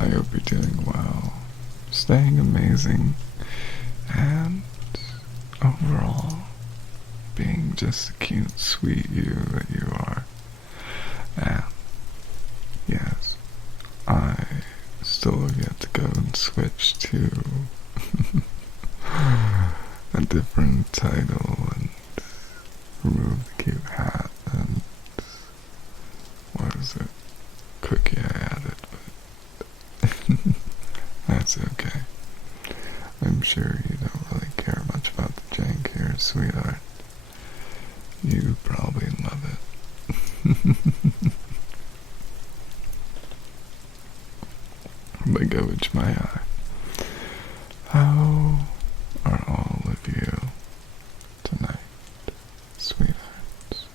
I hope you're doing well, staying amazing, and overall being just the cute, sweet you that you are. And yes, I still have yet to go and switch to a different title and remove the cute hat and what is it? Cookie I added, but that's okay. I'm sure you don't really care much about the jank here, sweetheart. You probably love it. But go itch my eye. How are all of you tonight, sweethearts?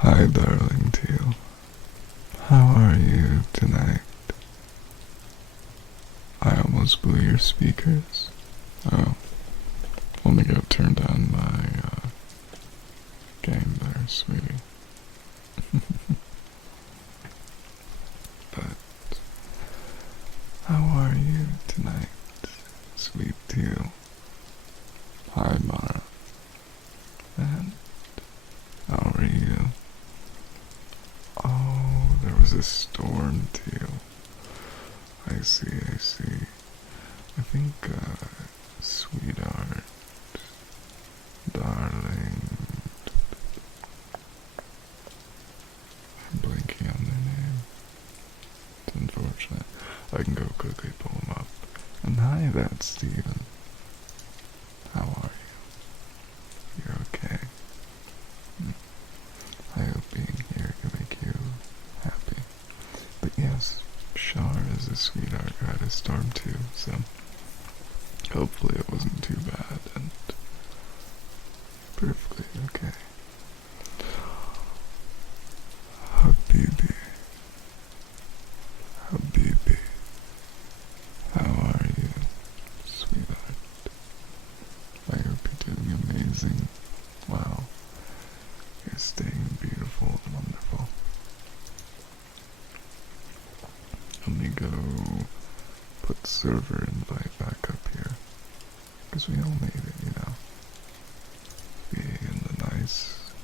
Hi, darling teal. How are you tonight? I almost blew your speakers. Oh, let me go turn down my game there, sweetie. But how are you tonight, sweet teal? Hi, Mara. And how are you? Oh, there was a storm, teal. I see. I think, sweetheart, darling, I'm blanking on their name. It's unfortunate. I can go quickly pull them up. And hi, that's Steven. How are you? You're okay? I hope being here can make you happy. But yes, Shar is a sweetheart who had a storm too, so hopefully it wasn't too bad and perfectly okay. Habibi. Habibi. How are you, sweetheart? I hope you're doing amazing. Wow. You're staying beautiful and wonderful. Let me go put server invite back up here. Because we all need it, you know. Be in the nice,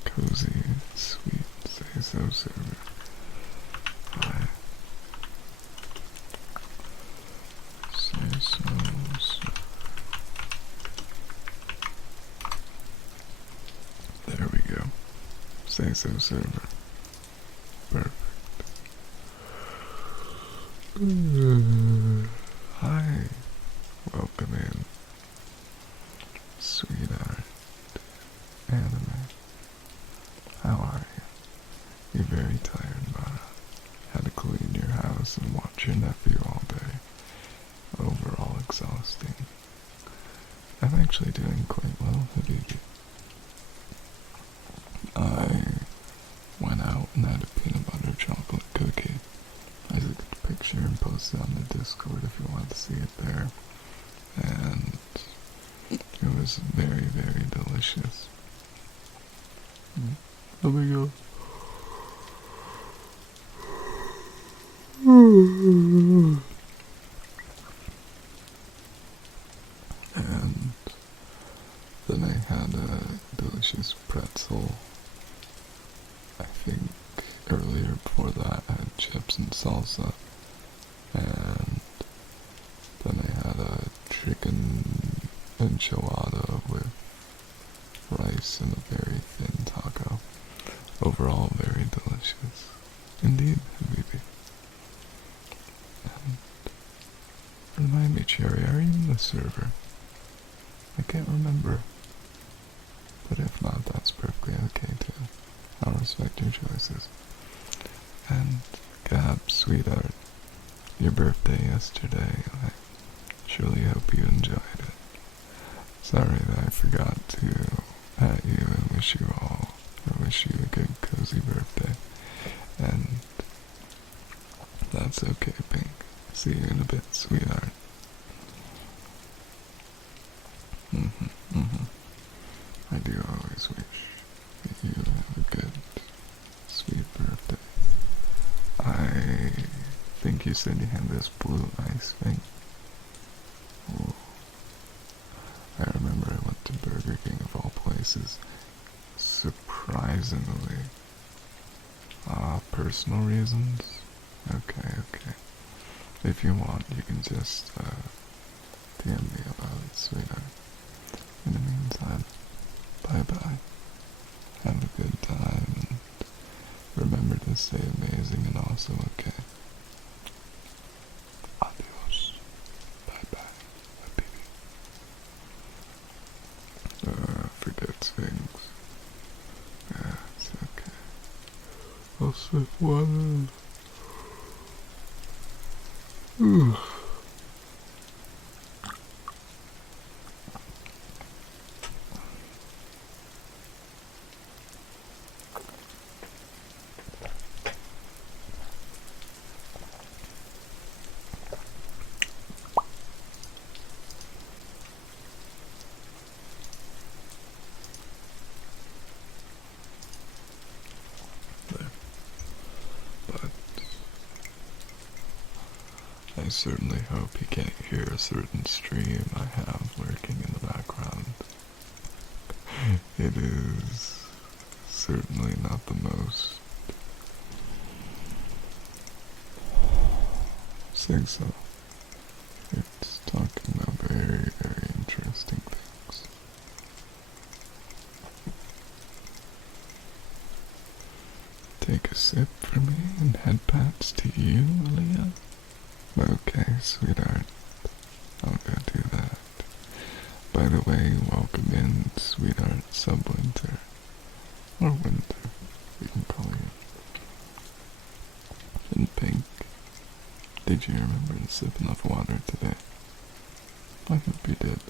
cozy, sweet say-so server. Hi. Say-so server. There we go. Say-so server. Perfect. Hi. Welcome in. Sweetheart. Anime. How are you? You're very tired, Mara. Had to clean your house and watch your nephew all day. Overall exhausting. I'm actually doing quite well, Habibi. I went out and had a peanut butter chocolate cookie. I took a picture and posted on the Discord if you want to see it there. And it was very, very delicious. There we go. And then I had a delicious pretzel. I think earlier before that I had chips and salsa. And then I had a chicken enchilada with rice and a very thin taco. Overall, very delicious. Indeed, Habibi. And remind me, Cherry, are you in the server? I can't remember. But if not, that's perfectly okay too. I'll respect your choices. And Gab, sweetheart, your birthday yesterday, I surely hope you enjoyed it. Sorry that I forgot to at you and wish you a good cozy birthday. And that's okay, Pink. See you in a bit, sweetheart. Mm-hmm. I do always wish that you have a good, sweet birthday. I think you said you had this blue ice thing. Ooh. I remember I went to Burger King of all places. Surprisingly. Personal reasons? Okay. If you want, you can just, DM me about it, sweetheart. In the meantime, bye-bye. Have a good time, and remember to stay amazing and awesome, okay? Adios. Bye-bye, my baby. Forget things. Yeah, it's okay. I'll sip water. Ooh. But I certainly hope you can't hear a certain stream I have lurking in the background. It is certainly not the most say so. It's talking about very, very interesting things. Take a sip for me and head pats to you, Leah? Okay, sweetheart. I'll go do that. By the way, welcome in, sweetheart Subwinter. Or Winter, we can call you. And Pink, did you remember to sip enough water today? I hope you did.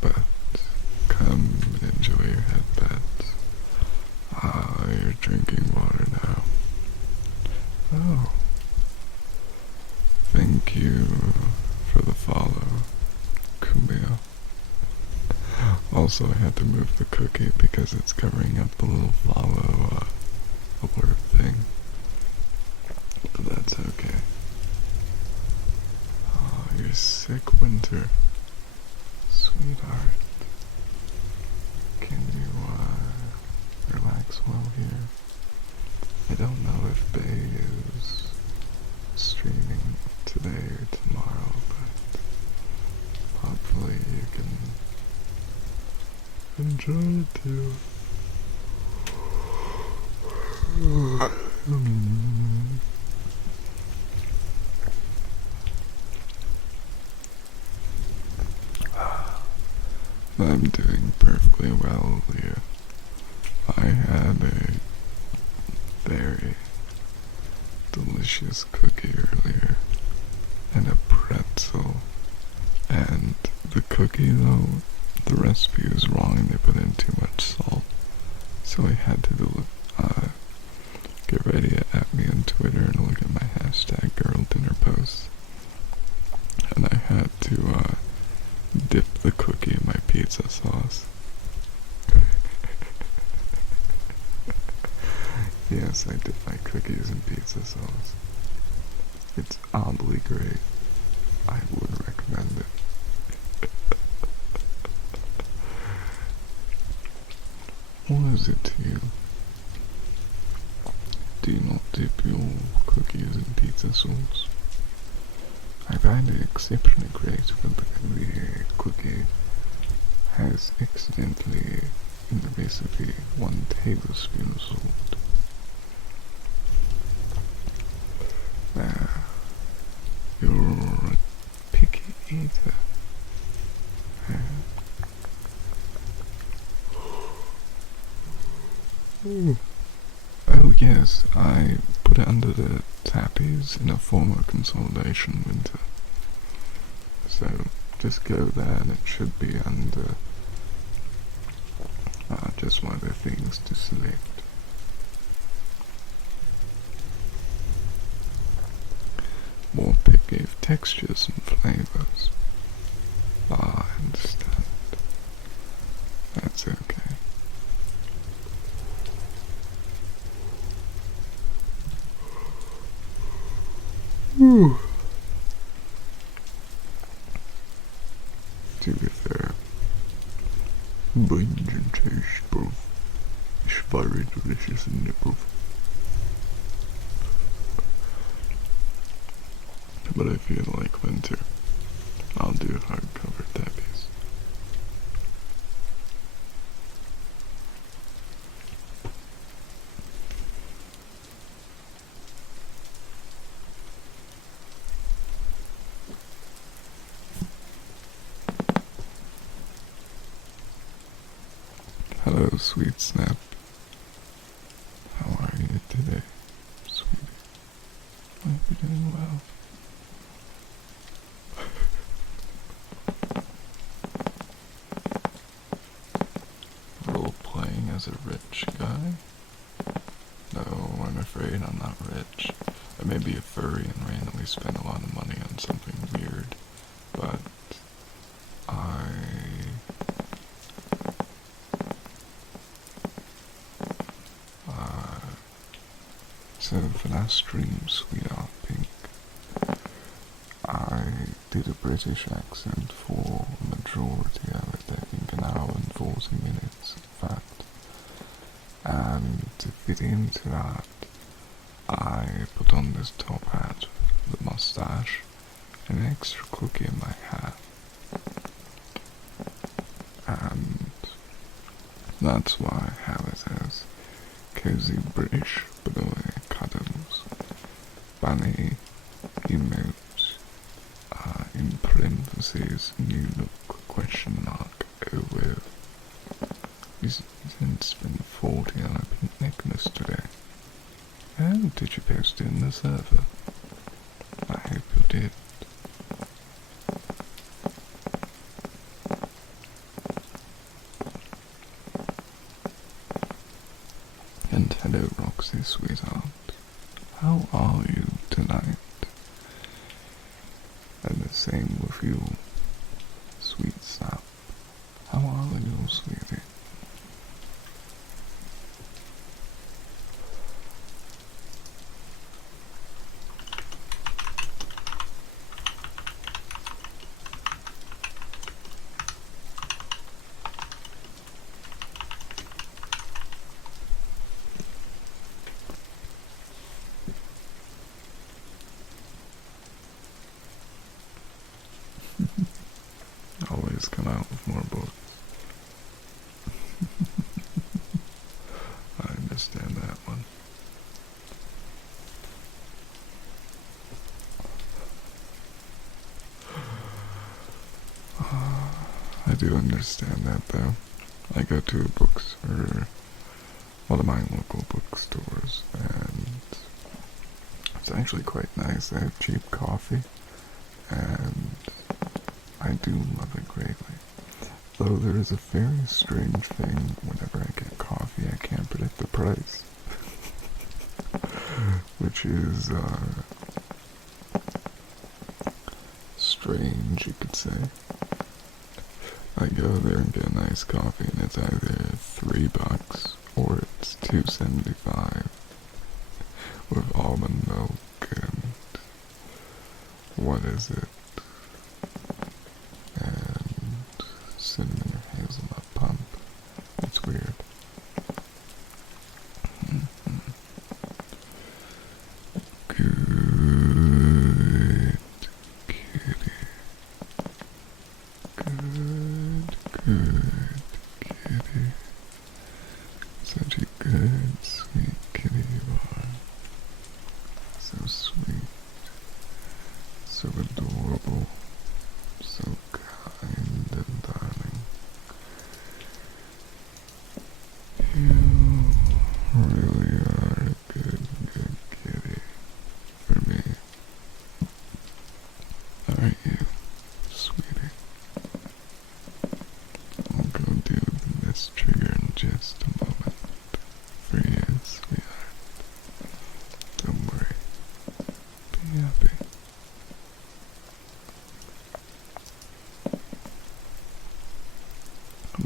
But come and enjoy your headbeds. You're drinking water now. Oh. Thank you for the follow, Kumbia. Also, I had to move the cookie because it's covering up the little follow alert thing. But that's okay. Oh, you're sick, Winter. Sweetheart. Can you, relax well here? I don't know if Bay is streaming today or tomorrow, but hopefully you can enjoy it too. I'm doing perfectly well, Leah. I had a very delicious cookie earlier, and a pretzel. And the cookie, though, the recipe was wrong and they put in too much salt. So I had to get ready at me on Twitter and look at my hashtag girl dinner posts. And I had to dip the cookie in my pizza sauce. Yes, I dip my cookies in pizza sauce. It's oddly great. I would recommend it. What is it to you? Do you not dip your cookies in pizza sauce? I find it exceptionally great when the cookie has accidentally, in the recipe, 1 tablespoon of salt. You're a picky eater. Oh yes, I put it under the tappies in a former consolidation winter. So just go there and it should be under just one of the things to select. More picky of textures and flavors. I understand. That's okay. Whew. To be fair, binge and taste both. It's very delicious and nibble. But I feel like winter, I'll do hardcover tappies. Hello, sweet Snap. How are you today, sweetie? I hope you're doing well. Role-playing as a rich guy? No, I'm afraid I'm not rich. I may be a furry and randomly spend a lot of money on something weird, but so for that stream, Sweetheart Pink, I did a British accent for the majority of it, I think an hour and 40 minutes, in fact. And to fit into that, I put on this top hat, the mustache, and an extra cookie in my hat. And that's why I have it as cozy British bnuy cuddles, bunny emote, in parentheses, new look, question mark, oh well. You didn't spend 40 on a pink necklace today. Oh, did you post it in the server? I hope you did. And hello, Roxy, sweetheart. How are you tonight? And the same with you, sweet Snap. How are you, sweetie? Always come out with more books. I understand that one. I do understand that though. I go to a bookstore, one of my local bookstores, and it's actually quite nice. They have cheap coffee, and I do love it greatly. Though there is a very strange thing whenever I get coffee, I can't predict the price. Which is, strange, you could say. I go there and get a nice coffee and it's either $3 or it's $2.75 with almond milk and what is it? And cinnamon or hazelnut pump. It's weird. Good kitty. Good kitty. Such a good, sweet kitty you are. So sweet. So adorable. So kind and darling. You really are a good, good kitty.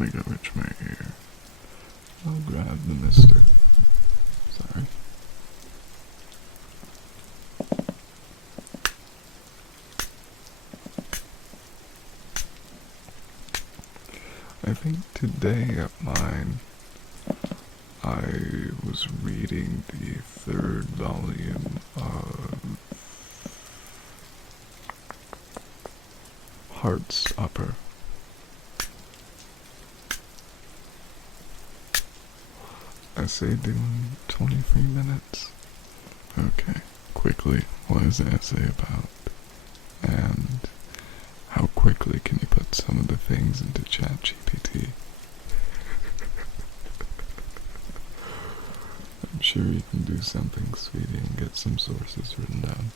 me go itch my ear. I'll grab the mister. Sorry. I think today at mine, I was reading the third volume of Heartstopper. I say doing 23 minutes. Okay, quickly, what is the essay about? And how quickly can you put some of the things into ChatGPT? I'm sure you can do something, sweetie, and get some sources written down.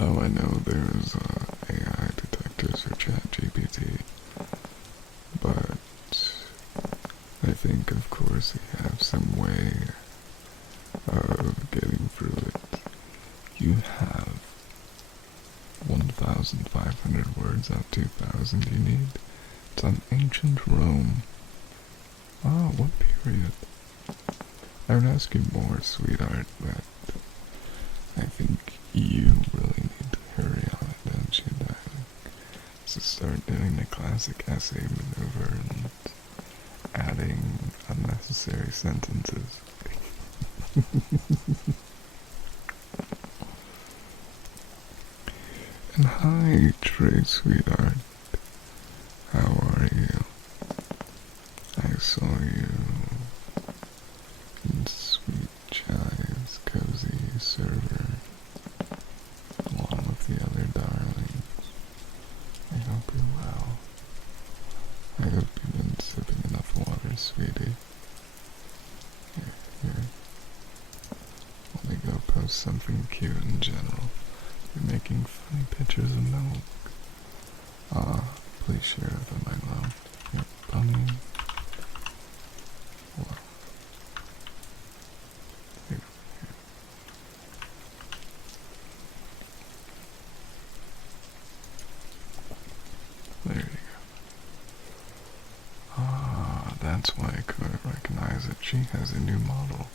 Oh, I know there's AI detectors for ChatGPT, but I think, of course, you have some way of getting through it. You have 1,500 words out of 2,000 you need. It's on ancient Rome. Ah, what period? I would ask you more, sweetheart, but I think you really need to hurry on it, don't you, darling? So start doing the classic essay maneuver and adding unnecessary sentences. And hi, Trey, sweetheart. How are you? I saw you in Sweet Chai's cozy server, along with the other darlings. I hope you're well. I hope you've been sipping enough water, sweetie. Here. Let me go post something cute in general. You're making funny pictures of milk. Please share if I might love. Yep, bunny. Wow. Here. There you go. That's why I couldn't recognize it. She has a new model.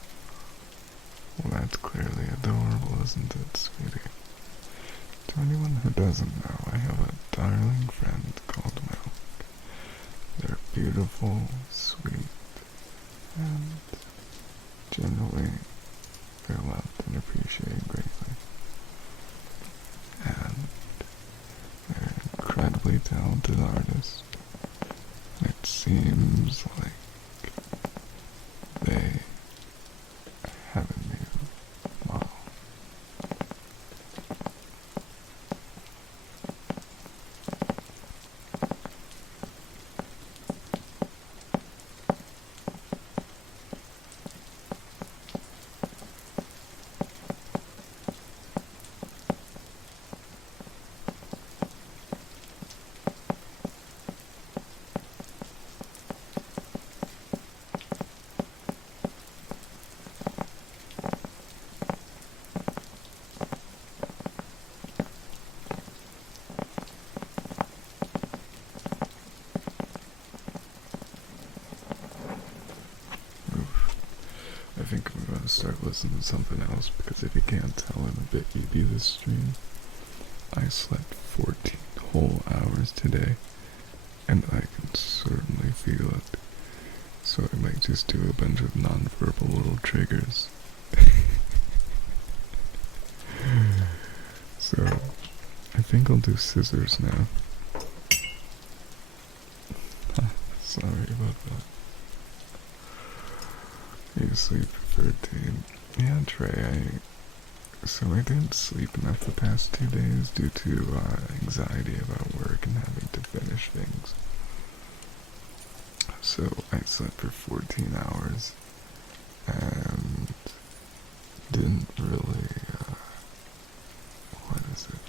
Well, that's clearly adorable, isn't it, sweetie? To anyone who doesn't know, I have a darling friend called Milk. They're beautiful, sweet, and generally they're loved and appreciated greatly. And they're incredibly talented artists. It seems like they have a new model. I think I'm going to start listening to something else, because if you can't tell in a bit you do this stream, I slept 14 whole hours today, and I can certainly feel it. So I might just do a bunch of non-verbal little triggers. So I think I'll do scissors now. Sorry about that. You sleep for 13. Yeah, Trey, so I didn't sleep enough the past 2 days due to anxiety about work and having to finish things. So I slept for 14 hours and didn't really, what is it?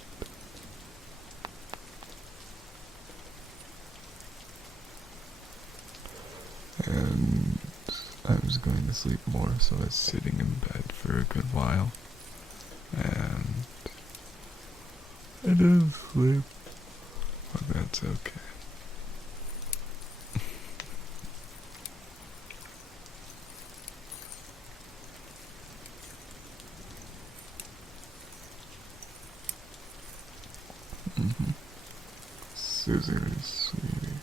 And was going to sleep more, so I was sitting in bed for a good while. And I didn't sleep, but that's okay. Scissors, sweetie.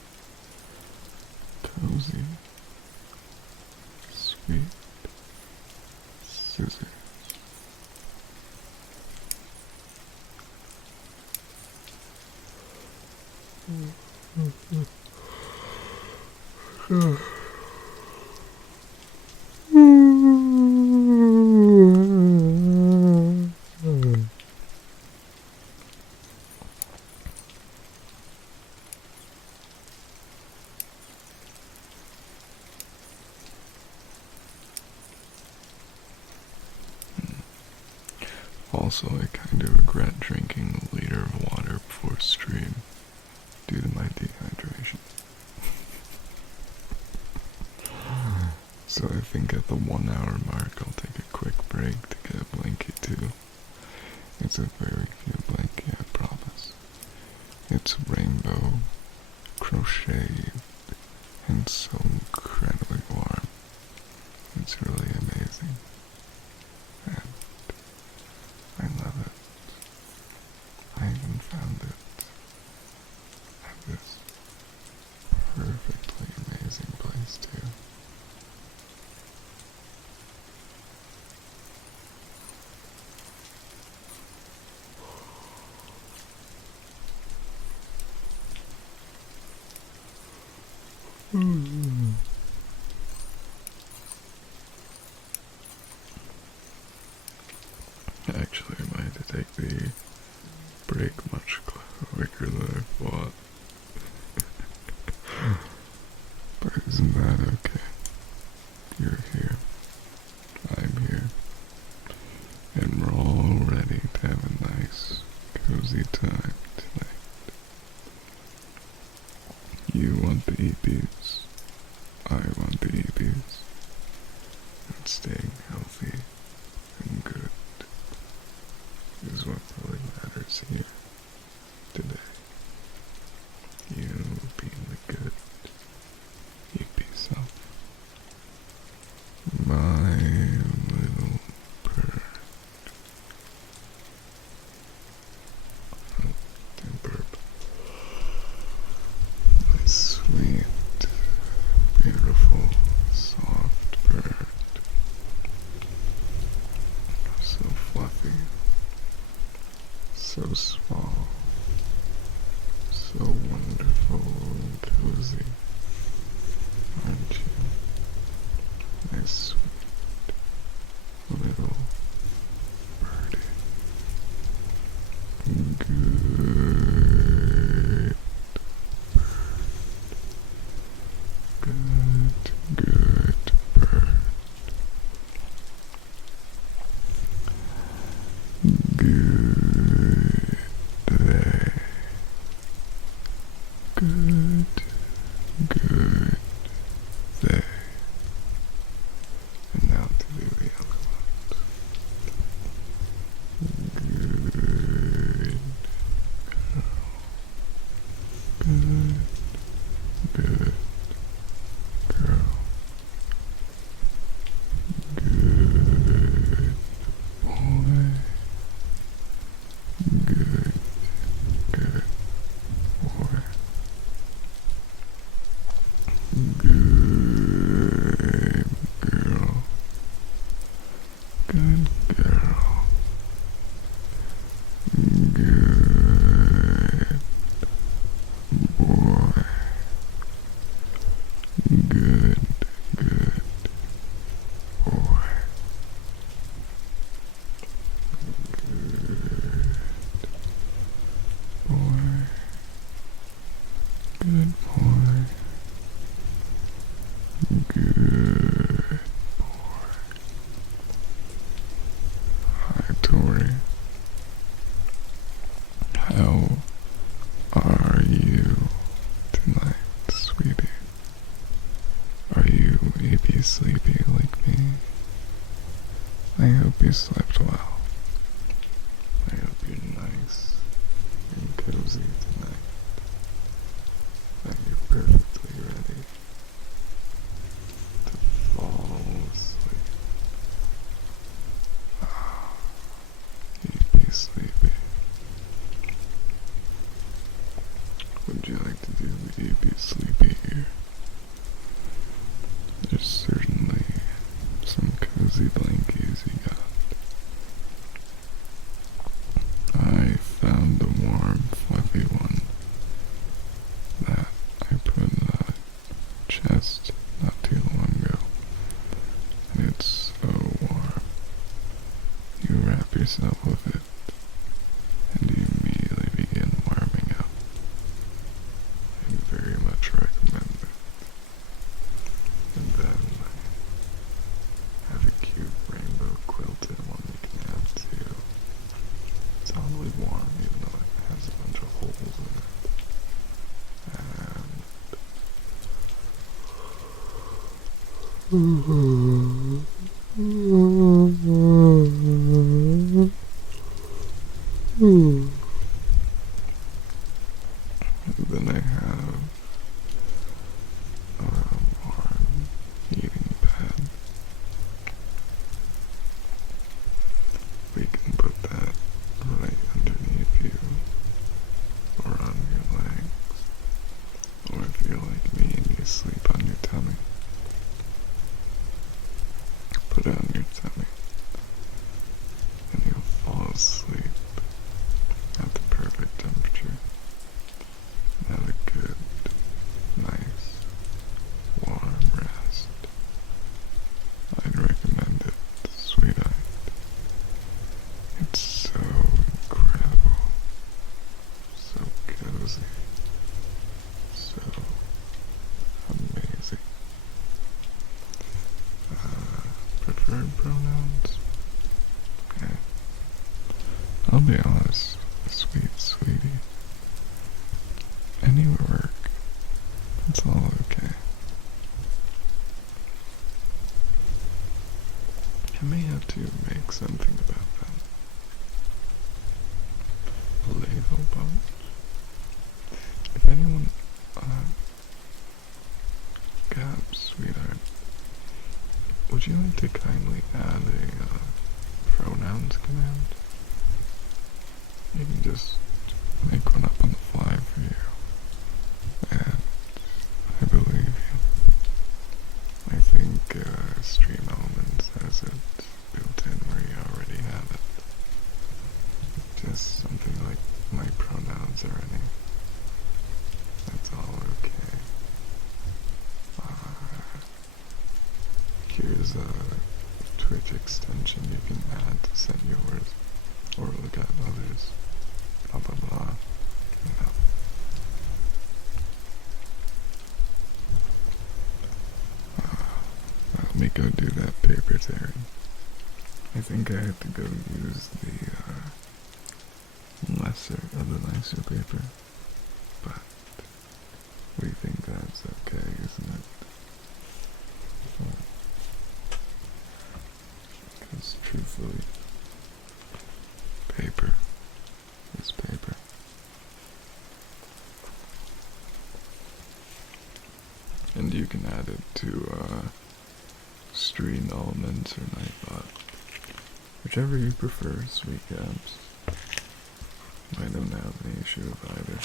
Cozy. Sweet. Scissors. Also, I kind of regret drinking a liter of water before stream due to my dehydration. So I think at the 1 hour mark I'll take a quick break to get a blanket too. It's a very cute blanket, I promise. It's rainbow, crocheted, and so incredibly warm. It's really amazing. And I love it. I even found it at this perfectly amazing place too. Actually, I might have to take the break much quicker than I thought. But isn't that okay? You're here. I'm here. And we're all ready to have a nice, cozy time tonight. You want the EPs. I want the EPs. And staying healthy and good is what really matters here today. You being the good EP self. My little bird. Oh, damn burp. My sweet, beautiful, soft bird. So fluffy. So small, so wonderful and cozy, aren't you? My sweet little birdie. Good bird. Good bird. Good day. Good day. And now to do the other ones. Good girl. Good girl. Good boy. Good boy. Good girl. Good girl. Good boy. Good boy. Good boy. Good boy. Hi, Tori. How are you tonight, sweetie? Are you maybe sleepy like would you like to do? Would you be sleepy here? There's certainly some cozy blankies you got. I found a warm, fluffy one that I put in the chest not too long ago, and it's so warm. You wrap yourself with it, and you immediately begin warming up. I very much recommend it. And then I have a cute rainbow quilted one you can add too. It's oddly warm even though it has a bunch of holes in it. And then I have a warm heating pad. We can put that right underneath you, or on your legs, or if you're like me and you sleep on your tummy, put it on your tummy, and you'll fall asleep at the perfect temperature, and have a good, nice, warm rest. I'd recommend it, sweetheart. It's so incredible, so cozy, so amazing. Preferred pronouns? Okay. I'll be honest, sweet sweetie. Any work, it's all okay. I may have to make something about that. A label boat? If anyone, Gab, sweetheart, would you like to kindly add a pronouns command? You can just make one up on the fly for you. And I believe you. I think Stream Elements has it built in where you already have it. Just something like my pronouns are any. That's all okay. Here's a Twitch extension you can add to send yours, or look at others. Blah blah blah. You know. Let me go do that paper tearing. I think I have to go use the lesser of the nicer paper, but we think that's okay, isn't it? Because truthfully, paper is paper. And you can add it to Stream Elements or Nightbot. Whichever you prefer, sweet Gabs. I don't have any issue with either.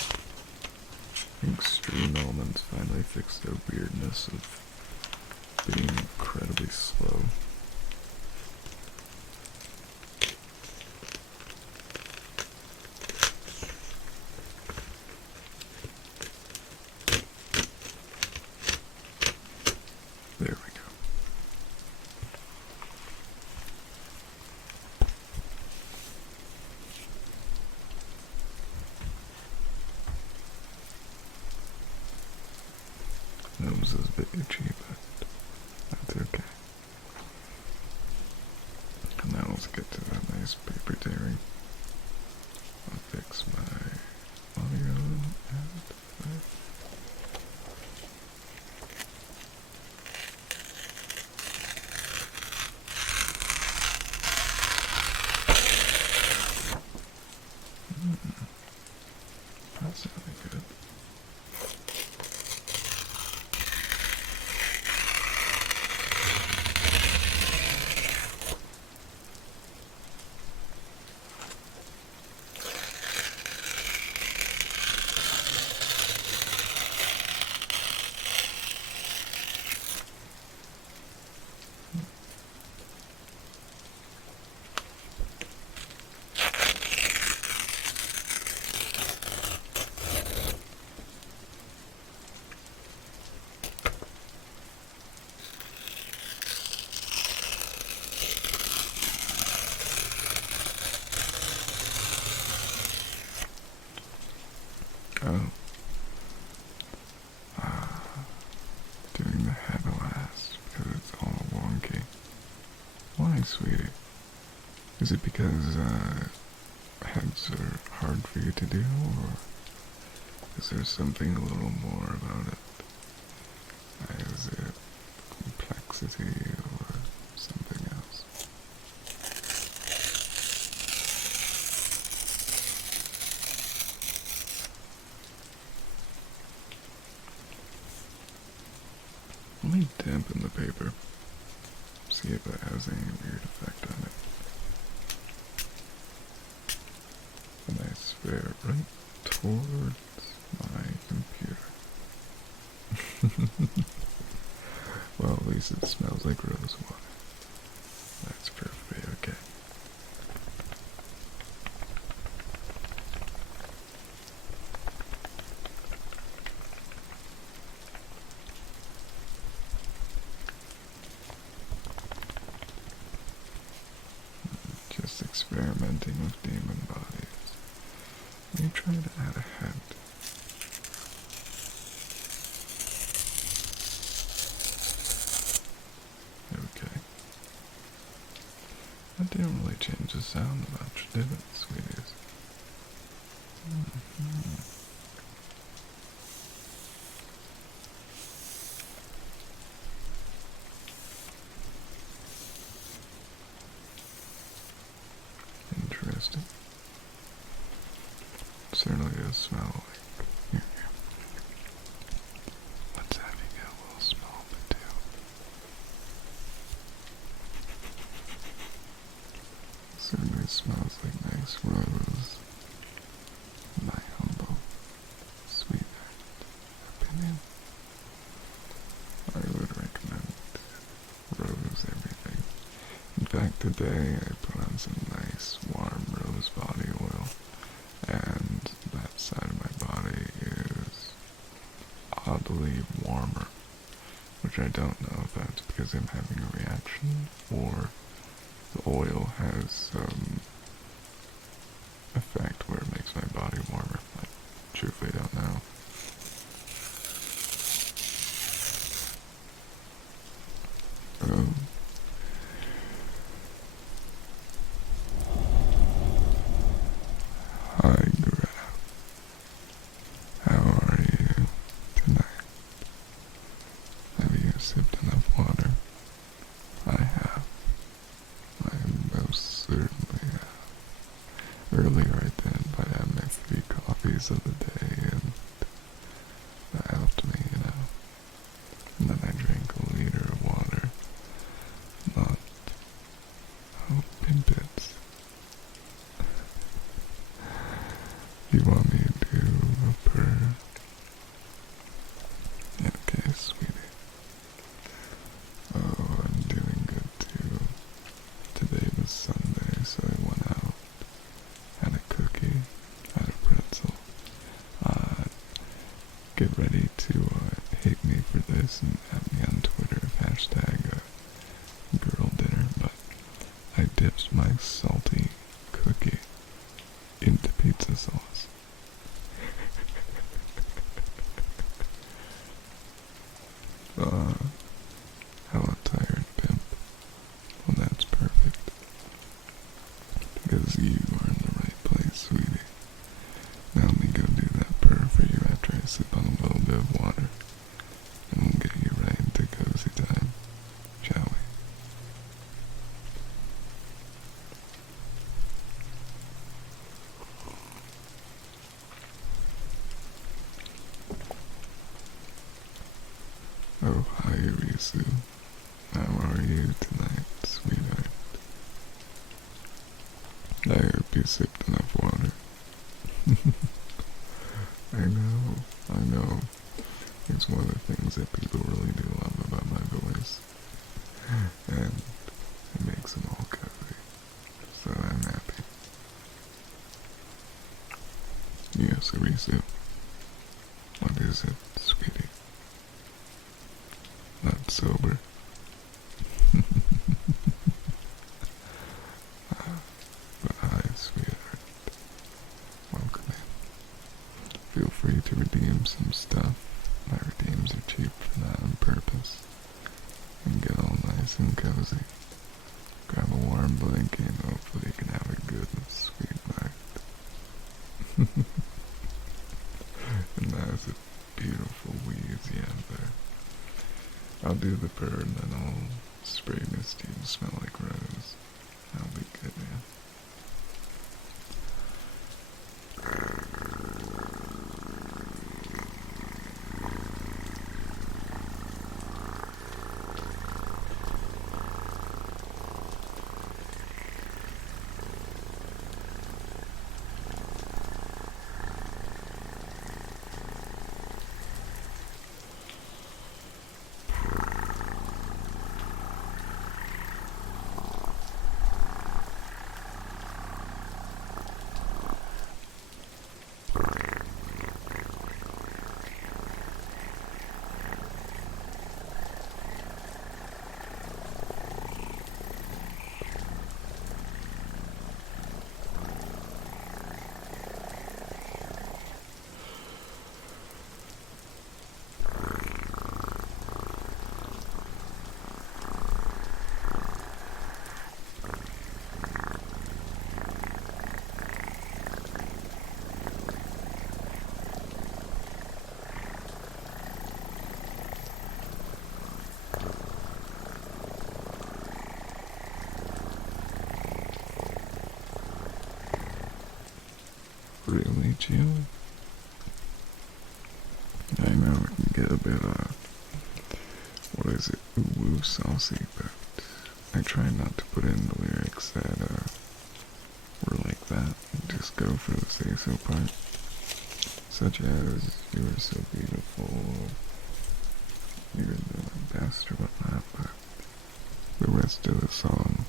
I think Stream Elements finally fixed their weirdness of being incredibly slow. There we go. Nose is a bit itchy, but that's okay. And now let's get to that nice paper tearing. I'll fix my audio and that. That sounded good. Oh. Doing the head last because it's all wonky. Why, sweetie? Is it because heads are hard for you to do, or is there something a little more about it? Is it complexity or something else? Let me dampen the paper, see if that has any weird effect on it. And I swear right towards my computer. Well, at least it smells like rose water. That's perfectly okay. Just experimenting with demon bodies. Let me try to add a head. Okay. That didn't really change the sound much, did it, sweeties? Interesting. Certainly does smell like. Here. Let's have you get a little small bit too. Certainly smells like nice rose. My humble, sweetheart opinion. I would recommend rose everything. In fact, today I put on some nice warm rose body oil, and that side of my body is oddly warmer, which I don't know if that's because I'm having a reaction or the oil has some effect where it makes my body warmer. I truthfully don't know. Hi, Graf. How are you tonight? Have you sipped enough water? I have. I most certainly have. Earlier I did, but I had my 3 coffees of the day, and that helped me, And then I drank a liter of water. Not... Oh, pimpets. You want me to do a purr? Okay, sweetie. Oh, I'm doing good too. Today was Sunday, so I went out, had a cookie, had a pretzel. Get ready to hate me for this and at me on Twitter with hashtag girl dinner, but I dipped my salty cookie into pizza sauce. How a tired pimp. Well, that's perfect. Because you are in the right place, sweetie. Now let me go do that purr for you after I sip on a little bit of water. And we'll get you right into cozy time, shall we? Oh, hi, Risu. How are you tonight, sweetheart? I hope you sipped enough water. I know. It's one of the things that people really do love about my voice. And it makes them all cozy. So I'm happy. Yes, Risu. What is it, sweetie? Not sober. But hi, sweetheart. Welcome in. Feel free free to redeem some stuff. My redeems are cheap for that on purpose. And get all nice and cozy. Grab a warm blanket and hopefully you can have a good and sweet night. And that is a beautiful wheeze you have there. I'll do the purr and then I'll spray misty and smell like rose. That'll be good, man. Really, Jill? I know it can get a bit, what is it, woo saucy, but I try not to put in the lyrics that, were like that, and just go for the say-so part. Such as, you are so beautiful, you're the best or whatnot, but the rest of the song,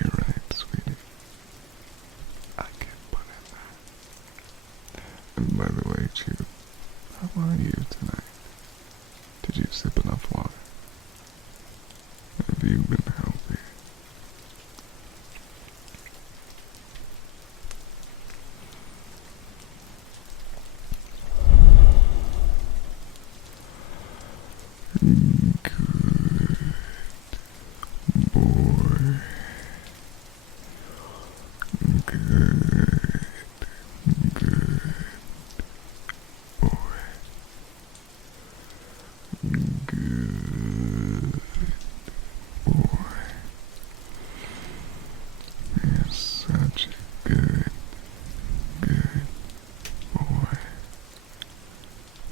you're right, sweetie. I can't put in that. And by the way, Chew, how are you tonight? Did you sip enough water? Have you been healthy? Good boy. Good. Good boy. Good boy. You're such a good boy.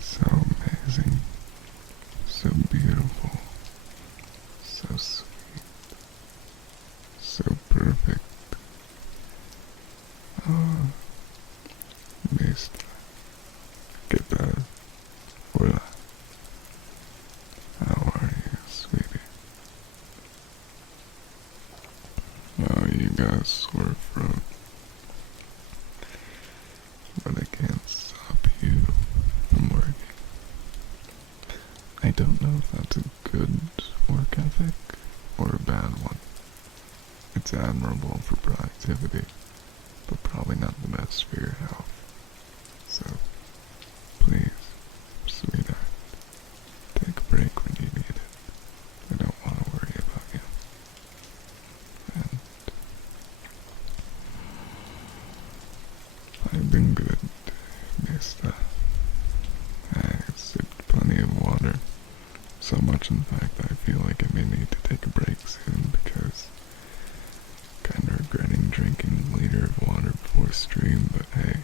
So amazing. So beautiful. So sweet. So perfect. Oh, missed. ¿Qué tal? Hola. How are you, sweetie? Oh, you got a sore throat. But I can't stop you from working. I don't know if that's a good work ethic or a bad one. It's admirable for productivity, but probably not the best for your health. So, please, sweetheart, take a break when you need it. I don't want to worry about you. And I've been good, mister. I sipped plenty of water. So much, in fact, I feel like I may need to take a break soon because kinda regretting drinking a liter of water before stream, but hey,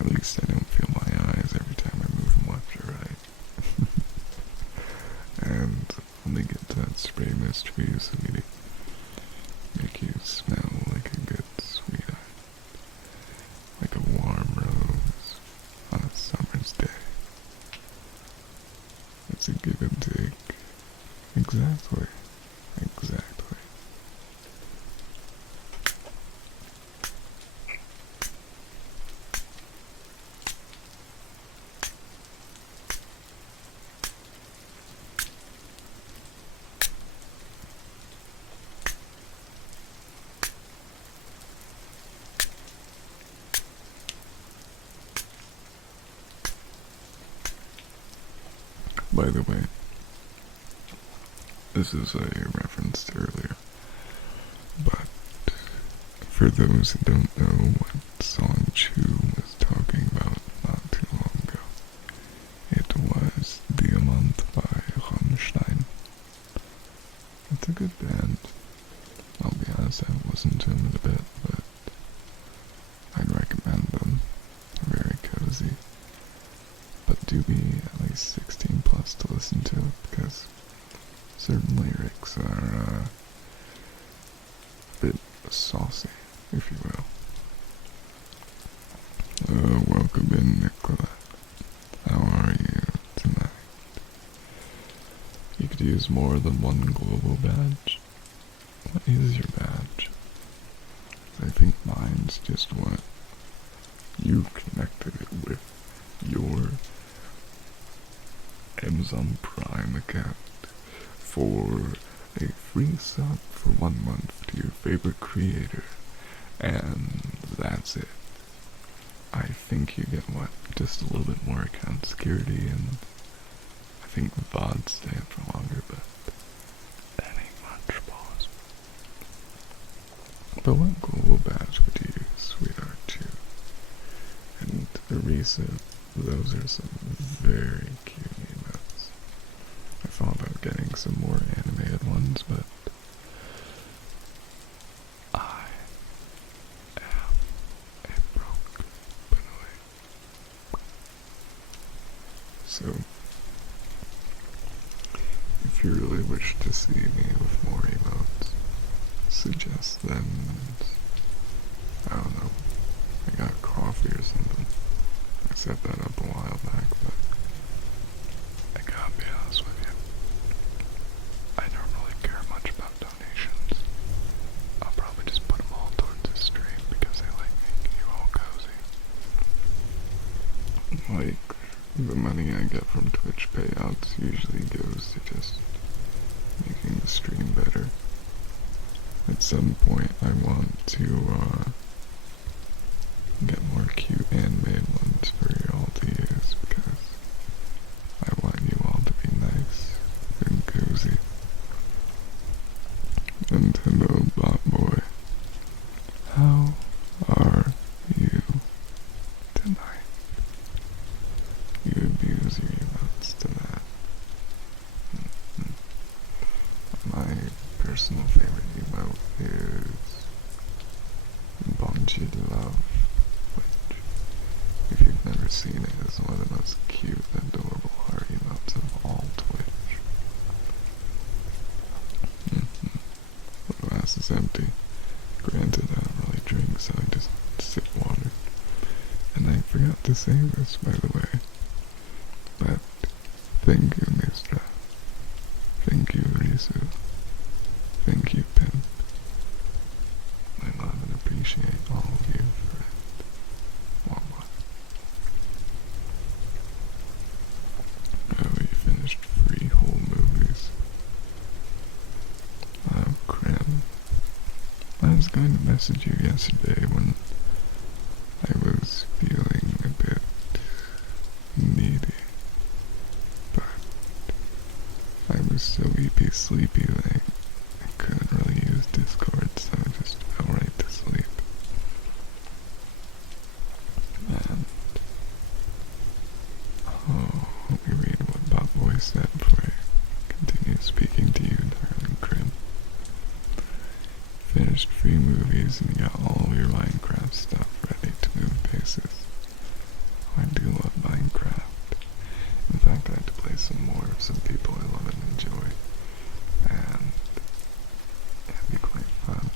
at least I don't feel my eyes every time I move them left or right. And let me get that spray mist for you, sweetie. Make you smell like a good sweetheart. Like a warm rose on a summer's day. It's a give and take. Exactly. Exactly. By the way, this is a reference to earlier, but for those who don't know what song Chu was talking about not too long ago, it was Diamant by Rammstein. It's a good band. I'll be honest, I haven't listened to them in a bit, but I'd recommend them. They're very cozy. But do be at least 16 plus to listen to it, because certain lyrics are a bit saucy, if you will. Welcome in, Nicolette. How are you tonight? You could use more than one global badge. What is your badge? I think mine's just what you connected it with your Amazon Prime account for a free sub for 1 month to your favorite creator, and that's it. I think you get what? Just a little bit more account security, and I think VODs stay up for longer, but that ain't much, boss. But what global badge would you use, sweetheart, too? And Arisa, those are some very cute emotes. I thought about getting some more animated ones, but I am a broke bnuy. So, if you really wish to see me with more emotes, suggest them. I don't know, I got coffee or something. I set that up a while back, but I gotta be honest with you, I don't really care much about donations. I'll probably just put them all towards this stream because I like making you all cozy. Like, the money I get from Twitch payouts usually goes to just making the stream better. At some point I want to get more cute animated ones for y'all to use, because I want you all to be nice and cozy. And hello, bot boy. How are you tonight? You abuse your emotes to that. My personal favorite emote is Bonji Love, which, if you've never seen it, is one of the most cute, adorable heart emotes of all Twitch. The glass is empty. Granted, I don't really drink, so I just sip water. And I forgot to say this, by the way, but thank you, Mistra. Thank you, Risu. Thank you, Pimp. I love and appreciate all of you for it. Mama. Oh, you finished free whole movies. Oh, crap. I was going to message you yesterday when I was feeling a bit needy, but I was so sleepy that I couldn't really use Discord, so I just fell right to sleep. And let me read what Bob Boy said before I continue speaking to you, darling Crim. Finished free movies and you got all your Minecraft stuff ready to move bases. I do love Minecraft. In fact, I had to play some more of some people I love and enjoy, and it'd be quite fun.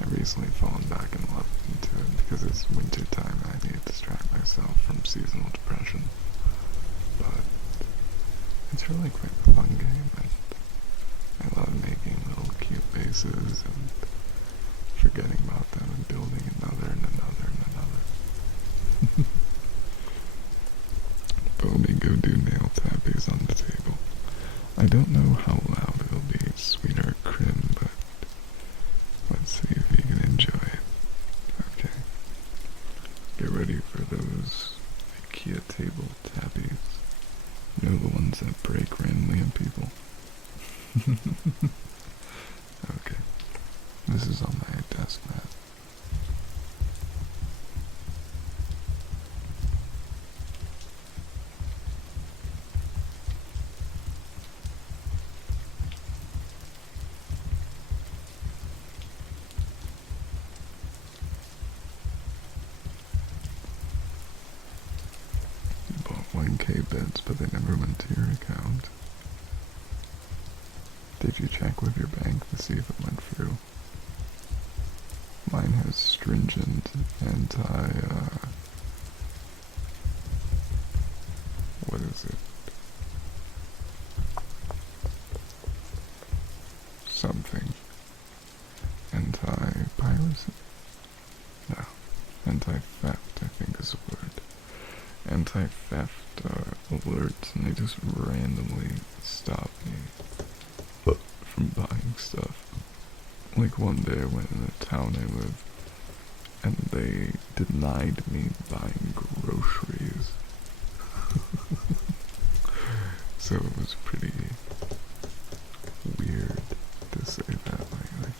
I've recently fallen back in love into it because it's winter time and I need to distract myself from seasonal depression. But it's really quite a fun game, and I love making little cute bases and forgetting about them and building another and another and another. But let me go do nail tappies on the table. I don't know how loud it'll be, sweetheart Crim, but let's see if you can enjoy it. Okay. Get ready for those IKEA table tappies. You know, the ones that break randomly in people. Okay, this is on my desk mat. You bought 1K bits, but they never went to your account. Did you check with your bank to see if it went through? Mine has stringent what is it? Something. Anti-piracy? No. Anti-theft, I think is the word. Anti-theft alerts, and they just randomly stop me from buying stuff. Like one day I went in the town I live, and they denied me buying groceries. So it was pretty weird to say that lately.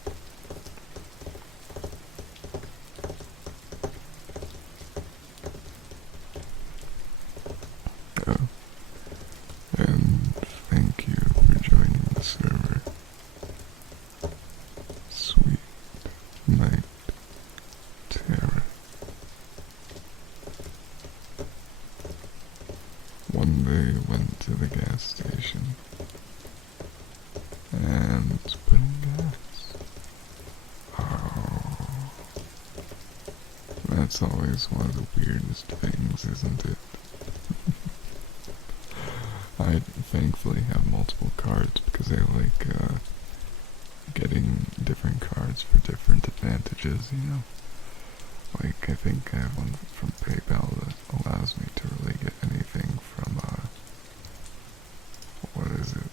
Oh, and thank you for joining the server. Sweet night, Tara. One day went to the gas station and put in gas. Oh, that's always one of the weirdest things, isn't it? I thankfully have multiple cards because I like getting different cards for different advantages, you know? Like, I think I have one from PayPal that allows me to really get anything from, what is it?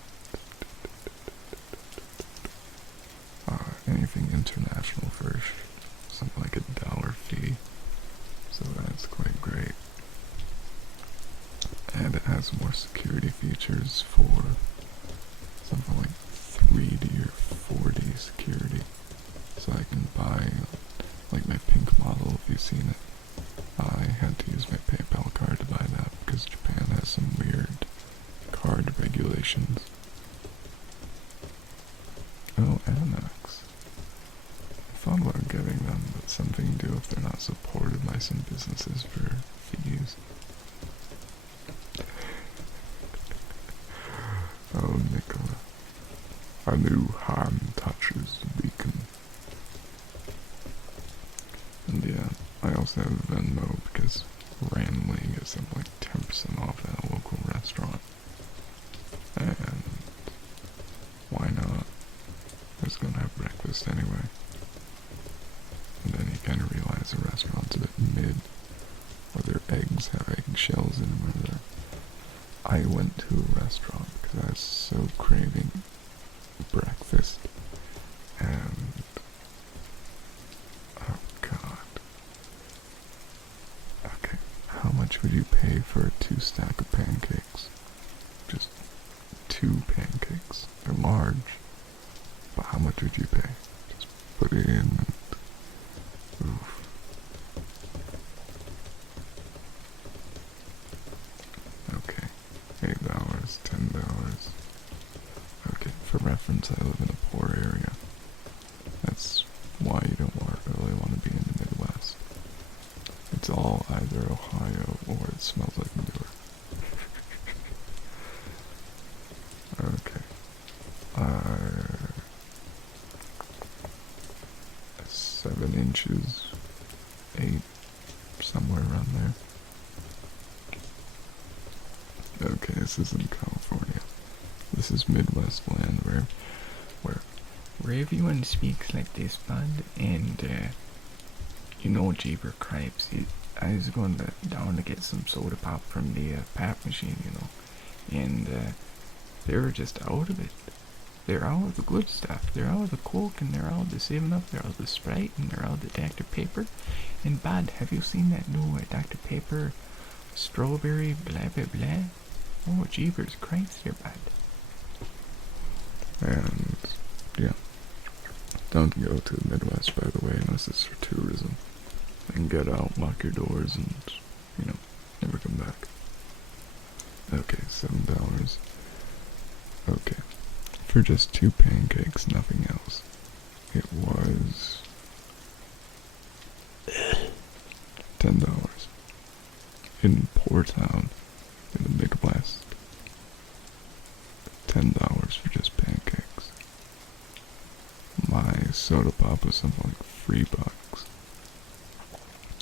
Anything international for something like $1 fee. So that's quite great. And it has more security features for something like 3D or 4D security. So I can buy, like my pink model, if you've seen it. I had to use my PayPal card to buy that because Japan has some weird card regulations. Oh, Amex. I thought about getting them, but something to do if they're not supported by some businesses for fees. Oh, Nicola. A new hand touches the beacon. And yeah, I also have Venmo because randomly you get something like 10% off at a local restaurant. And why not? I was gonna have breakfast anyway. And then you kind of realize the restaurant's a bit mid, or their eggs have eggshells in them, or I went to a restaurant because I was so craving breakfast, and oh god. Okay, how much would you pay for 2 stacks of pancakes? Just 2 pancakes. They're large, but how much would you pay? Just put it in and oof. Okay, $8, $10. Okay, for reference, I live in a poor area. That's why you don't really want to be in the Midwest. It's all either Ohio or it smells like manure. Okay. 7 inches, 8, somewhere around there. Okay, this isn't California. This is Midwest land where everyone speaks like this, bud, and you know, Jeeper Cripes. I was going down to get some soda pop from the pop machine, you know, and they were just out of it. They're out of the good stuff. They're out of the Coke, and they're out of the 7-Up, they're out of the Sprite, and they're out of the Dr. Pepper. And bud, have you seen that new Dr. Pepper strawberry blah blah blah? Oh, jeepers, Christ here, bud. And, yeah. Don't go to the Midwest, by the way, unless it's for tourism. And get out, lock your doors, and, never come back. Okay, $7. Okay. For just 2 pancakes, nothing else. It was $10 in Poor Town in the Midwest. $10 for just pancakes. My soda pop was something like $3,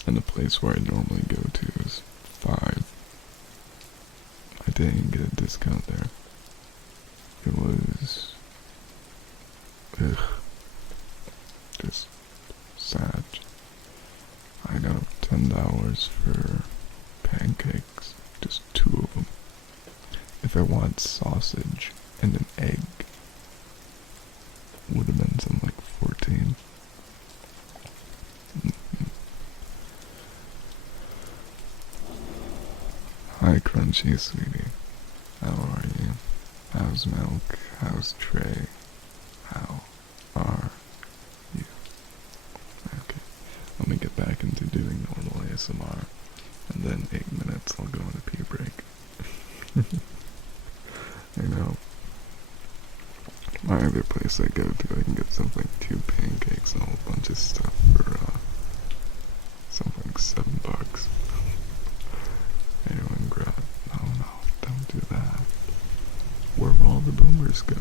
and the place where I normally go to is $5. I didn't even get a discount there. It was just sad. I got $10 for pancakes, just 2 of them. If I wanted sausage and an egg, would have been something like 14. Hi, Crunchy sweetie. How are you? How's Milk? How's Trey? How are you? Okay, let me get back into doing normal ASMR, and then 8 minutes I'll go on a pee break. I know. My other place I go to, I can get something like 2 pancakes and a whole bunch of stuff for something like $7. Anyone grab? No, don't do that. Where will all the boomers go?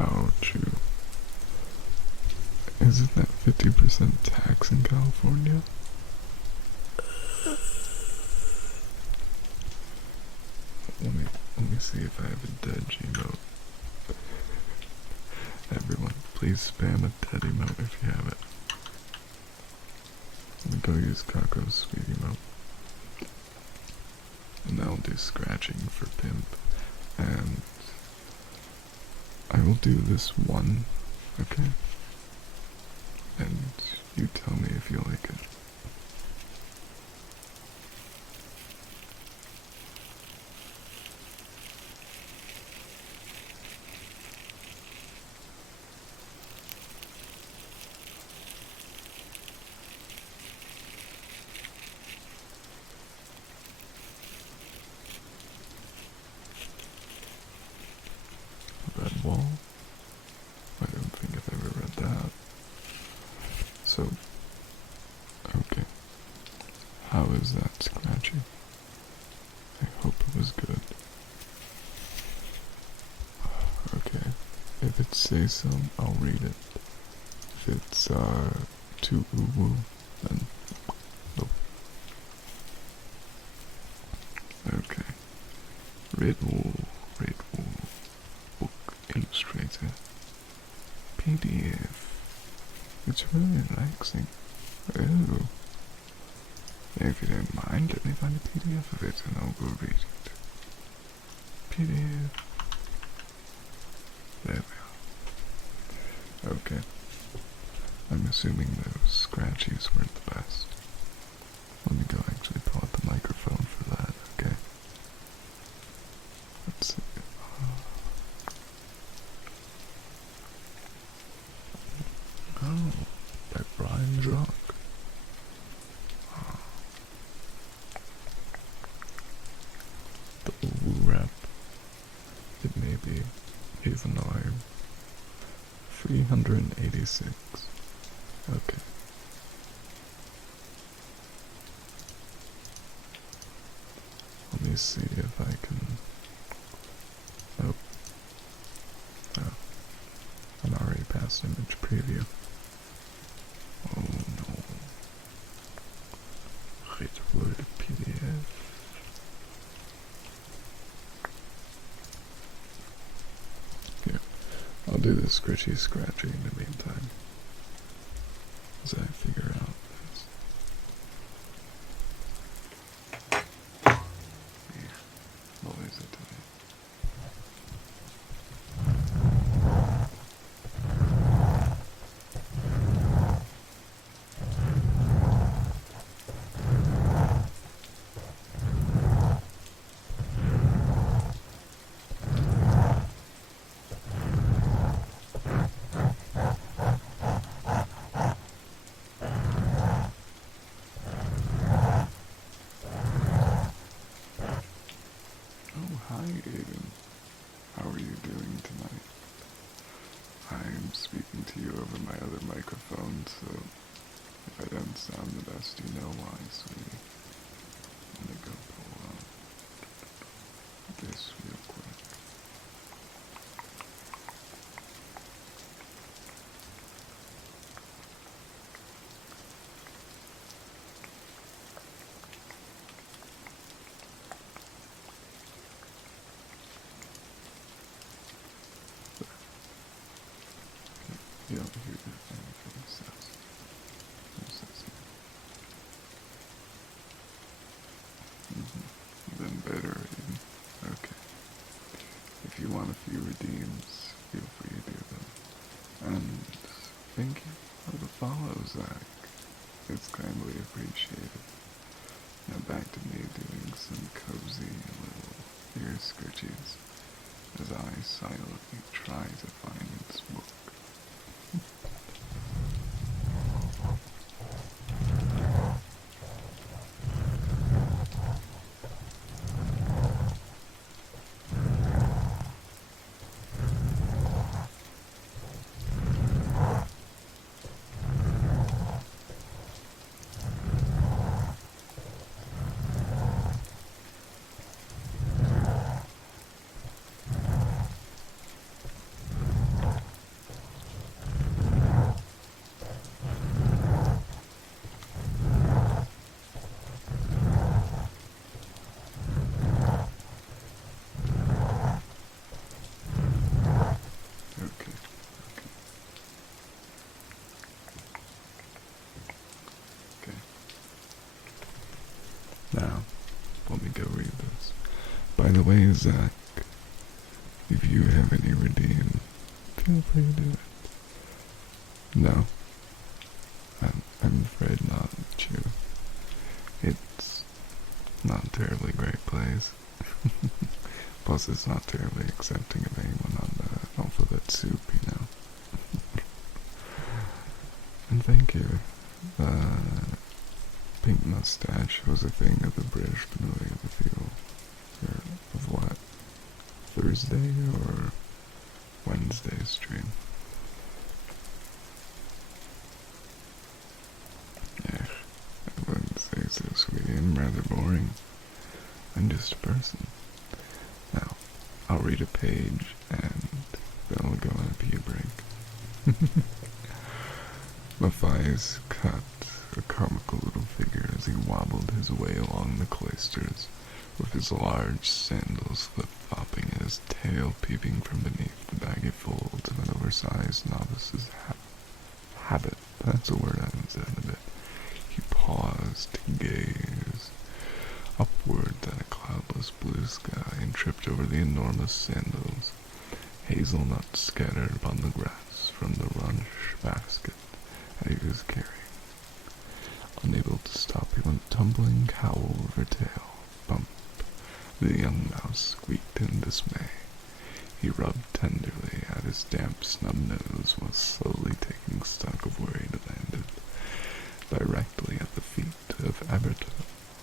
Ouch. Isn't that 50% tax in California? Let me see if I have a dead emote. Everyone, please spam a dead emote if you have it. Let me go use Kako's sweet emote. And I'll do scratching for Pimp. And I will do this one, okay? And you tell me if you like it. Red wall? I don't think I've ever read that. So, okay. How is that scratchy? I hope it was good. Okay. If it says so, I'll read it. If it's, too woo-woo, then nope. Okay. Red wool, book illustrator. PDF. It's really relaxing. Oh. If you don't mind, let me find a PDF of it and I'll go read it. PDF. There we are. Okay. I'm assuming those scratchies weren't the best. Let me go actually pull out the microphone for that, okay? Let's see. Oh, by Brian Drunk. The woo rap. It may be, even though I'm 386. Okay. Let me see if I can... Oh. I'm already past image preview. Oh. favorite word PDF. Here, I'll do the scritchy scratchy in the meantime, as I figure out this. Yeah, always a time. Hi Aiden, how are you doing tonight? I'm speaking to you over my other microphone, so if I don't sound the best, you know why, sweetie. Let me go pull up this real quick. You don't hear anything it says. It says here. Then better, Aiden. Okay. If you want a few redeems, feel free to do them. And thank you for the follow, Zach. It's kindly appreciated. Now back to me doing some cozy little ear scritches as I silently try to find its book. Now, let me go read this. By the way, Zach, if you have any redeem, feel free to do it. No, I'm afraid not, Chew. It's not a terribly great place. Plus, it's not terribly accepting of anyone on the alphabet soup, you know. And thank you. Pink mustache was a thing of the British bnuy of the field. Of what? Thursday or Wednesday stream? Yeah, I wouldn't say so, sweetie. I'm rather boring. I'm just a person. Now, I'll read a page and then I'll go on a pee break. Matthias cut a comical little figure as he wobbled his way along the cloisters, with his large sandals flip-flopping and his tail peeping from beneath the baggy folds of an oversized novice's habit. That's a word I haven't said in a bit. He paused to gaze upward at a cloudless blue sky and tripped over the enormous sandals, hazelnuts scattered upon the grass from the runch basket that he was carrying. Unable to stop, he went tumbling cowl over tail. Bump. The young mouse squeaked in dismay. He rubbed tenderly at his damp snub nose while slowly taking stock of where he landed, directly at the feet of Abbot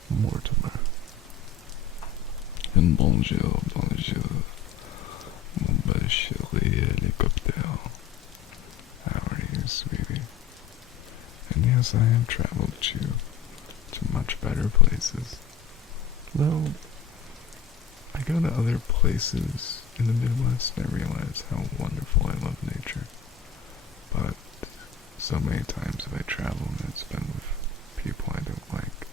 Mortimer. And bonjour, bonjour, mon bel chéri hélicoptère. How are you, sweetie? And yes, I have traveled you to much better places. Though, I go to other places in the Midwest and I realize how wonderful I love nature. But so many times have I traveled and it's been with people I don't like.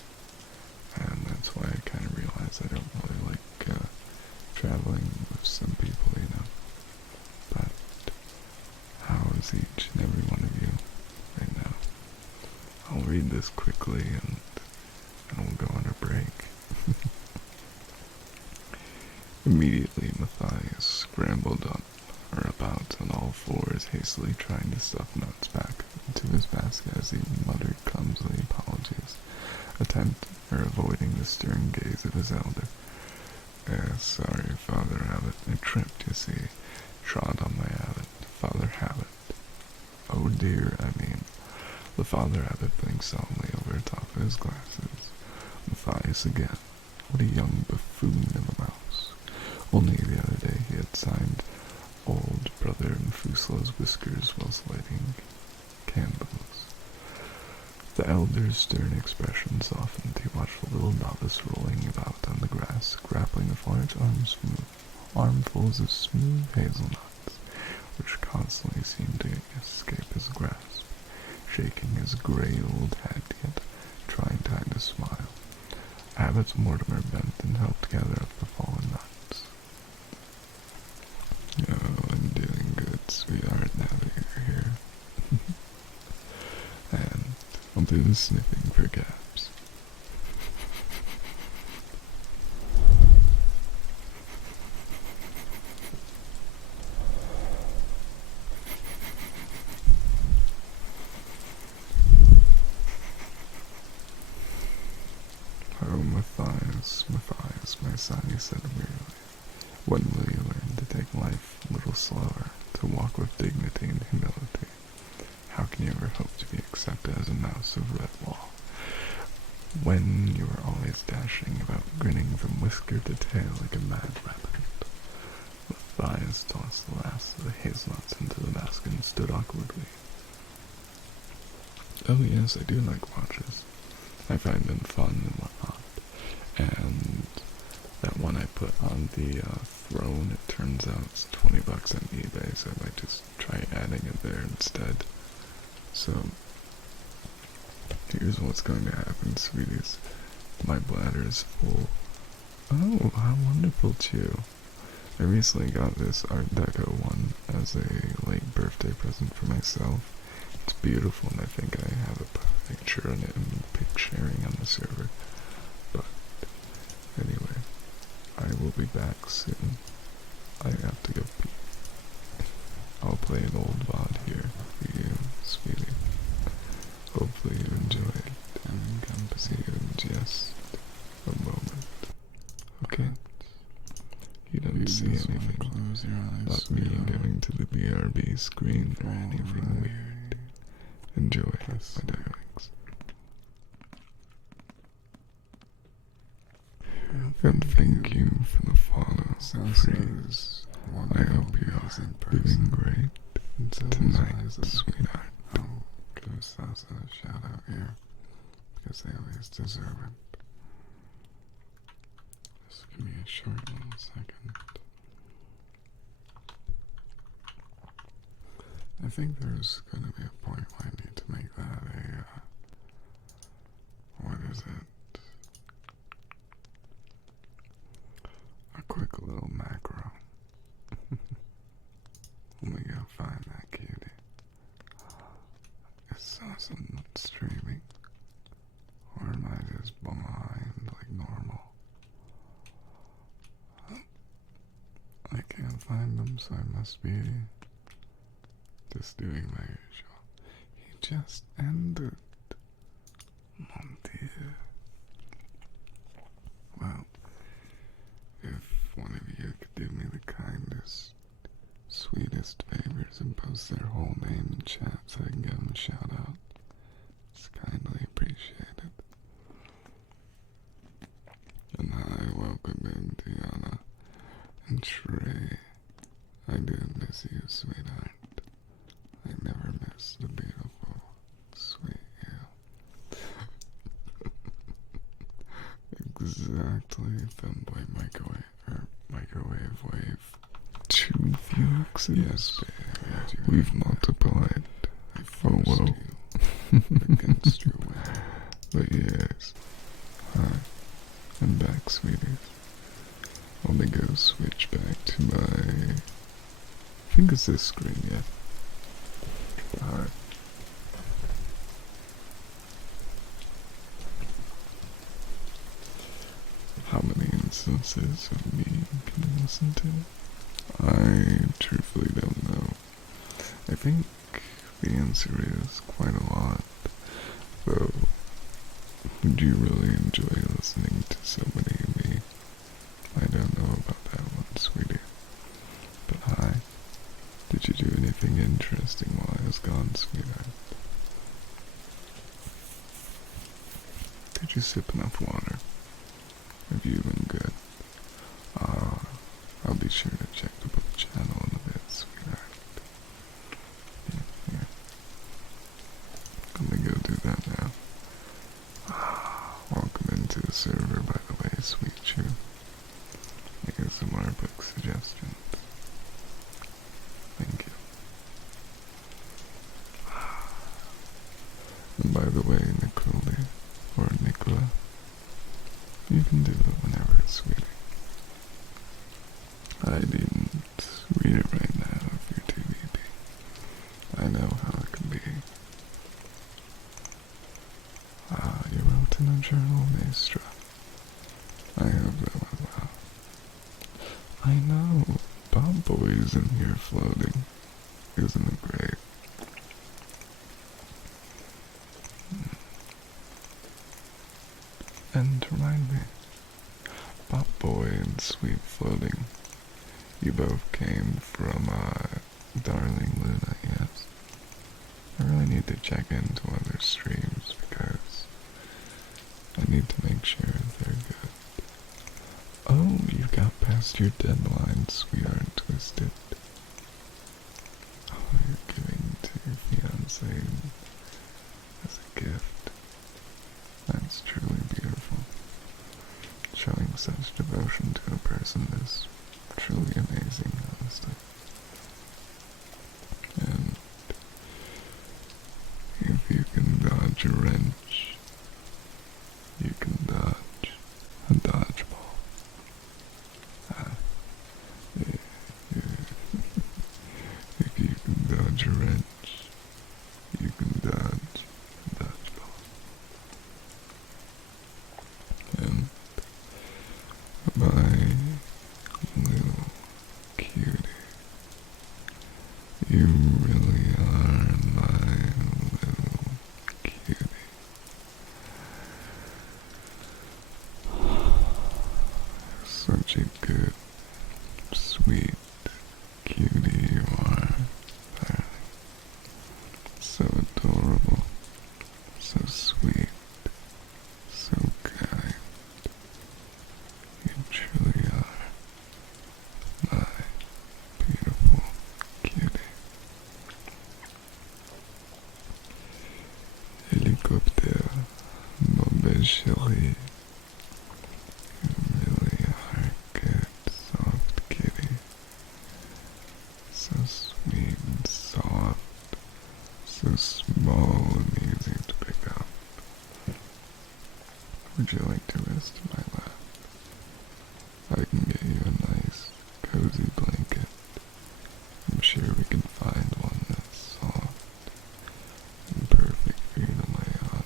each and every one of you right now. I'll read this quickly and we'll go on a break. Immediately, Matthias scrambled up, or about on all fours, hastily trying to stuff nuts back into his basket as he muttered clumsily apologies, avoiding the stern gaze of his elder. Sorry, Father Abbot. I tripped, you see. Trod on my abbot. Father Abbot. Oh dear, I mean. The Father Abbot blinked solemnly over the top of his glasses. Matthias again. What a young buffoon of a mouse. Only the other day he had signed old Brother Methuselah's whiskers whilst lighting candles. The elder's stern expression softened. He watched the little novice rolling about on the grass, grappling with large armfuls of smooth hazelnuts, which constantly seemed to escape his grasp, shaking his grey old head, yet trying to hide a smile. Abbot Mortimer bent and helped gather up the fallen nuts. Oh, I'm doing good, sweetheart, now that you're here. And I'll do the sniffing for gaps. Oh, Matthias, my son, he said wearily, when will you learn to take life a little slower, to walk with dignity and humility? How can you ever hope to be accepted as a mouse of red wall, when you are always dashing about, grinning from whisker to tail like a mad rabbit? Matthias tossed the last of the hazelnuts into the basket and stood awkwardly. Oh yes, I do like watches. I find them fun and whatnot. And that one I put on the throne, it turns out it's $20 on eBay, so I might just try adding it there instead. So, here's what's going to happen, sweeties. My bladder is full. Oh, how wonderful, Chew. I recently got this Art Deco one as a late birthday present for myself. It's beautiful, and I think I have a picture in it and pic sharing on the server. But anyway, I will be back soon. I have to go pee. I'll play an old VOD here for you, sweetie. Hopefully you enjoyed, and come to see you in just a moment. Okay? You don't see anything Close your eyes, but me going to the BRB screen or anything weird. Enjoy, my darlings. And thank you for the follow, freeze. I hope you are doing great tonight, sweetheart. I'll give Sasa a shout out here, because they always deserve it. Just give me a short little second. I think there's going to be a point where I need to make that what is it? A quick little macro. Let me go find that cutie. Is Sasa not streaming? Or am I just behind like normal? I can't find them, so I must be just doing my usual. He just ended. Mon Dieu. Well, if one of you could do me the kindest, sweetest favors and post their whole name in chat so I can give them a shout out, it's kindly appreciated. And hi, welcome in, Tiana and Trey. I do miss you, sweetheart. I never miss the beautiful, sweet you. Exactly, femboy microwave wave. 2 Felixes? Yes, babe. We've multiplied. Oh, whoa. Against your will. But yes. Hi. I'm back, sweeties. Let me go switch back to my... I think it's this screen, yeah. instances of me can you listen to? I truthfully don't know. I think the answer is quite a lot, though. Would you really enjoy listening to somebody of me? I don't know about that one, sweetie. But hi. Did you do anything interesting while I was gone, sweetheart? Did you sip enough water? Have you been good? I'll be sure to check the book channel in a bit, sweetheart. Here. Let me go do that now. Welcome into the server, by the way, sweet chew. Here's some more book suggestions. Thank you. And by the way, Nicole, or Nicola, you can do it whenever, sweetie. I didn't read it right now if you're too weepy. I know how it can be. You wrote in a journal, Maestra. I hope that went well. I know, Bob Boy's in here floating. Isn't it great? And to remind me, Bob Boy and Sweet Floating, you both came from, Darling Luna, yes? I really need to check into other streams because I need to make sure they're good. Oh, you got past your deadline, sweetheart, Twisted. Oh, you're giving to your fiancé as a gift. That's truly beautiful. Showing such devotion to a person is truly amazing, honestly. And if you can dodge a wrench, you can dodge a dodgeball. If you can dodge a wrench, you can dodge a dodgeball. And my little cutie, you really are my little cutie. Such a good, sweet cutie you are, darling. So adorable, so sweet, so kind. You truly are my beautiful cutie. Helicopter, mon bel chéri. You really are a good, soft kitty. So sweet and soft, so small and easy to pick up. Would you like to rest in my lap? I can get you a nice, cozy blanket. I'm sure we can find one that's soft and perfect for you to lay on.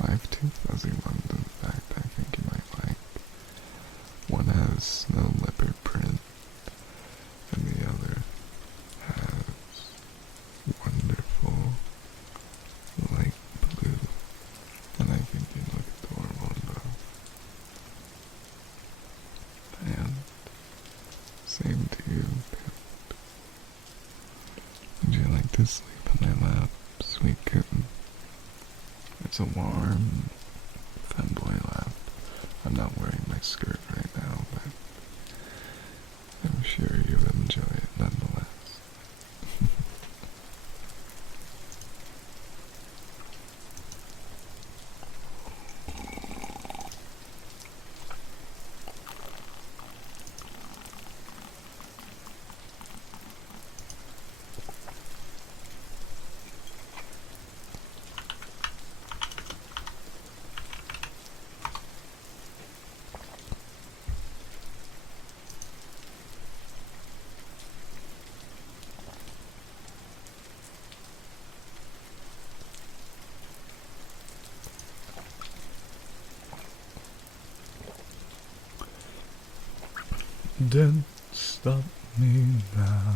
I have two fuzzy ones, in fact, I think you might like. One has snow leopard print, and the other has wonderful light blue, and I think they look adorable in both. And same to you, Pip. Would you like to sleep in my lap, sweet kitten? It's a warm, femboy lap. I'm not wearing my skirt right now, but I'm sure you would enjoy it nonetheless. Don't stop me now.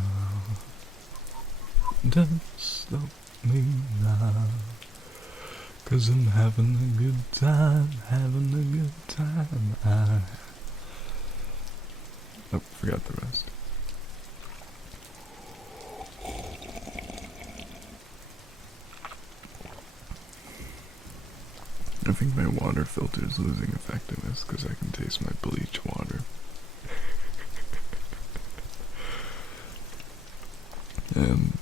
Don't stop me now. 'Cause I'm having a good time, having a good time. Oh, forgot the rest. I think my water filter is losing effectiveness because I can taste my bleach water. And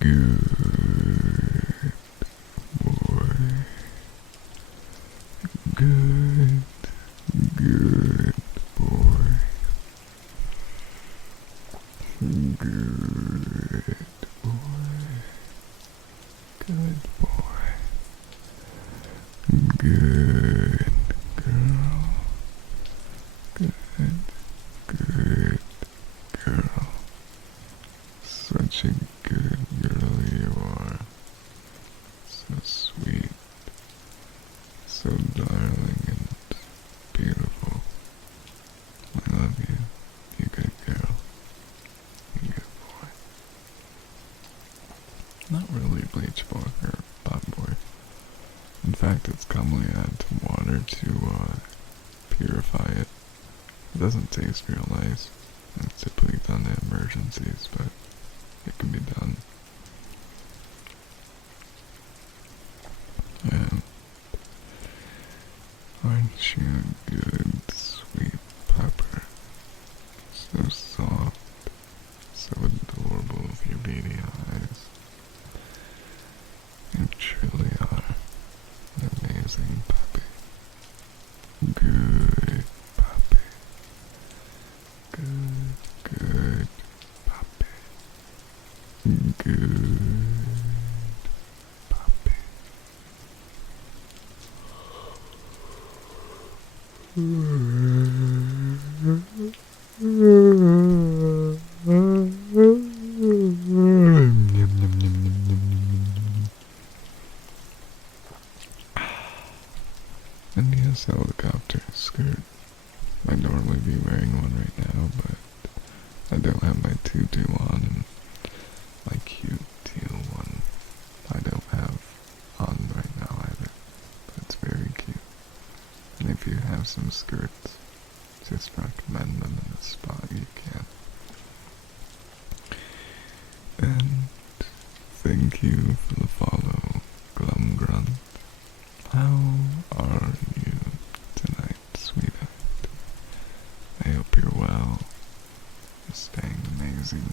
good boy. Good boy. Good boy. Good boy. Good girl. Good girl. Such a good girl you are. So sweet. So darling and beautiful. I love you. You good girl. You good boy. Not really bleach boy or pot boy. In fact, it's commonly added to water to purify it. It doesn't taste real nice. It's typically done in emergencies, but it can be done. And aren't you a good, sweet pepper? So soft, so adorable with your beady eyes. You truly are an amazing puppy. Good puppy. Good puppy. Good puppy. And yes, helicopter skirt. I'd normally be wearing one right now, but I don't have my tutu on, and my cute teal one I don't have on right now either. But it's very cute. And if you have some skirts, just recommend them in the spot you can. And thank you for the follow, Glum Grunt. How are you tonight, sweetheart? I hope you're well. You're staying amazing.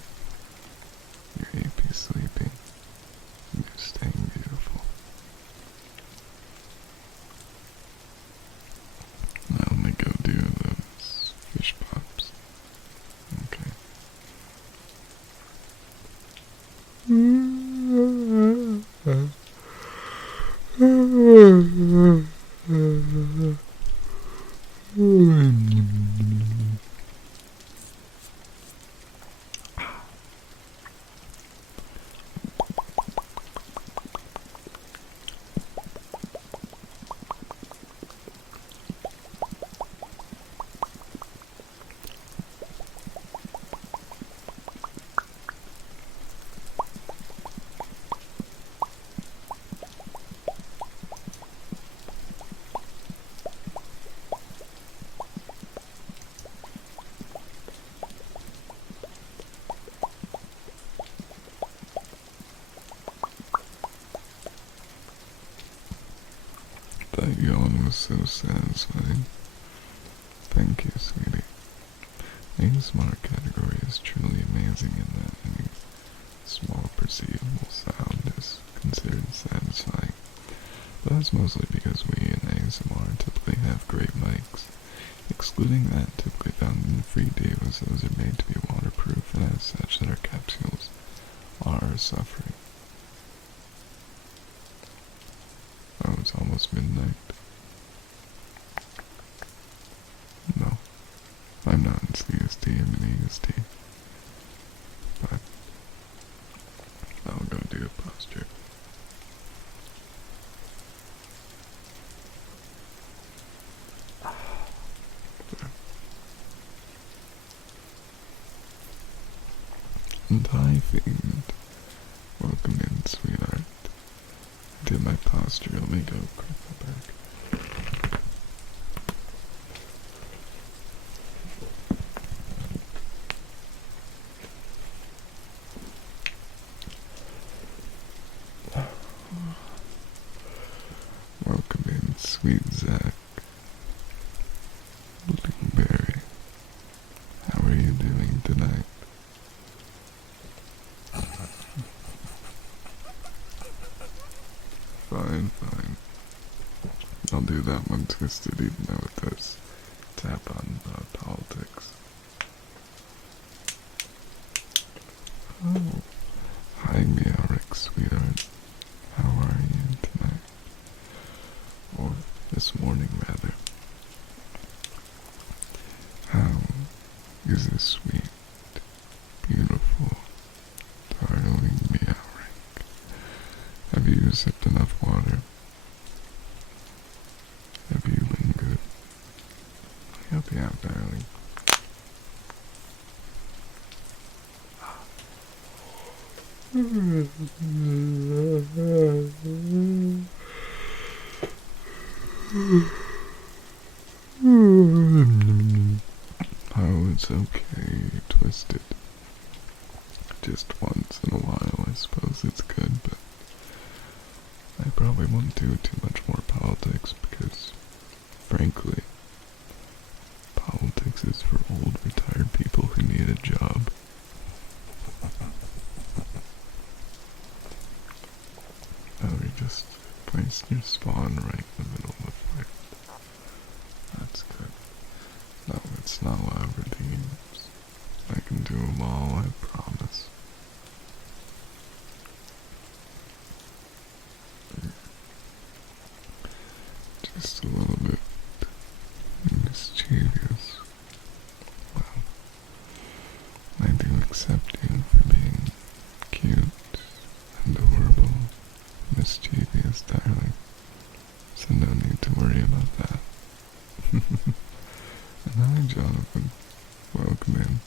You're AP sleeping. You're staying beautiful. Now let me go do those fish pops. Okay. That yawn was so satisfying. Thank you, sweetie. ASMR category is truly amazing in that any small perceivable sound is considered satisfying. But that's mostly because we in ASMR typically have great mics. Excluding that typically found in free divas, those are made to be waterproof and as such that our capsules are suffering. Oh, it's almost midnight. No, I'm not in CST, I'm in AST. But I'll go do a posture. Hi, Fiend. Welcome in, sweetheart. Did my posture. Let me go crack my back. Welcome in, sweet Zach. Blueberry. How are you doing tonight? Fine, fine. I'll do that one twisted even though it does tap on politics. Oh. Hi, Meowrick, sweetheart. How are you tonight? Or this morning, rather. How is this sweet, beautiful, darling Meowrick? Have you sipped enough water? Have you been good? I hope you have, darling. Oh, it's okay, you're twisted. Just once in a while, I suppose it's good, but I probably won't do too much more politics because, frankly, politics is for old retired people who need a job. Oh, you just placed your spawn right in the middle of the fight. That's good. No, it's not Lava Teams. I can do them all, I promise. Just a little bit mischievous. Well, I do accept you for being cute, adorable, mischievous, darling. So no need to worry about that. And hi, Jonathan. Welcome in.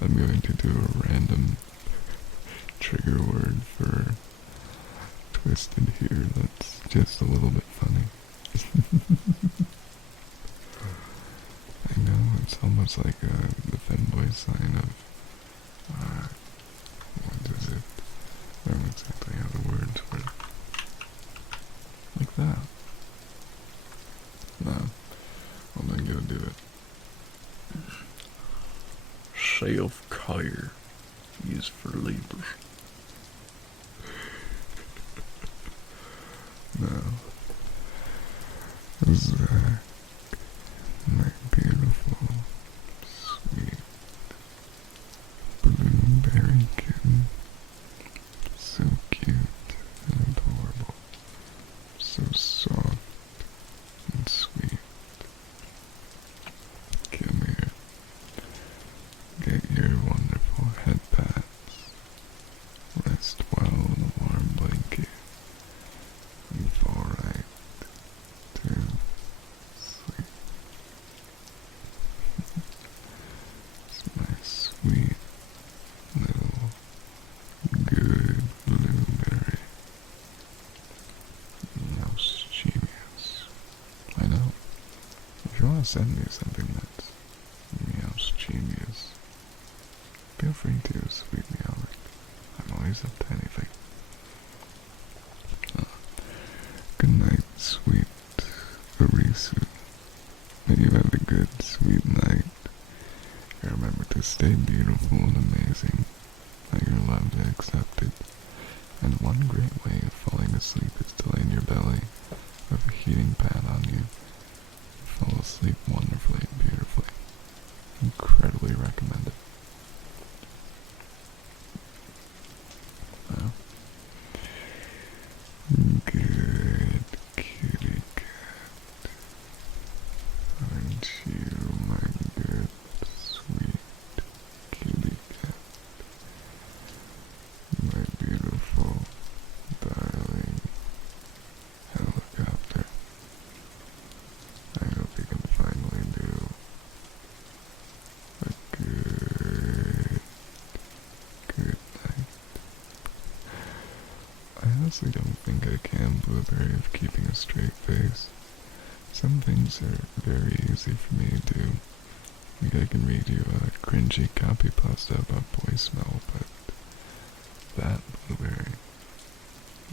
I'm going to do a random trigger word for twisted here that's just a little bit funny. I know, it's almost like the fanboy sign of, what is it? I don't know exactly how the words work. Like that. No, I'm not gonna do it. Self-care is for labor. No. Zach, my beautiful, sweet, blueberry kitten. So cute and adorable. So soft and sweet. Come here. Get your wonderful head pats. Rest well in a warm blanket. And fall right to sleep. It's my sweet little good blueberry. Mouse genius. I know. If you want to send me something that's mouse genius, feel free to, sweet Meowrick. I'm always up to anything. Good night, sweet Arisu. May you have a good, sweet night. And remember to stay beautiful and amazing. That you're loved and accepted. And one great way of falling asleep is to lay in your belly with a heating pad on you. Fall asleep wonderfully and beautifully. Incredibly recommended. Well, good kitty cat. Aren't you my good, sweet kitty cat? My beautiful, darling helicopter. I hope you can finally do a good honestly don't think I can, Blueberry, of keeping a straight face. Some things are very easy for me to do. Like I can read you a cringy copy pasta about voicemail, but that, Blueberry,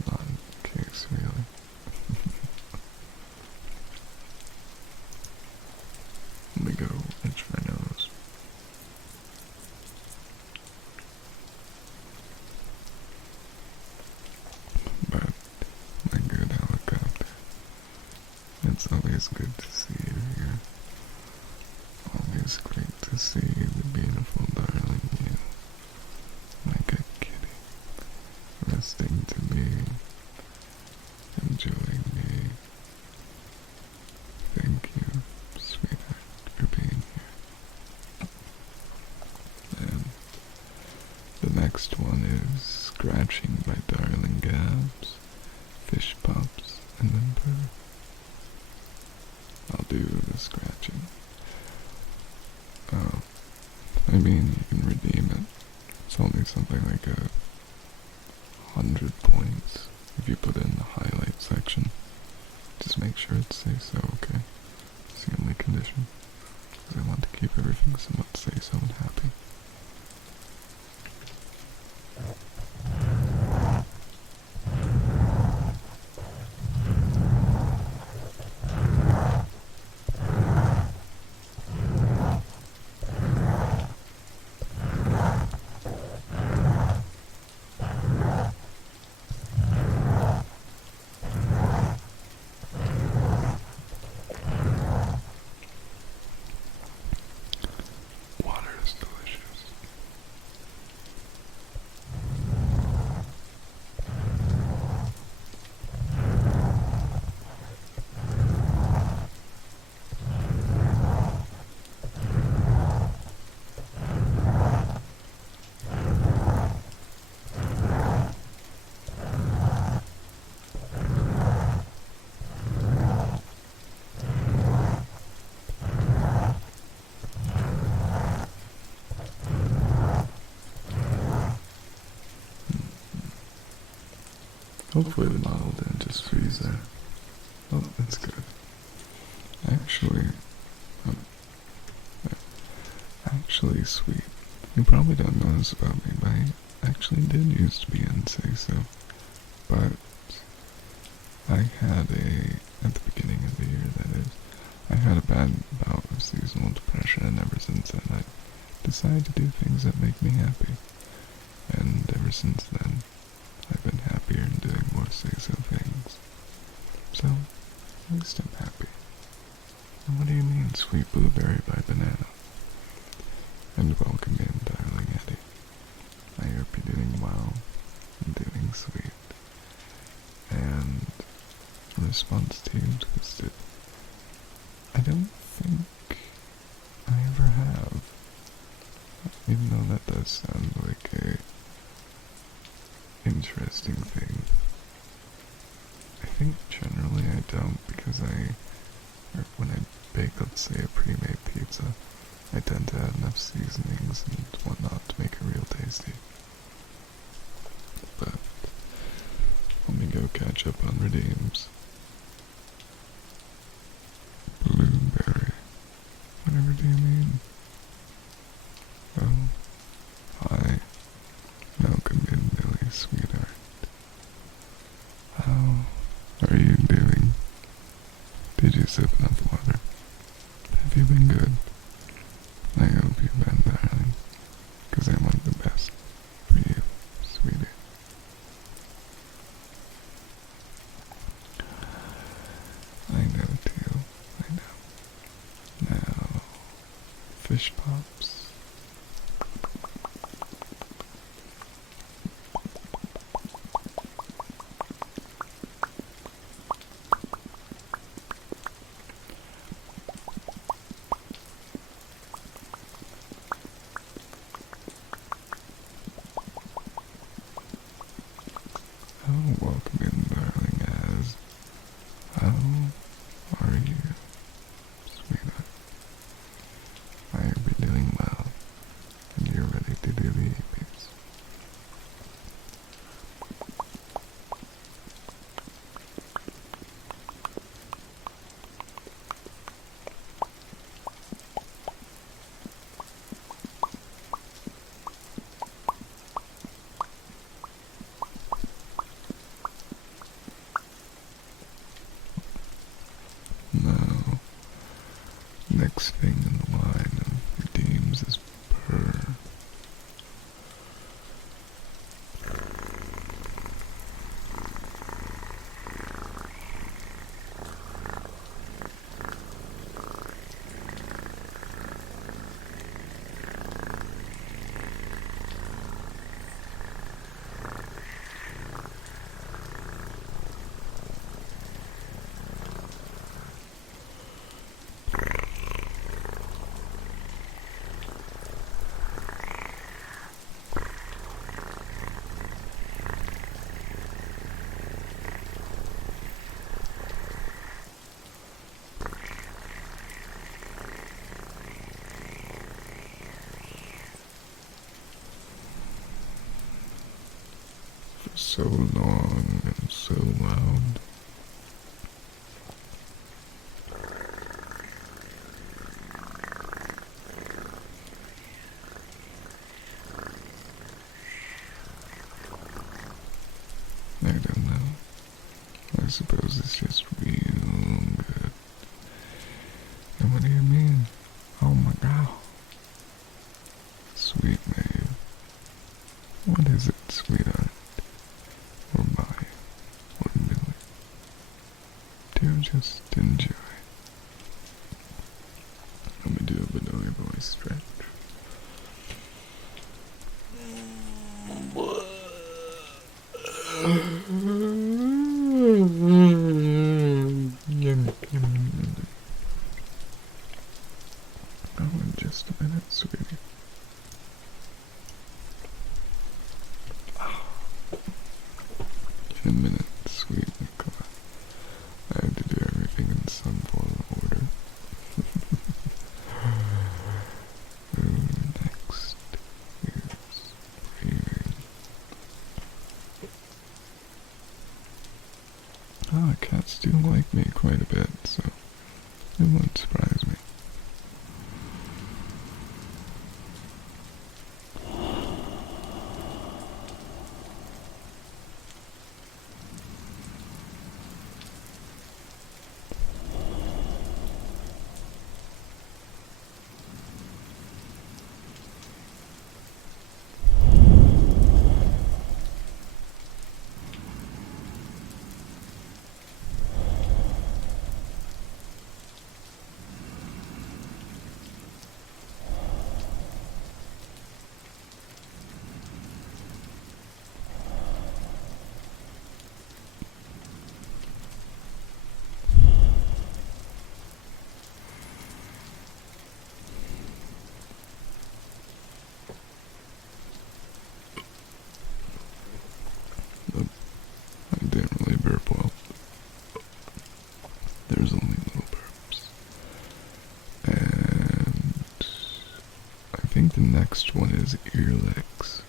not the case, really. Let me go itch my nose. But, my good helicopter, it's always good to see you here. Always great to see the beautiful darling you, my good kitty, resting to me, enjoying me. Thank you, sweetheart, for being here. And the next one is scratching by darling Gabs, fish pops, and then purr. I'll do the scratching. I mean, you can redeem it. It's only something like 100 points if you put it in the highlight section. Just make sure it says so, okay? It's the only condition. Because I want to keep everything somewhat say so and happy. Water is delicious. Hopefully the model didn't just freeze there. Oh, that's good. Actually, sweet. You probably don't know this about me, but I actually did used to be in Say So. But I had at the beginning of the year that is, I had a bad bout of seasonal depression, and ever since then I decided to do things that make me happy. And ever since then, I've been happier and doing more say-so things. So, at least I'm happy. And what do you mean, Sweet Blueberry by Banana? And welcome in, darling Eddie. I hope you're doing well and doing sweet. And in response to you, Twisted, I don't think I ever have. Even though that does sound like a interesting thing. I think generally I don't, because when I bake, let's say, a pre-made pizza, I tend to add enough seasonings and whatnot to make it real tasty. But let me go catch up on redeems. Blueberry. Whatever do you mean? Oh, hi. Welcome in, Billy, sweetheart. How are you doing? Did you sip enough water? Have you been good? I hope you've been, darling, because I want the best for you, sweetie. I know, too. I know. Now, fish pops. Oh, welcome in, darling, as how are you, sweetheart? I hope you're doing well, and you're ready to do the APs. so long and so loud. I don't know. I suppose it's just real good. And what do you mean? Oh my god. Sweet maid. What is it, sweetheart? Or bye? Or bnuy? Do just enjoy. Let me do a bnuy voice stretch. Oh, in just a minute, sweetie. In a minute, sweet Nicola. I have to do everything in some form of order. Next is breathing. Ah, cats do like me quite a bit, so it won't surprise me. I didn't really burp well. There's only little burps. And I think the next one is ear licks.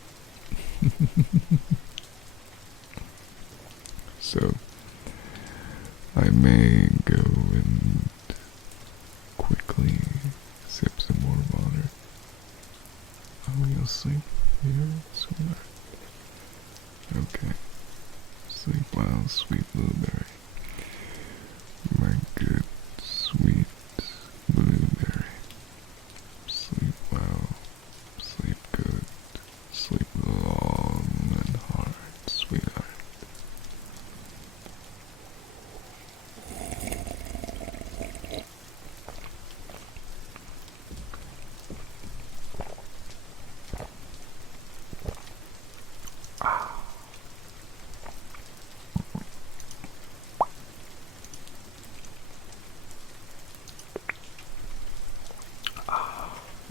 So I may go and quickly sip some more water. Oh, you'll sleep here, sweetheart? Okay. Sleep well, sweet blueberry. My good, sweet blueberry. Sleep well, sleep good, sleep long and hard, sweetheart.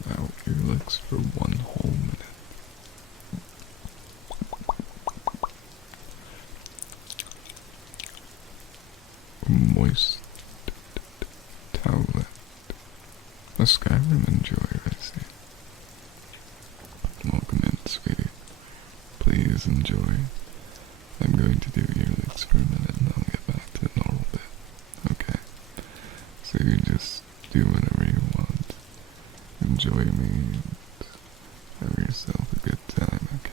Now ear licks for one whole minute. Moist towelette. A Skyrim enjoyer, I see. Welcome in, sweetie. Please enjoy. I'm going to do ear licks for a minute and I'll get back to the normal bit. Okay? So you just do whatever you want. Enjoy me and have yourself a good time, okay?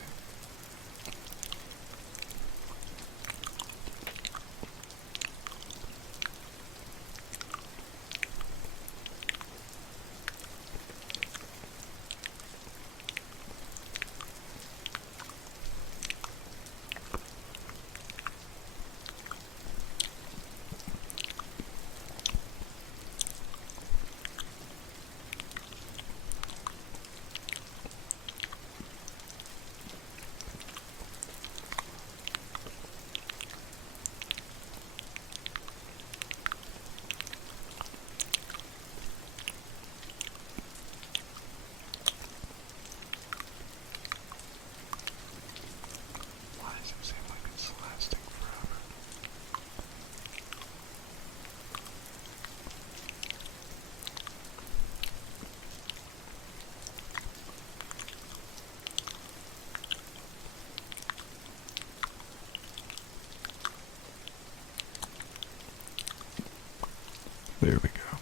There we go.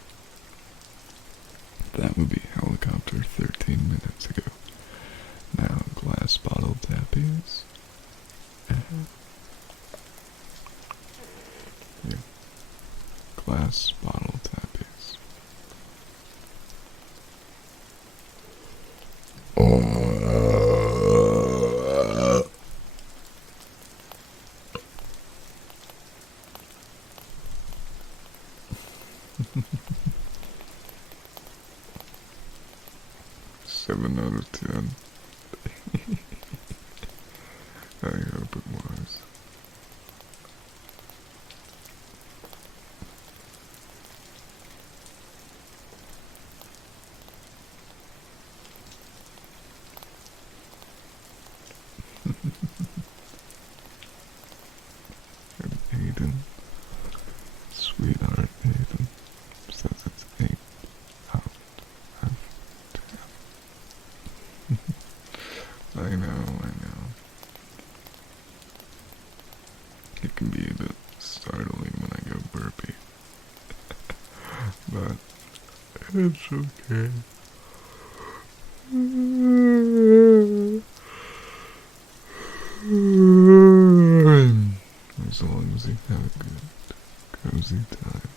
That would be helicopter 13 minutes ago. Now glass bottle tappies. Yeah. Glass bottle tappies. Oh. 7 out of 10. I hope it was. And Aiden, sweetheart Aiden, says it's 8 out of 10. I know. It can be a bit startling when I go burpee, but it's okay. As long as you have a good, cozy time.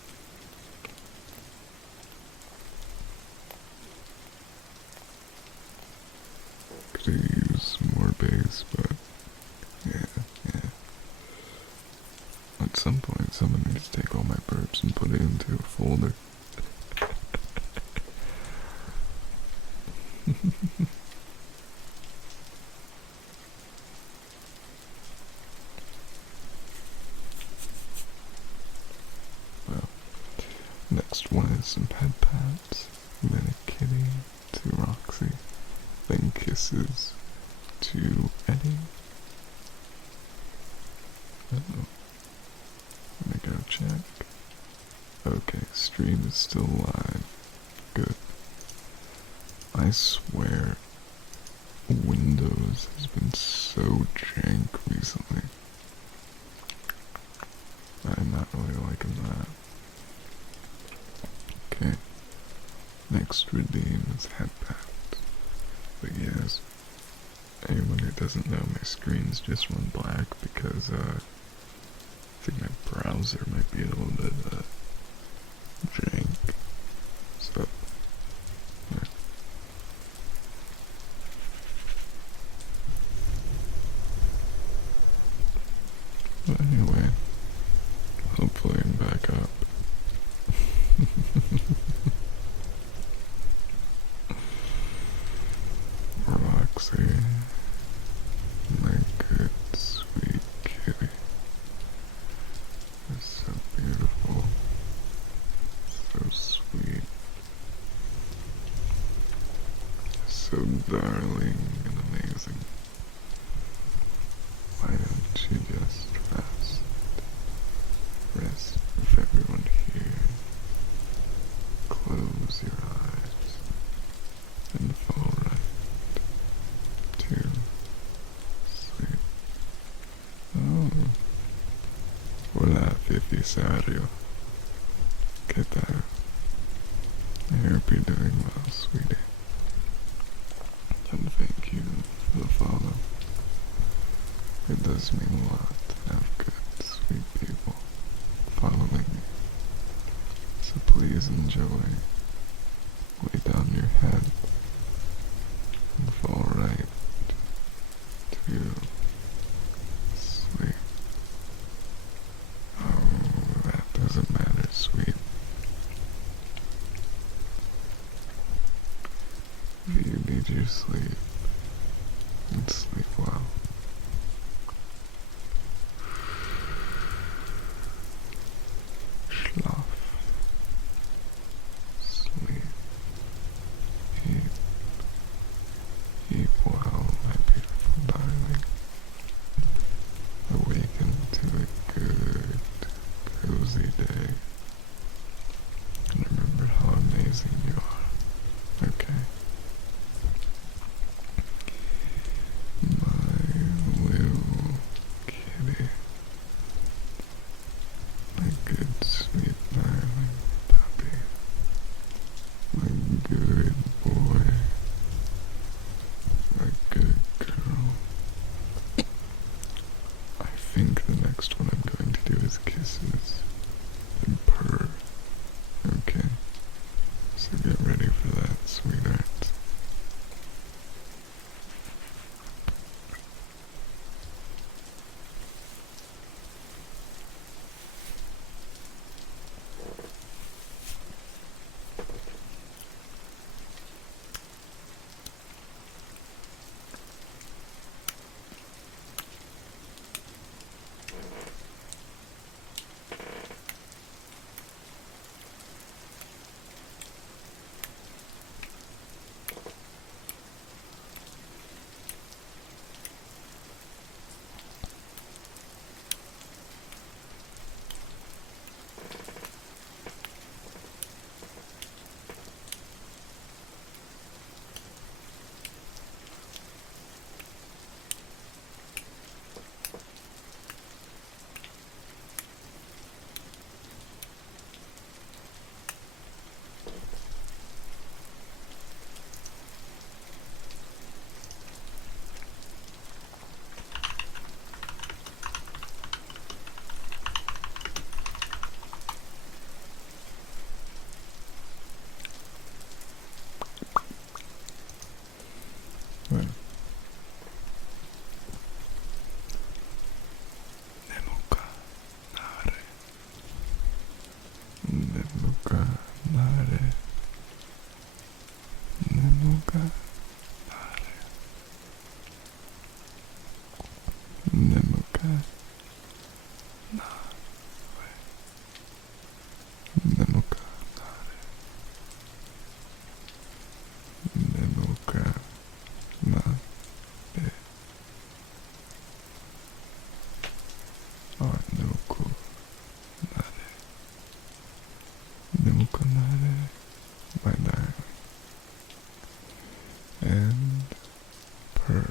Could use more bass, but yeah. At some point, someone needs to take all my burps and put it into a folder. Well, next one is some pet pats, then a kitty to Roxy, then kisses to Eddie. Uh-oh. Let me go check. Okay, stream is still live. Good. I swear, Windows has been so jank recently. I'm not really liking that. Okay. Next redeem is headband. But yes, anyone who doesn't know, my screen's just run black because, I think my browser might be a little bit, jank. So, yeah. But anyway, hopefully I'm back up. Roxy, my good, sweet kitty. You're so beautiful, so sweet, so darling and amazing. Why don't you just rest? Rest with everyone here. Close your eyes and fall right to sleep. Oh, hola, Fifisario. ¿Qué tal? I hope you're doing well, sweetie. And thank you for the follow. It does mean a lot to have good, sweet people following me. So please enjoy. Lay down your head and fall right to sleep. Oh, that doesn't matter, sweet. If you need your sleep, and sleep well. Schlaf. Sleep. Eat. the next one I'm going to do is kisses and purr. Okay, so get ready for that, sweetheart. Well, nemuka nare, nemuka nare, nemuka nare, nemuka nare, nemuka nare, nemuka nare. Nuku nare, nuku nare, my darling, and purr.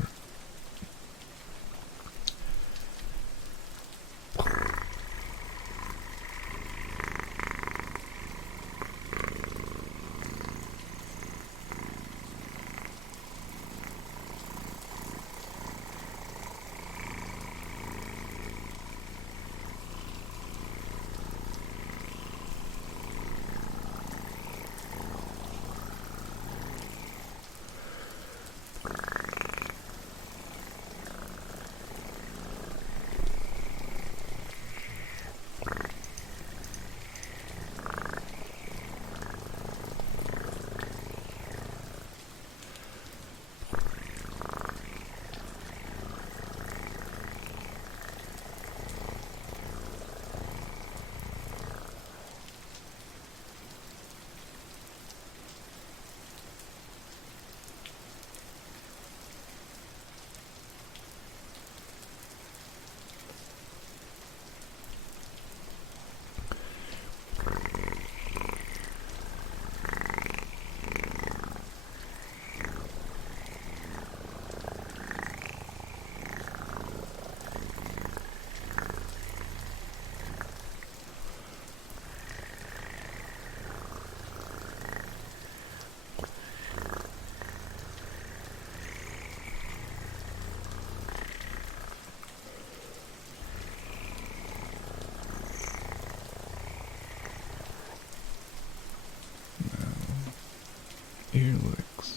Ear licks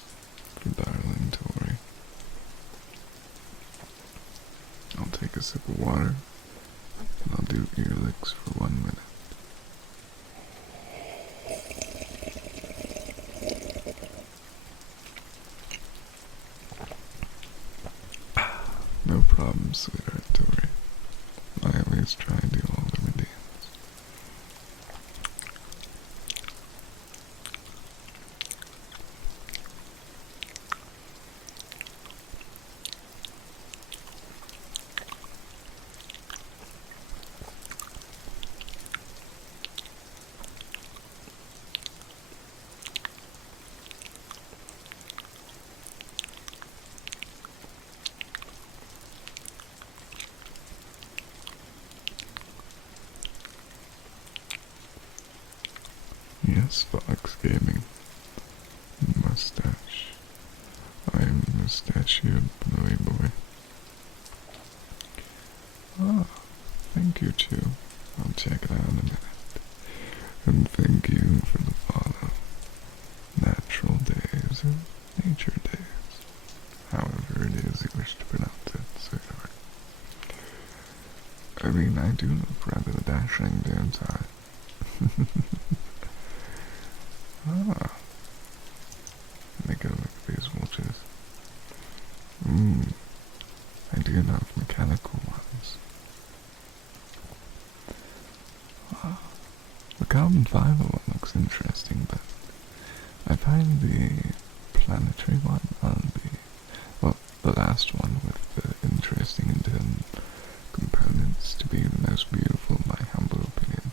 for darling Tori. I'll take a sip of water, and I'll do ear licks for 1 minute. No problem, sweetheart Tori. I always try and do all the routines. Yes, Fox Gaming. Mustache. I am mustachioed bnuy boy. Ah, Thank you too. I'll check it out in a minute. And thank you for the follow. Natural days or nature days. However it is you wish to pronounce it, sweetheart. I mean, I do look rather dashing, don't I? Ah. Let me go look at these watches. I do love mechanical ones. Ah, the carbon fiber one looks interesting, but I find the planetary one the last one with the interesting internal components to be the most beautiful in my humble opinion.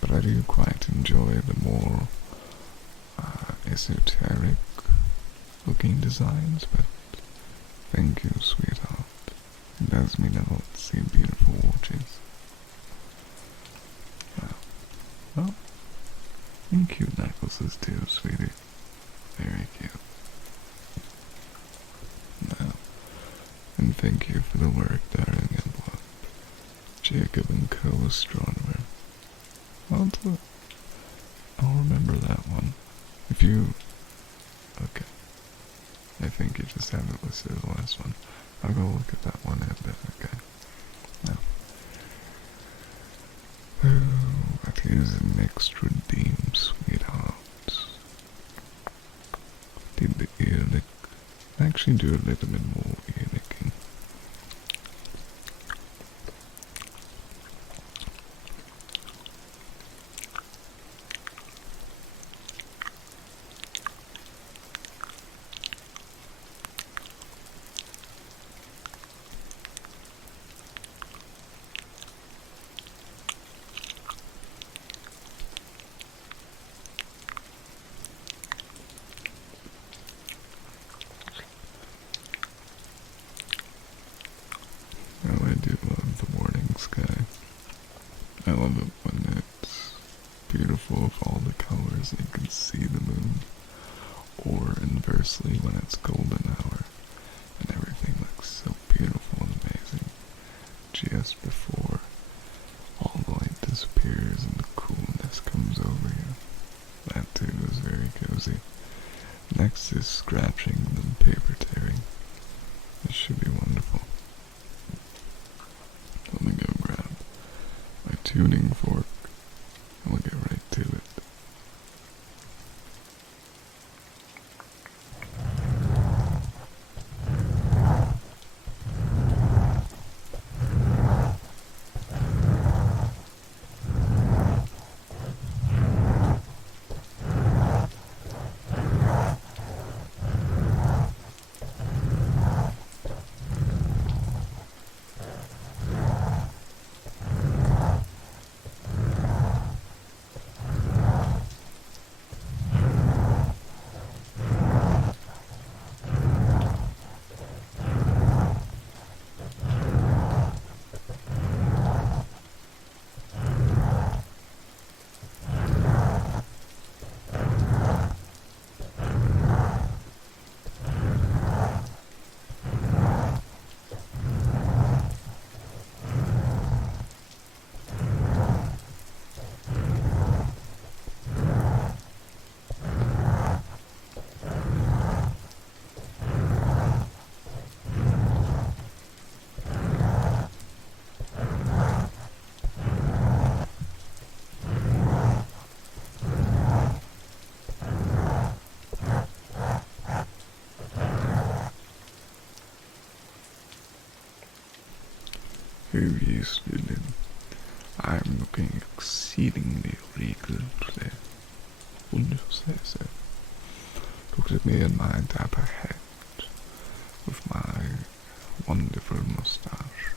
But I do quite enjoy the more esoteric looking designs, but thank you, sweetheart. It does mean a lot to see beautiful watches. Well, and cute necklaces too, sweetie. Very cute. Now, and thank you for the work, darling envelope. Jacob and Co. Astronomer. I'll remember that one. If you... Okay. I think you just have it listed as the last one. I'll go look at that one in a bit, okay? Now. Oh, that is an extra redeem, sweetheart. Did the ear lick? Actually do a little bit more ear licking. Oh, I do love the morning sky. I love it when it's beautiful with all the colors and you can see the moon, or inversely when it's golden hour and everything looks so beautiful and amazing just before all the light disappears and the coolness comes over you. That too is very cozy. Next is scratching and paper tearing. This should be wonderful. Let me go grab my tuning fork and we'll get right to it. Oh yes, Lillian. I am looking exceedingly regal today. Wouldn't you say so? Look at me in my dapper hat, with my wonderful moustache.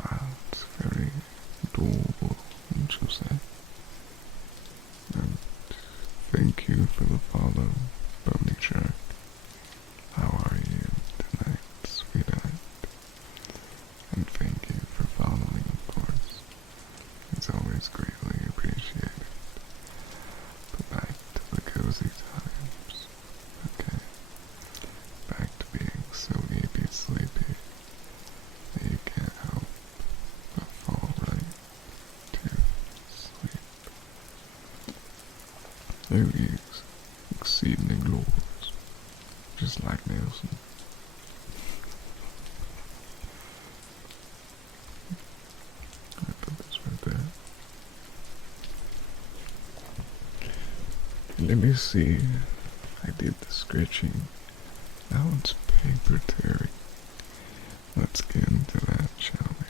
Ah, it's very adorable, wouldn't you say? And thank you for the follow, Bony Shark. How are you tonight, sweetheart? And thank you for following, of course. It's always greatly appreciated. But back to the cozy times. Okay. Back to being so sleepy that you can't help blues, exceedingly glorious, just like Nelson. I put this right there. Let me see. I did the scratching. Now it's paper tearing. Let's get into that, shall we?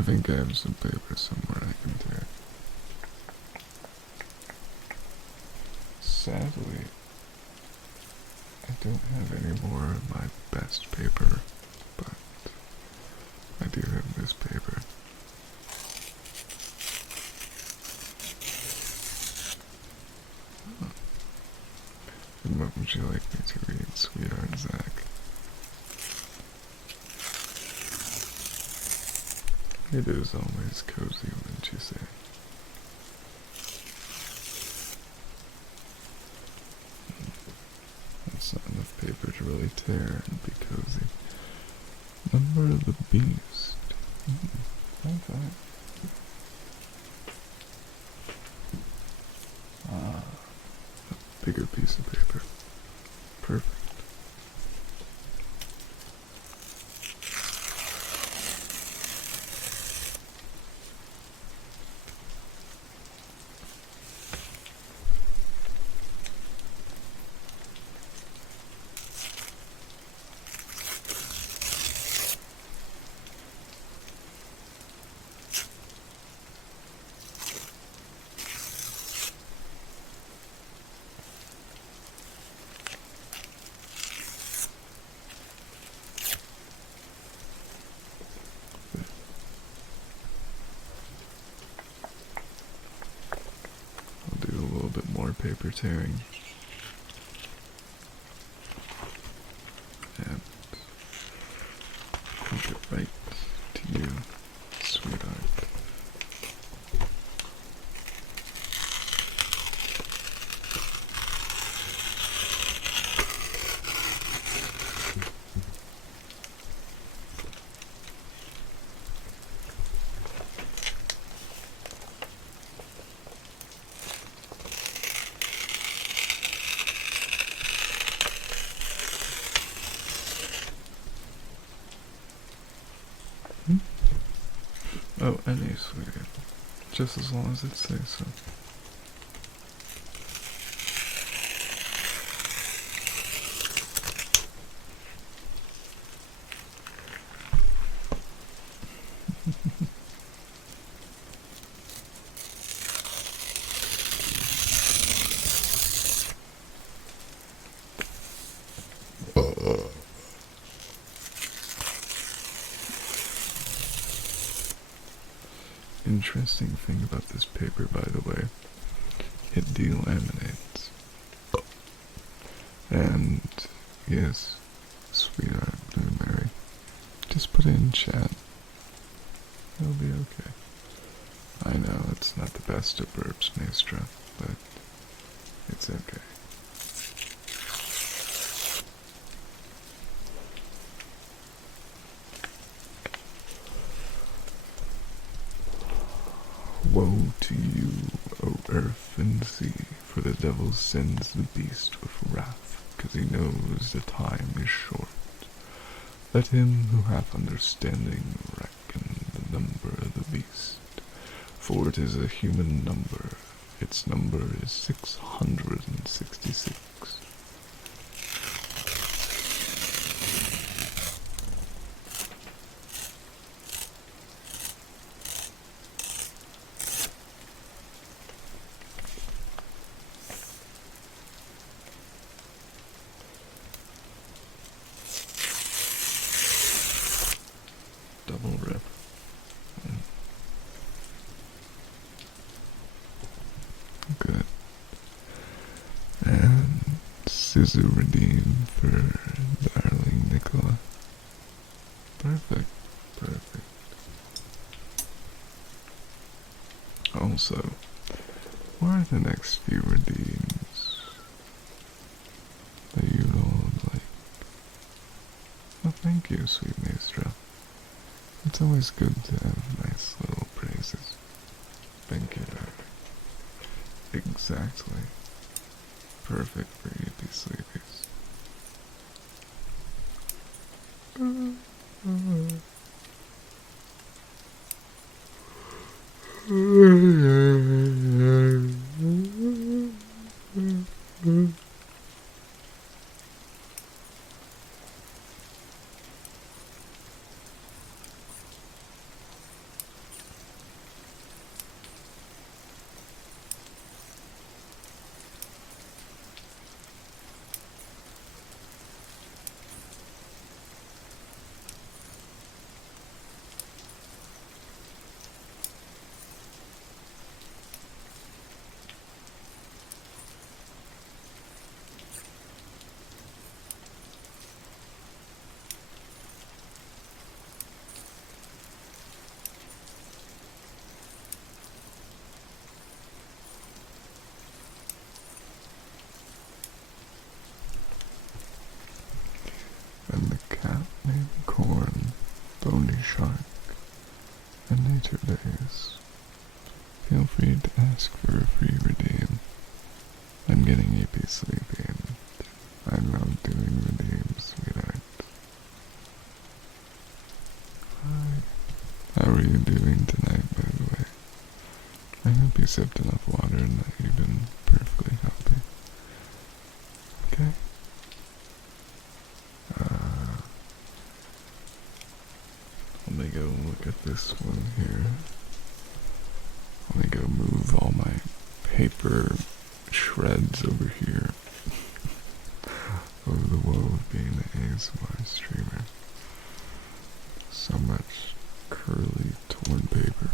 I think I have some paper somewhere I can tear. Sadly, I don't have any more of my best paper, but I do have this paper. And what would you like me to read, sweetheart Zach? It is always cozy, wouldn't you say? That's not enough paper to really tear and be cozy. Number of the beast. Okay. Ah, a bigger piece of paper. Perfect. I'll do a little bit more paper tearing. And take it right to you, sweetheart. Oh, any, sweetie. Just as long as it says so. Interesting thing about this paper, by the way, it delaminates. And yes, sweetheart Blueberry, just put it in chat. It'll be okay. I know it's not the best of burps, Maestra, but it's okay. Woe to you, O earth and sea, for the devil sends the beast with wrath, because he knows the time is short. Let him who hath understanding reckon the number of the beast, for it is a human number. Its number is 666. Double rip. Good. And scissor redeem for darling Nicola. Perfect. Perfect. Also, what are the next few redeems that you would like? Well, thank you, sweet Maestra. It's always good to have nice little praises. Thank you, darling. Exactly. perfect for yippee sleepies. And the cat named Corn, Bony Shark, and Nature Days. Feel free to ask for a free redeem. I'm getting yippee sleepy and I love doing redeems, sweetheart. Hi. How are you doing tonight, by the way? I hope you sipped enough water and that you've been perfectly healthy. Okay? Let me go look at this one here. Let me go move all my paper shreds over here. Oh, the woe of being an ASMR streamer. So much curly, torn paper.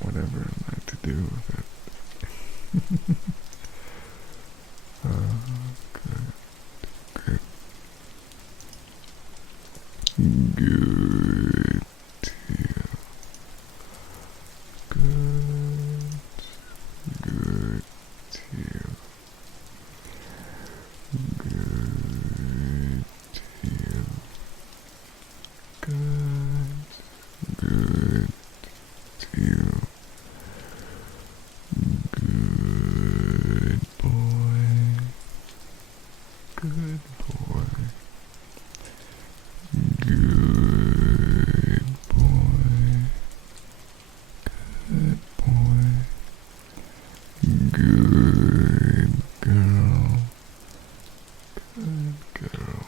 Whatever am I to do with it? Good. Good to you. Good to you. Good to you. Good to you. Good boy. Good boy. Good boy. Good boy. Good girl. Good girl.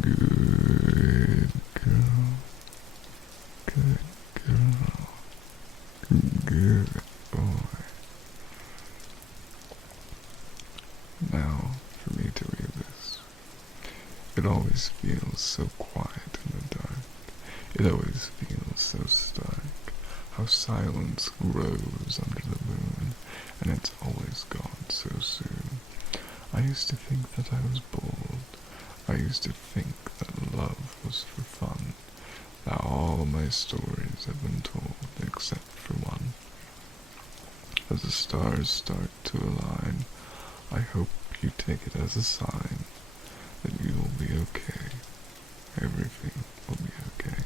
Good girl. Good girl. Good boy. Now, for me to read this. It always feels so quiet in the dark. It always feels so stark. How silence grows under the moon, and it's always gone so soon. I used to think that I was bold. I used to think that love was for fun. Now all my stories have been told except for one. As the stars start to align, I hope you take it as a sign that you will be okay. Everything will be okay.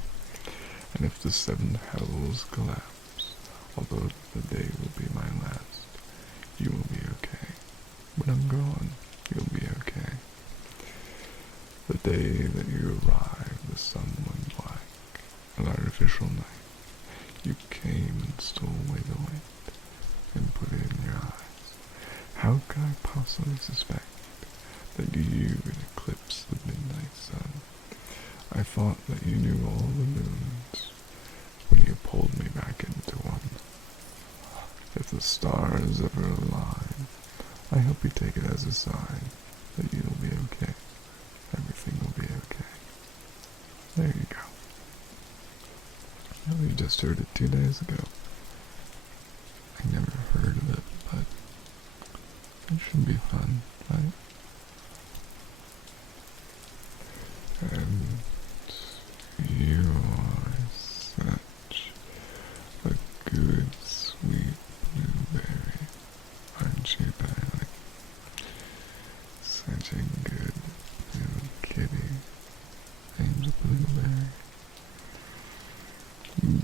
And if the seven hells collapse, although the day will be my last, you will be okay. When I'm gone, you'll be okay. The day that you arrived, the sun went black, an artificial night. You came and stole away the light and put it in your eyes. How could I possibly suspect that you would eclipse the midnight sun? I thought that you knew all the moons when you pulled me back into one. If the stars ever align, I hope you take it as a sign that you'll be okay. Everything will be okay. There you go. Oh, you just heard it 2 days ago. I never heard of it, but it should be fun, right? And you are such a good, sweet blueberry, aren't you, darling? Such a good little kitty named Blueberry.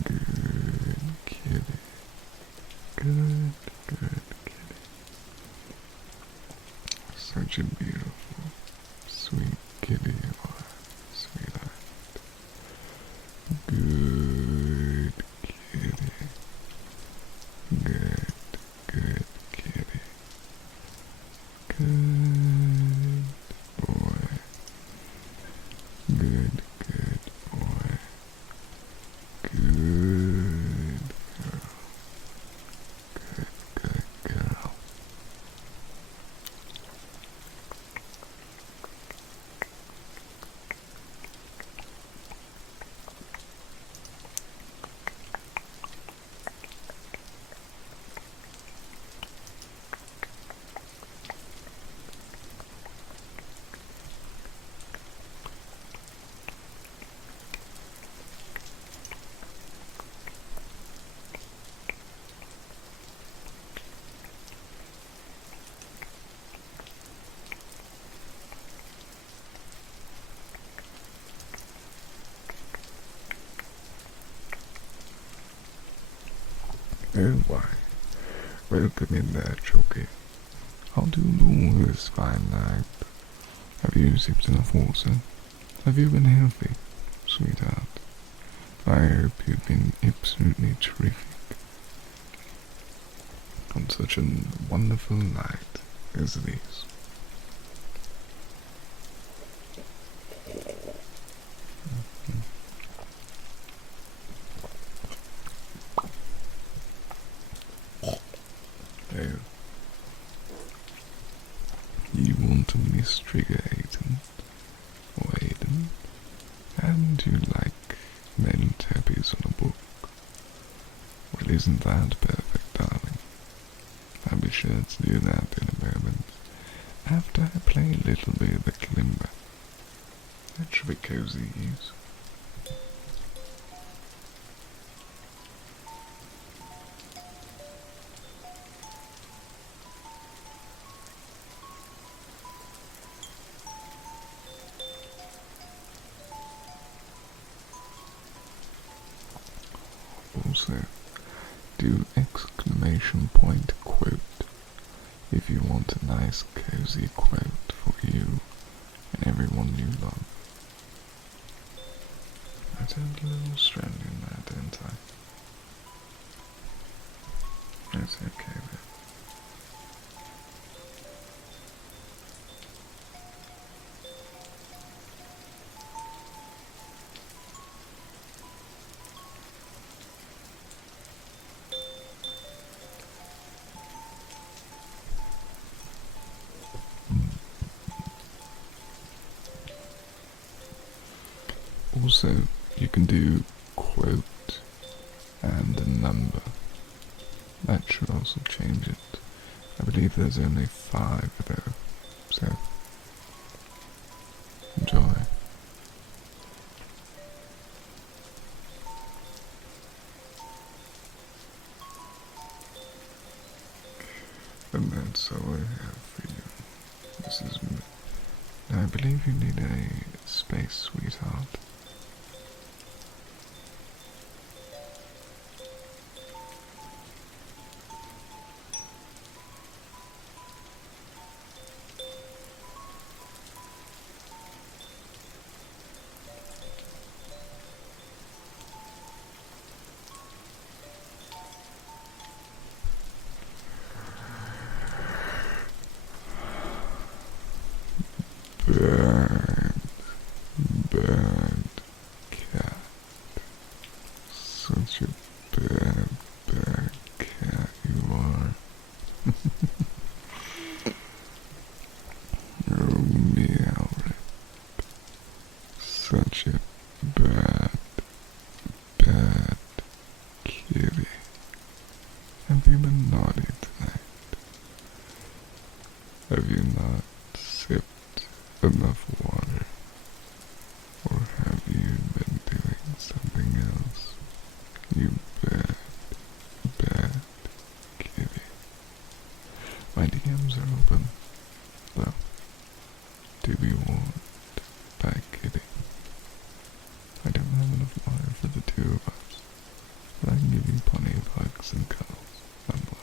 Good kitty. Good kitty. Oh, why? Welcome in there, Chalky. How do you do this fine night? Have you sipped enough water? Have you been healthy, sweetheart? I hope you've been absolutely terrific on such a wonderful night as this. Oh, you want to mistrigger Aiden, or Aiden, and you like men tappies on a book. Well, isn't that perfect, darling? I'll be sure to do that in a moment, after I play a little bit of the kalimba. That should be cozy use. Also, do exclamation point quote if you want a nice cozy quote for you and everyone you love. I turned a little strange in there, didn't I? That's okay, babe. Also, you can do quote and a number. That should also change it. I believe there's only 5 though, so enjoy. And that's all I have for you. This is I believe you need a space, sweetheart. Bad, bad cat. Such a bad, bad cat you are. Oh, meow. Such a bad, bad kitty. Have you been naughty tonight? Have you not sipped enough water? Or have you been doing something else? You bad, bad kitty. My DMs are open, though. Do you want that kitty? I don't have enough water for the 2 of us, but I can give you plenty of hugs and cuddles, nonetheless.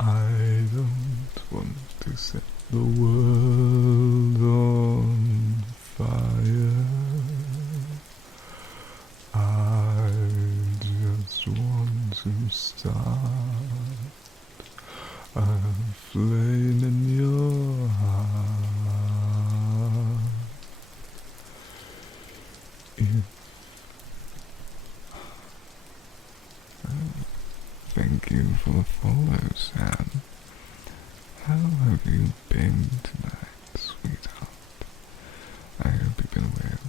I don't want to set the world on fire. I just want to start a flame in your heart. Thank you for the follow, Sam. How have you been tonight, sweetheart? I hope you've been well.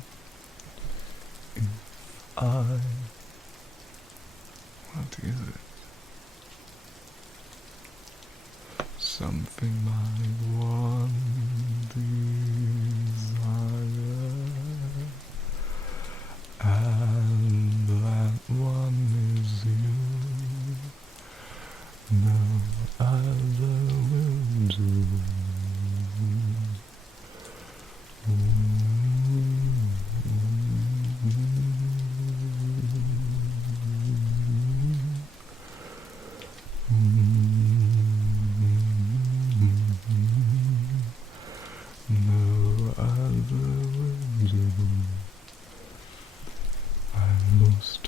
What is it? Something my one desire, and that one is you. No other will do.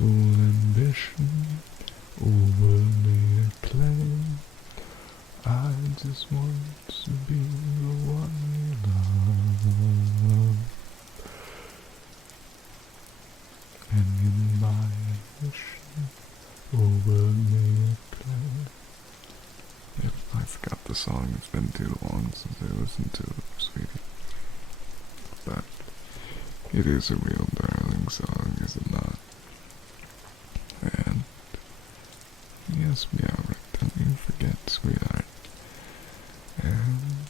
stole ambition, overly acclaim. I just want to be the one you love. And in my ambition, overly acclaim. Yep, I forgot the song. It's been too long since I listened to it, sweetie. But it is a real darling song, is it not? And yes, meow, don't you forget, sweetheart. And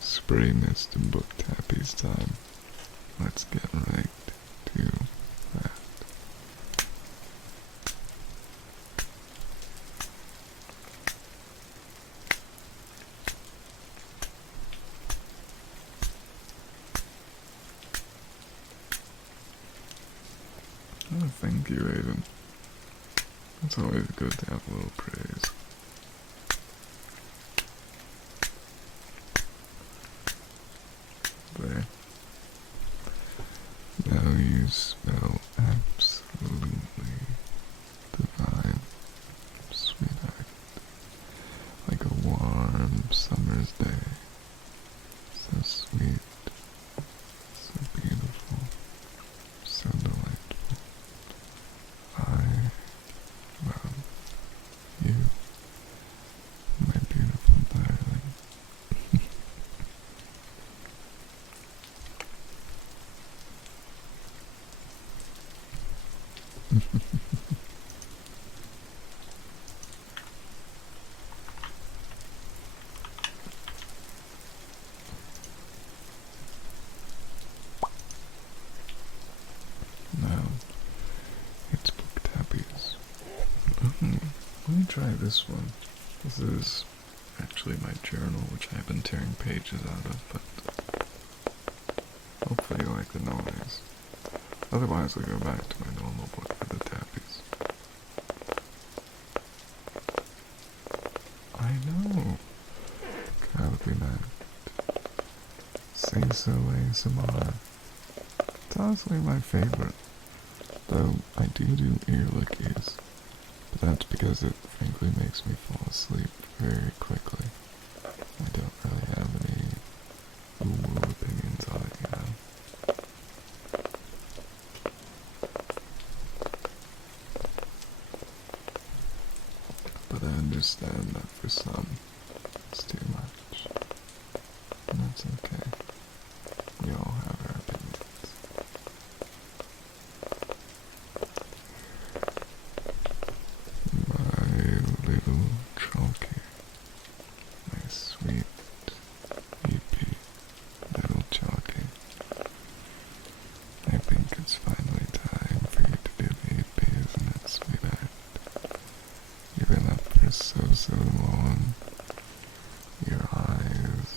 spray mist and book tappies time. Let's get right to that. Oh, thank you, Aiden. It's always good to have a little praise. There. Now you smell absolutely divine, sweetheart. Like a warm summer's day. So sweet, so beautiful, so delightful. I love you, my beautiful darling. Now, it's book tappies. Let me try this one. This is actually my journal, which I've been tearing pages out of, but hopefully you like the noise. Otherwise, I'll go back to my normal book for the tappies. I know. Calico Night. Say so ASMR. It's honestly my favorite. Though I do ear lickies. But that's because it frankly makes me fall asleep very quickly. I don't really have any ooh opinions on it, you know. But I understand that for some, it's too much. And that's okay. We all have our opinions. My little chalky, my sweet EP, little chalky. I think it's finally time for you to do the EP, isn't it, sweetheart? You've been up for so long. Your eyes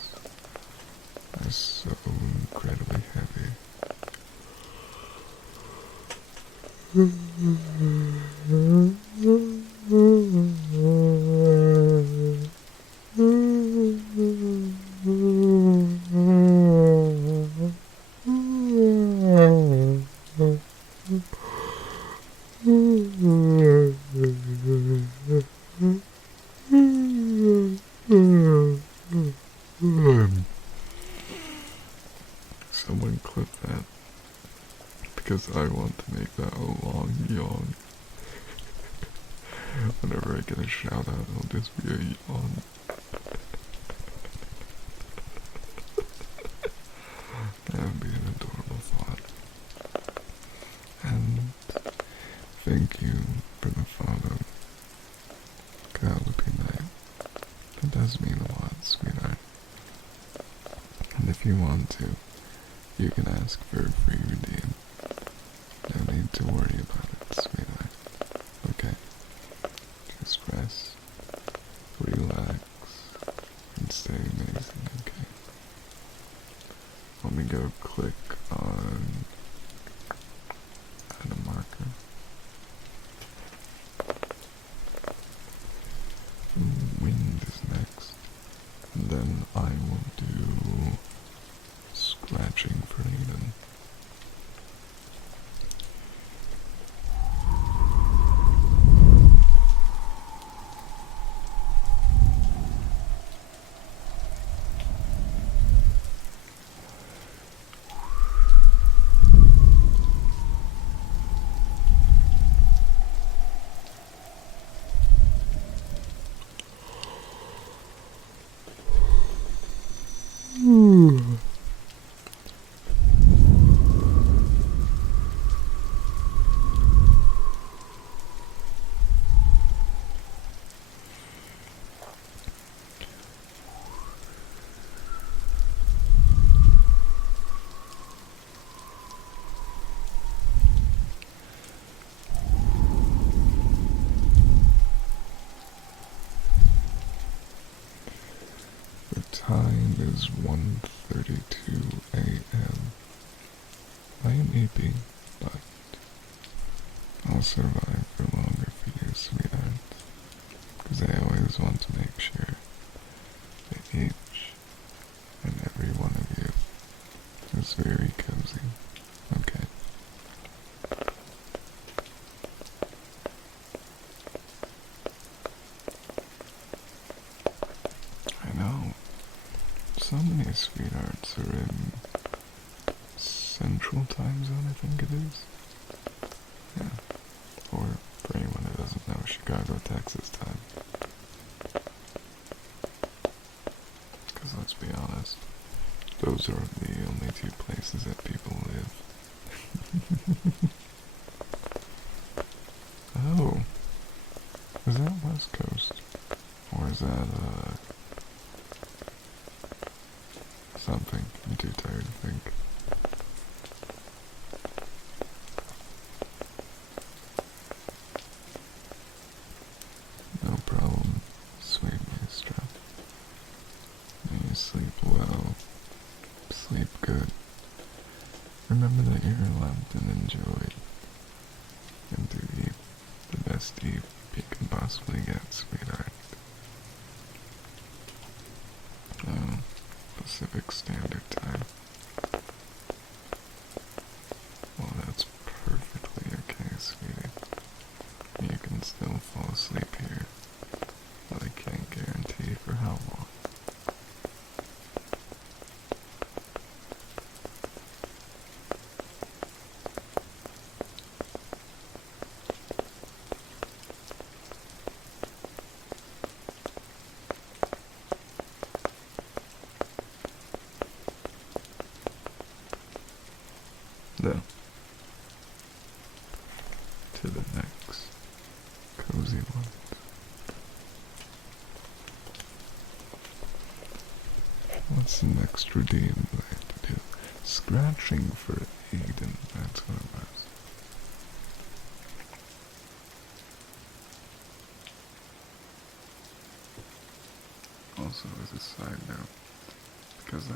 are so incredibly heavy. Someone clip that, because I want to make that a long yawn. Whenever I get a shout out, it'll just be a yawn. That would be an adorable thought. And thank you for the follow. Gallopy Night. It does mean a lot, sweetheart. And if you want to, you can ask for a free redeem. No need to worry about it, sweetheart. Okay? Just rest, relax, and stay amazing, okay? Let me go click on add a marker. Wind is next. And then I will do scratching for Aiden. is 1:32 a.m. I am eepy, but I'll survive for longer for you, sweetheart, because I always want to make sure that each and every one of you is very cozy, okay? I know, so many sweethearts are in Central Time Zone, I think it is. Yeah. Or, for anyone who doesn't know, Chicago, Texas time. Because let's be honest, those are the only two places that people live. Oh, is that West Coast? Or is that, something? I'm too tired to think. No problem, sweet maestro. May you sleep well, sleep good. Remember that you're loved and enjoyed, and to eat the best sleep you can possibly get, sweetheart. Oh, Pacific Standard Time. Well, that's perfectly okay, sweetie. You can still fall asleep here, but I can't guarantee for how long. Though, to the next cozy one. What's the next routine I have to do? Scratching for Aiden, that's what it was. Also, as a side note, because I,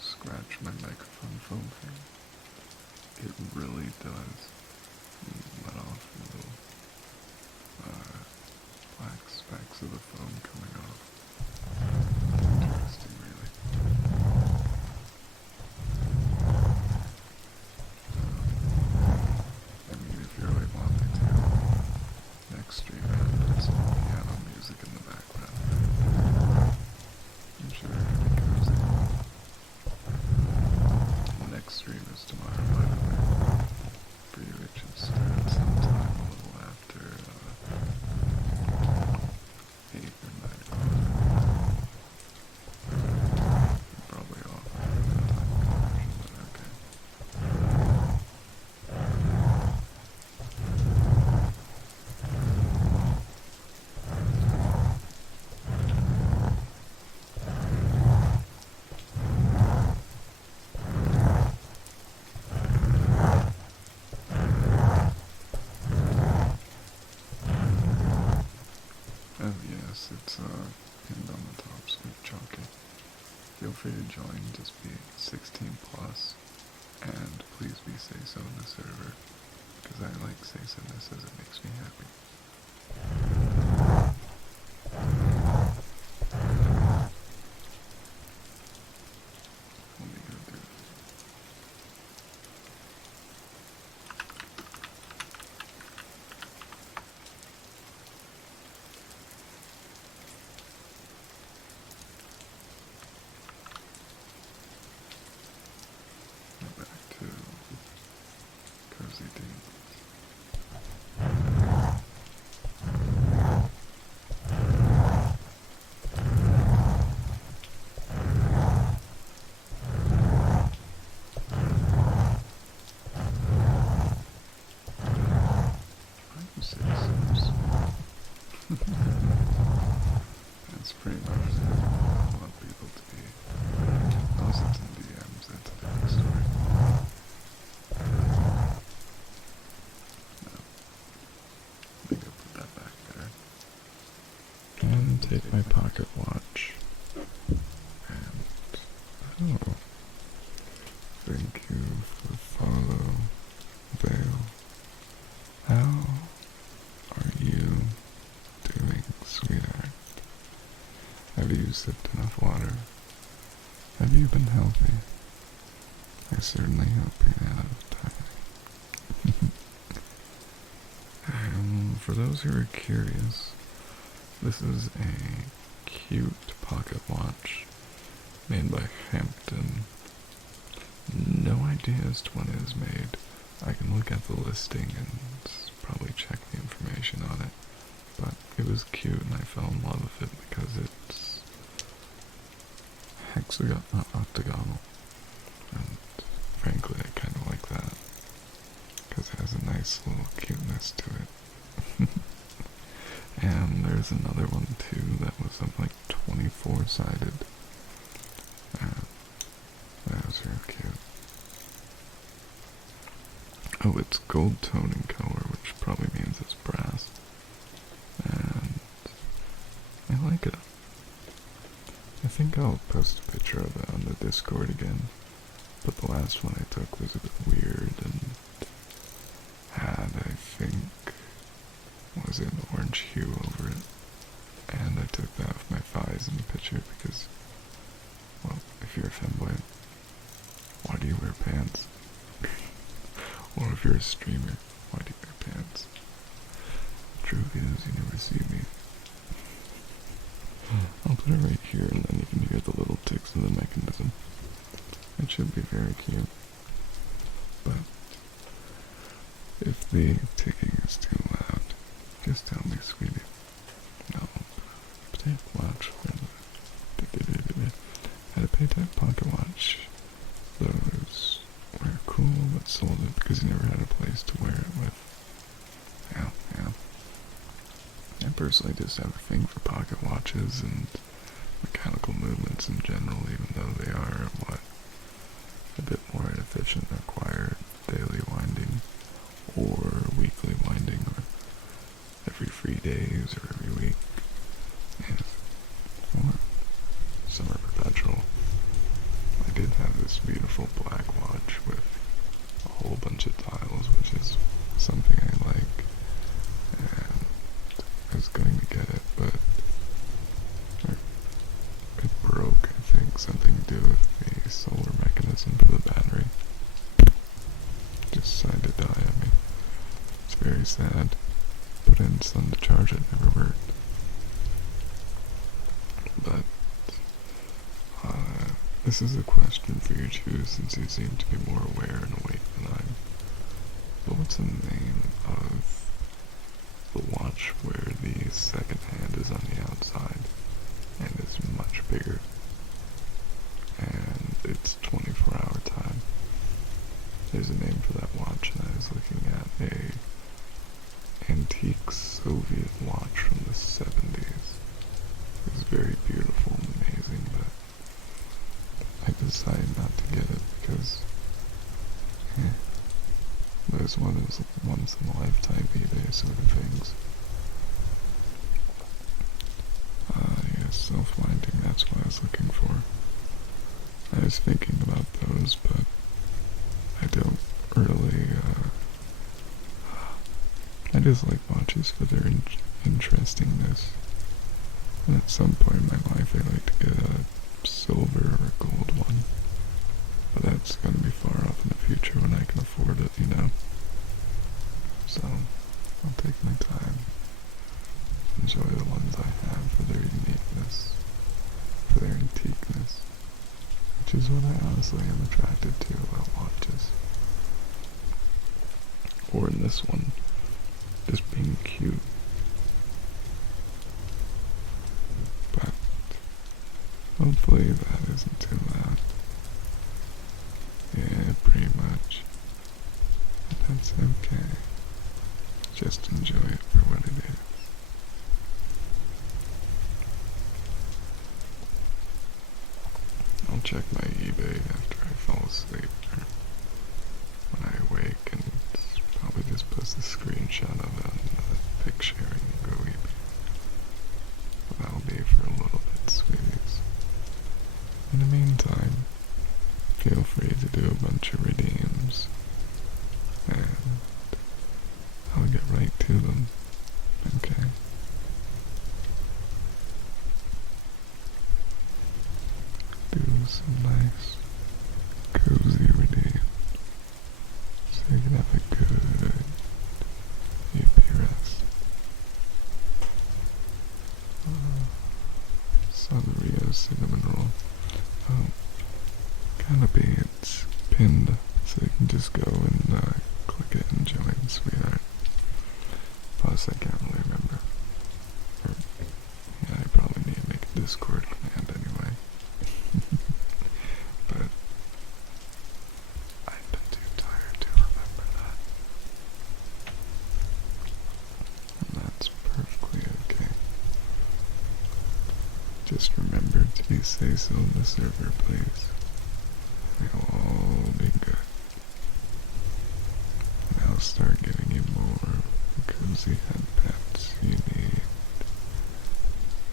scratch my microphone foam thing, it really does let off little, black specks of the foam coming off. Interesting, really. I mean, if you really want me to, next stream I can put some piano music in the background. I'm sure it'll be cozy. The next stream is tomorrow, by the way. For you, it should start sometime a little after, 8 or 9 o'clock. I'm probably off after that time conversion, but okay. Oh yes, it's pinned on the top, Sweet Chunky. Feel free to join, just be 16 plus, and please be say-so in the server, because I like say-so-ness as it makes me happy. Let me go do it. Go back to Cozy Dean. Why do you say so? That's pretty much it. I want people to be. Unless it's in DMs, that's a different story. No. I think I'll put that back there. And take my pocket watch you've been healthy. I certainly hope you're out of time. For those who are curious, this is a cute pocket watch made by Hampton. No idea as to when it was made. I can look at the listing and probably check the information on it. But it was cute and I fell in love with it because it's octagonal. And frankly, I kind of like that because it has a nice little cuteness to it. And there's another one too that was something like 24-sided. That was real cute. Oh, it's gold tone in color, which probably means it's brass. And I like it. I think I'll post a picture of it on the Discord again. But the last one I took was a bit weird and had, I think, was an orange hue over it. And I took that with my thighs in the picture because, well, if you're a femboy, why do you wear pants? Or if you're a streamer, why do you wear pants? The truth is, you never see me. I'll put it right here and then you can hear the little ticks of the mechanism. It should be very cute. But if the ticking is too loud, just tell me, sweetie. No, take watch for the had a pay-type pocket watch. Those were cool, but sold it because he never had a place to wear it with. Yeah. I personally just have a thing for pocket watches and mechanical movements in general, even though they are, a bit more inefficient, require daily winding or weekly winding or every 3 days or every week. Yeah. Or summer perpetual. I did have this beautiful black watch with a whole bunch of dials, which is something I like, and I was going to get it, but it broke, I think, something to do with the solar mechanism for the battery. Just decided to die on me. It's very sad. Put in sun to charge it, never worked. But this is a question for you too, since you seem to be more aware and awake than I am. But what's the name of the watch where the second hand is on the outside and is much bigger and it's 24-hour time? There's a name for that watch, and I was looking at a antique Soviet watch from the 70s. It was very beautiful and amazing, but I decided not to get it because there's one of those once in a lifetime eBay sort of things. Yes, self-winding, that's what I was looking for. I was thinking about those, but I don't really, I just like watches for their interestingness. And at some point in my life I'd like to get a silver or a gold one. But that's gonna be far off in the future when I can afford it, you know? So, I'll take my time. Enjoy the ones I have for their uniqueness, for their antiqueness. Which is what I honestly am attracted to about watches. Or in this one, just being cute. But hopefully that isn't too loud. Yeah, pretty much. And that's okay. Just enjoy it for what it is. I'll check my eBay after I fall asleep, or when I awake, and probably just post a screenshot of it on the pic sharing and go eBay. But that'll be for a little bit, sweeties. In the meantime, feel free to do a bunch of redeems, and I'll get right to them, okay? Do some nice so you can have a good EP rest. Saw the Rio cinnamon roll. Canopy, it's pinned, so you can just go and click it and join, sweetheart. Plus, I can't really remember. Yeah, I probably need to make a Discord command anyway. But I'm too tired to remember that. And that's perfectly okay. Just remember to be say-so in the server, please. It'll all be good. And I'll start giving you more cozy head pets you need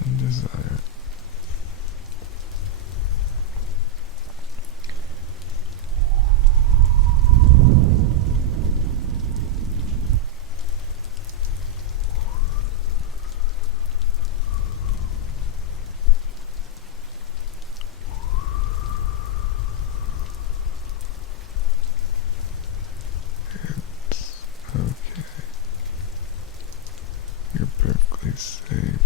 and desire. It's okay. You're perfectly safe,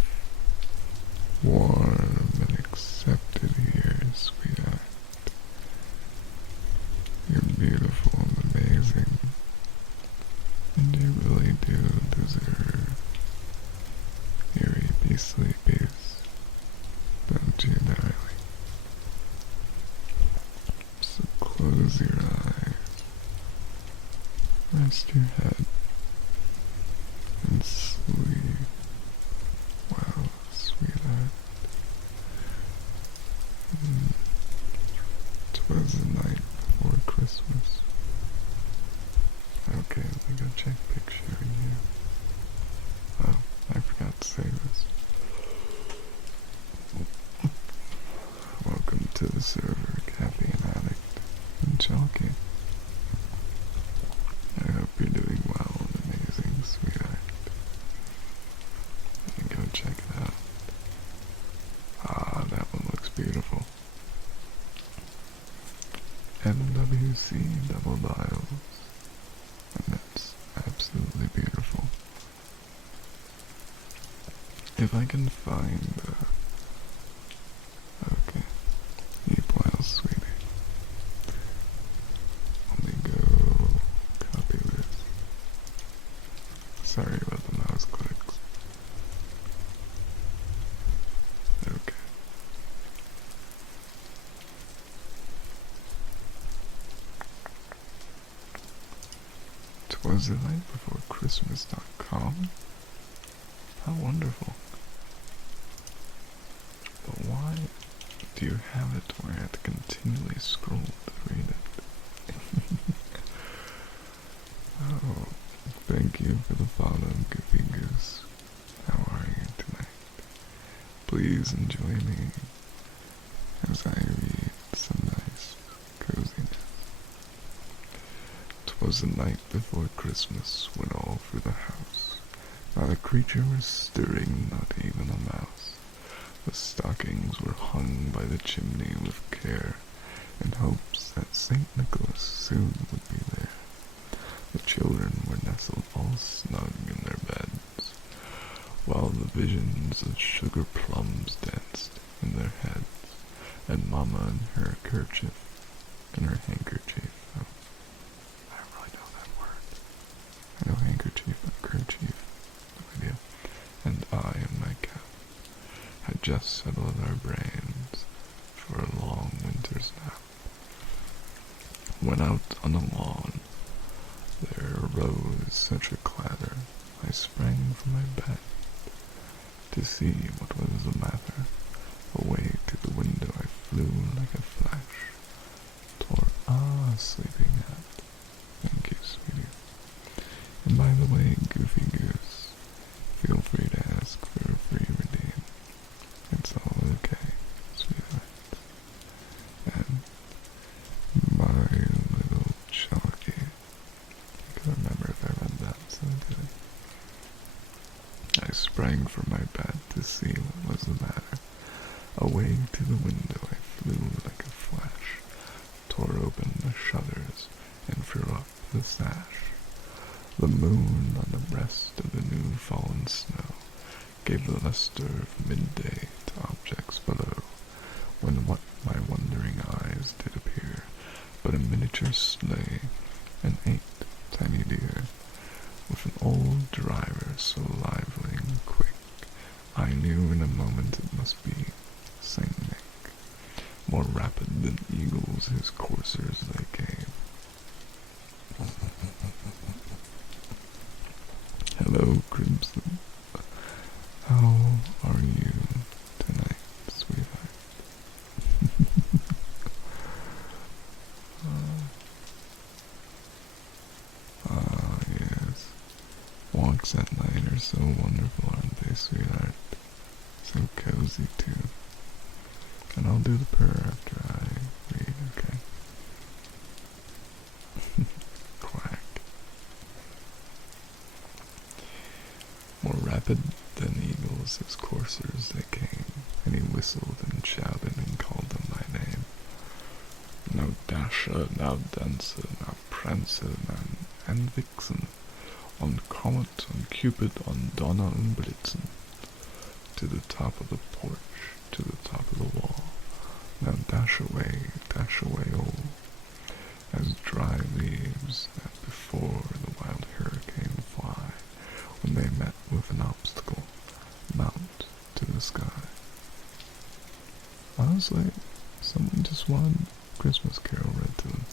warm, and accepted here, sweetheart. You're beautiful and amazing, and you really do deserve your EP sleepies, don't you, darling? So close your eyes, rest your head, and sleep. Wow, sweetheart. 'Twas the night before Christmas. Okay, let me go check picture in here. Oh, I forgot to say this. Welcome to the server, Caffeine Addict and Chalky. I hope you're doing well and amazing, sweetheart. Let me go check it out. Ah, that one looks beautiful. MWC double dials. And that's absolutely beautiful. If I can find, okay, keep well, sweetie. Let me go copy this. Sorry about the mouse clicks. Okay. Twas the night before Christmas.com. How wonderful. But why do you have it where I have to continually scroll to read it? Oh, thank you for the follow, Goofy Goose. How are you tonight? Please enjoy me as I read some nice coziness. 'Twas the night before Christmas when all through the house not a creature was stirring, not even a mouse. The stockings were hung by the chimney with care, in hopes that St. Nicholas soon would be there. The children were nestled all snug in their beds, while the visions of sugar plums danced in their heads, and Mama in her handkerchief. Oh, I don't really know that word. I know handkerchief and kerchief. No idea. And I and my cat had just settled our brains for a long winter's nap. When out on the lawn there arose such a clatter, I sprang from my bed to see what was the matter. Away to the window I flew like a flash, sleeping hat. Thank you, sweetie. And by the way, Goofy Goose, feel free to ask for a free redeem. It's all okay, sweetheart. And my little Chalky. I can't remember if I read that, so I did. I sprang from my bed to see what was the matter. Away to the window I flew like a flash, tore open the shutters, and threw up the sash. The moon on the breast of the new fallen snow gave the luster of midday to objects below, when what my wondering eyes did appear but a miniature sleigh, and 8 tiny deer, with an old driver so lively and quick, I knew in a moment it must be Saint Nick. More rapid than eagles his coursers they came. Hello, Crimson. How are you tonight, sweetheart? Yes. Walks at night are so wonderful, aren't they, sweetheart? So cozy, too. And I'll do the purr after I read, okay? Quack. More rapid than eagles his coursers they came, and he whistled and shouted and called them by name. Now Dasher, now Dancer, now Prancer, and Vixen, on Comet, on Cupid, on Donner and Blitzen, to the top of the porch, to the top of the wall. Now dash away, oh, as dry leaves that before the wild hurricane fly, when they met with an obstacle, mount to the sky. Honestly, someone just wanted Christmas Carol read to them,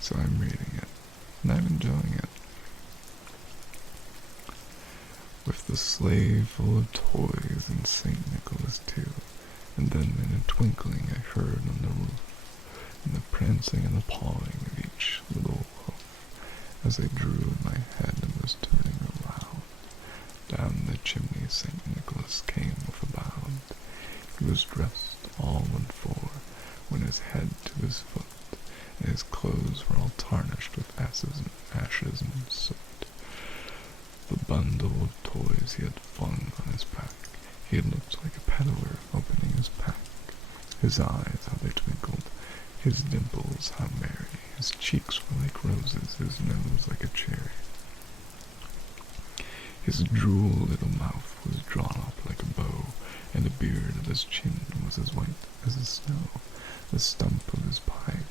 so I'm reading it, and I'm enjoying it. With the sleigh full of toys and St. Nicholas too, and then in a twinkling I heard on the roof, and the prancing and the pawing of each little hoof, as I drew my head and was turning around. Down the chimney St. Nicholas came with a bound. He was dressed all in 4, when his head to his foot, and his clothes were all tarnished with ashes and soot. The bundle of toys he had flung on his back, he had looked like a peddler opening his pack. His eyes, how they twinkled, his dimples, how merry, his cheeks were like roses, his nose like a cherry. His droll little mouth was drawn up like a bow, and the beard of his chin was as white as the snow. The stump of his pipe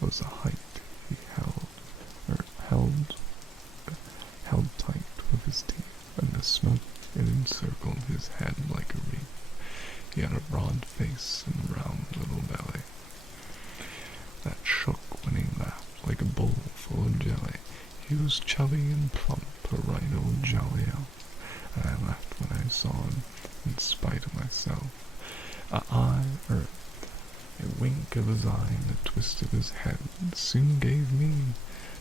was the height he held tight with his teeth, and the smoke it encircled his head like a wreath. He had a broad face and round little belly that shook when he laughed like a bowl full of jelly. He was chubby and plump, a right old jolly elf, and I laughed when I saw him, in spite of myself. A wink of his eye and a twist of his head soon gave me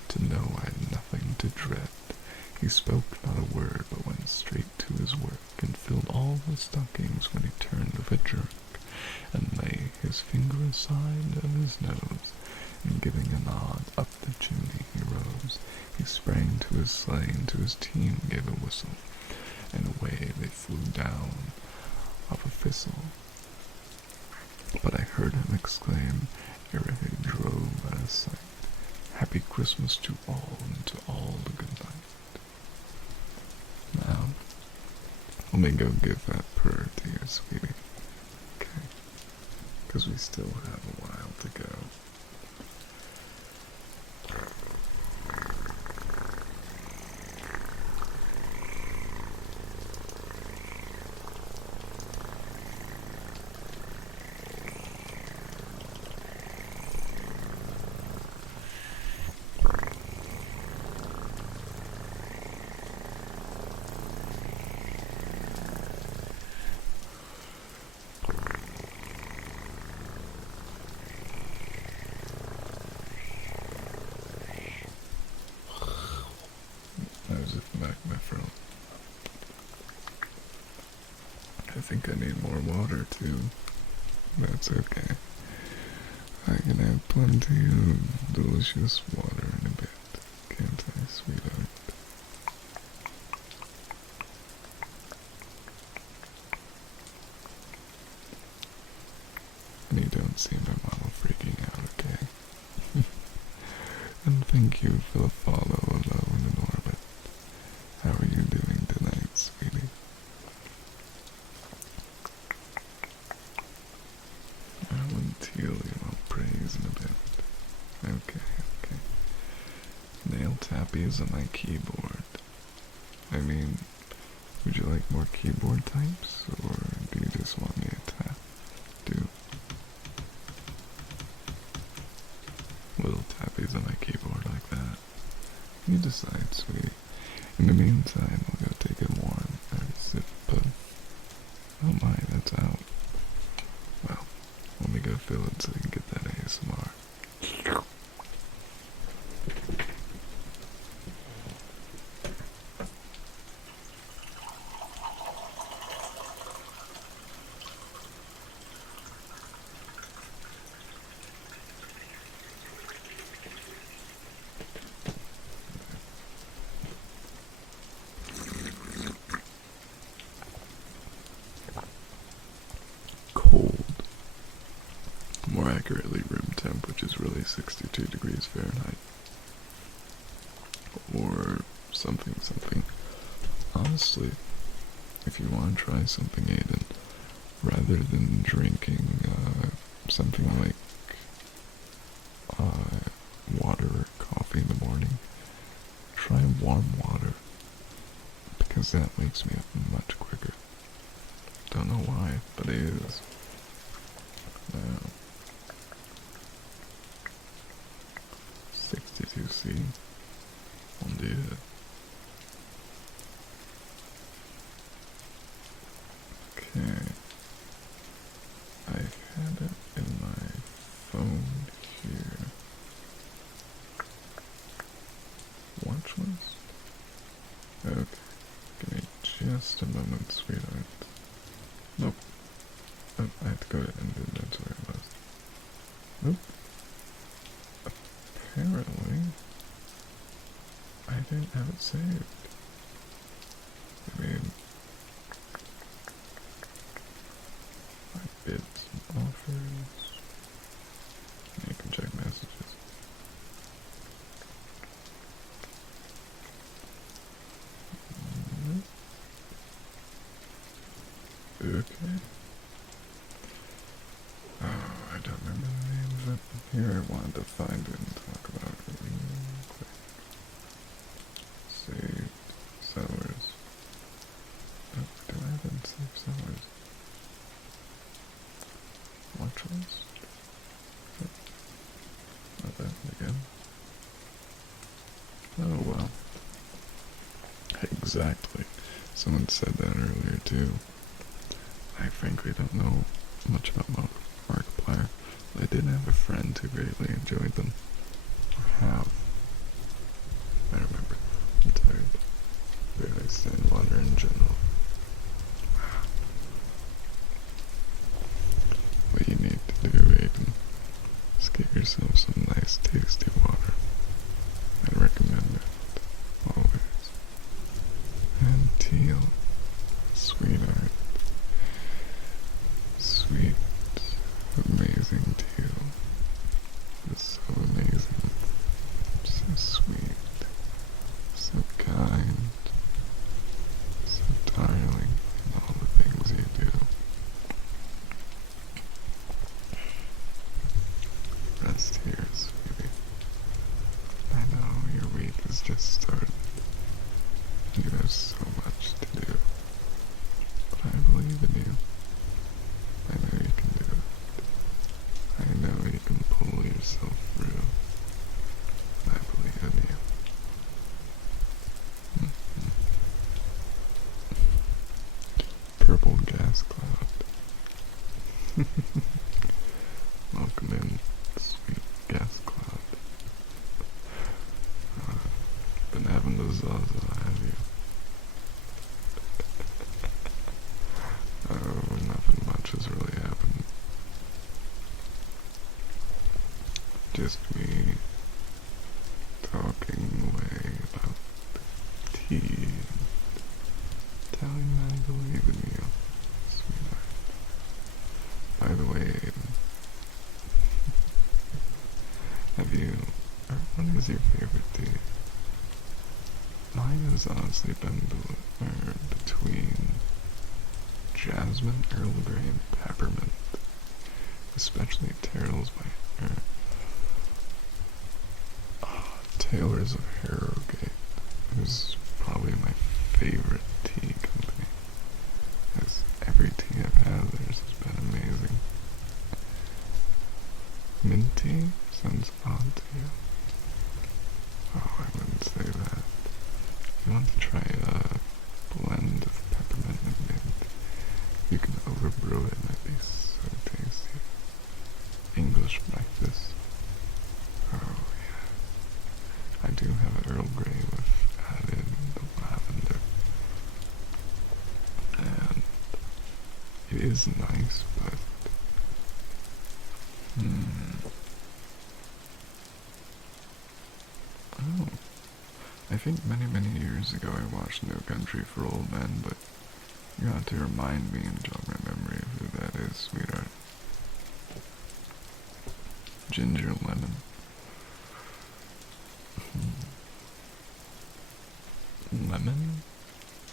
to know I had nothing to dread. He spoke not a word, but went straight to his work, and filled all the stockings when he turned with a jerk, and lay his finger aside of his nose, and giving a nod up the chimney he rose. He sprang to his sleigh, and to his team gave a whistle, and away they flew down off a thistle. But I heard him exclaim, ere he drove out of sight, Happy Christmas to all, and to all a good night. Now, let me go give that purr to your sweetie, okay? Because we still have a while to go. I was just back my throat. I think I need more water too. That's okay. I can have plenty of delicious water in a bit, can't I, sweetheart? And you don't see my mama freaking out, okay? And Thank you for the follow alone in orbit. How are you doing tonight, sweetie? Alan Teal, I'll praise in a bit. Okay. Nail tappies on my keyboard. I mean, would you like more keyboard types, or do you just want me to do little tappies on my keyboard like that? You decide, sweetie. In the meantime, I'll go take a warm or sip of... Oh my, that's out. Well, let me go fill it so you can get that ASMR. Cold. More accurately, room temp, which is really 62 degrees Fahrenheit. Or something. Honestly, if you want to try something, Aiden, rather than drinking something like water or coffee in the morning, try warm water, because that wakes me up much quicker. Don't know why, but it is. Now, 62C. I'll do it. Okay. I had it in my phone here. Watch list? Okay. Give me just a moment, sweetheart. Nope. Oh, I have to go to ended, that's where it was. Nope. Apparently, I didn't have it saved. I mean, my bids and offers. You can check messages. Nope. Okay. Oh, I don't remember the name of it. Here, I wanted to find it and talk about it real quick. Saved sellers. Oh, do I have it in saved sellers? Watch list? Not that again. Oh, well. Exactly. Someone said that earlier, too. I frankly don't know much about Markiplier, but I did have a friend who greatly enjoyed them. Or have. I remember. I'm tired. Barely stand water in general. What you need to do, Aiden, is get yourself some nice tasty water. I'd recommend it. Always. And teal. Sweetheart. Sweet, amazing teal. It's so amazing. So sweet. So kind. So darling in all the things you do. Rest here, sweetie. I know your week has just started. You have so much to do. But I believe in you. I know you can do it. I know you can pull yourself through. I believe in you. Purple gas cloud. Welcome in, sweet gas cloud. Been having the Zaza, have you? Oh, nothing much has really happened. Just me talking away about tea, telling you I believe in you, sweetheart. By the way, have you, or what is your favorite Mine has honestly been between jasmine, Earl Grey, and peppermint. Especially Taylor's of Harrogate is probably my favorite tea company. Because every tea I've had theirs has been amazing. Mint tea sounds odd to you. Oh, I wouldn't say that. If you want to try a blend of peppermint and mint, you can overbrew it. It might be so tasty. English breakfast. Oh yeah. I do have an Earl Grey with added the lavender. And it is nice, but oh. I think many years ago I watched No Country for Old Men, but you have to remind me and jog my memory of who that is, sweetheart. Ginger lemon. Lemon?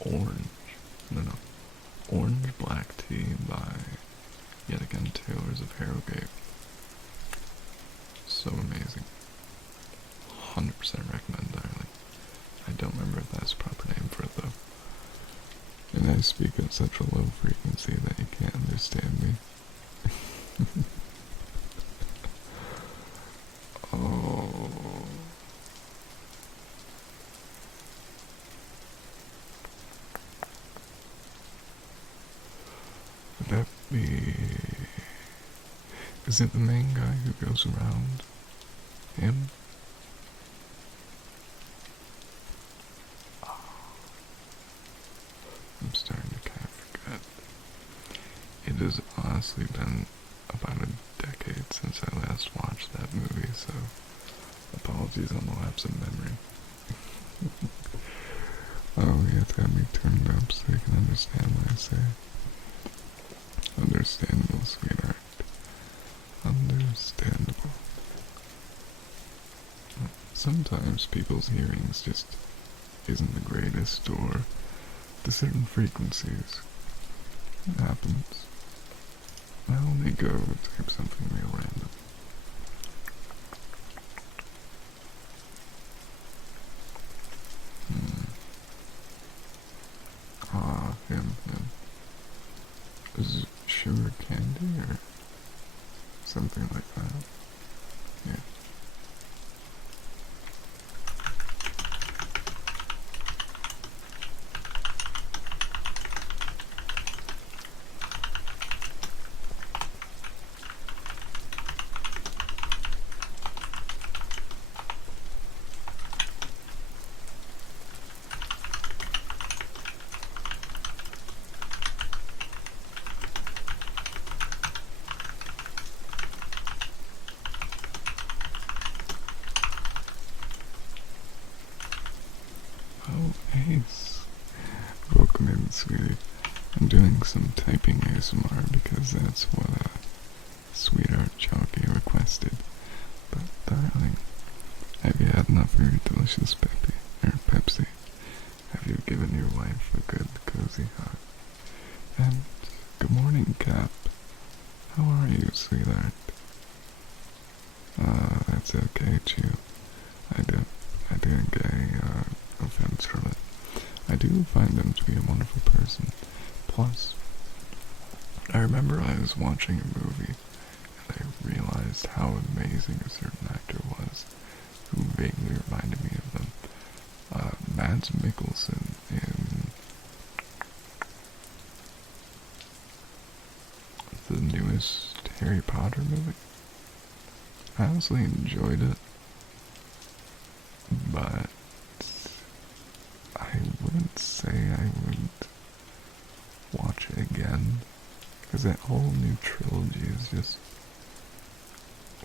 Orange. No. Orange black tea by, yet again, Taylor's of Harrogate. So amazing. 100% recommend, darling. I don't remember if that's the proper name for it, though. And I speak at such a low frequency that you can't understand me. Oh. Would that be... Is it the main guy who goes around? Him? I'm starting to kind of forget. It has honestly been about a decade since I last watched that movie, so apologies on the lapse of memory. Oh, yeah, it's got me turned up so you can understand what I say. Understandable, sweetheart. Understandable. Sometimes people's hearings just isn't the greatest, or to certain frequencies. It happens. I'll only go type something real random. Him. Is it sugar candy or something like that? Yeah. Oh, Ace. Welcome in, sweetie. I'm doing some typing ASMR because that's what sweetheart Chalky requested. But darling, have you had enough of your delicious Pepsi? Have you given your wife a good cozy hug? And good morning, Cap. How are you, sweetheart? That's okay, Chew. I didn't get offense from it. I do find him to be a wonderful person. Plus, I remember I was watching a movie and I realized how amazing a certain actor was who vaguely reminded me of them. Mads Mikkelsen in the newest Harry Potter movie. I honestly enjoyed it, but I wouldn't say I would watch it again, because that whole new trilogy is just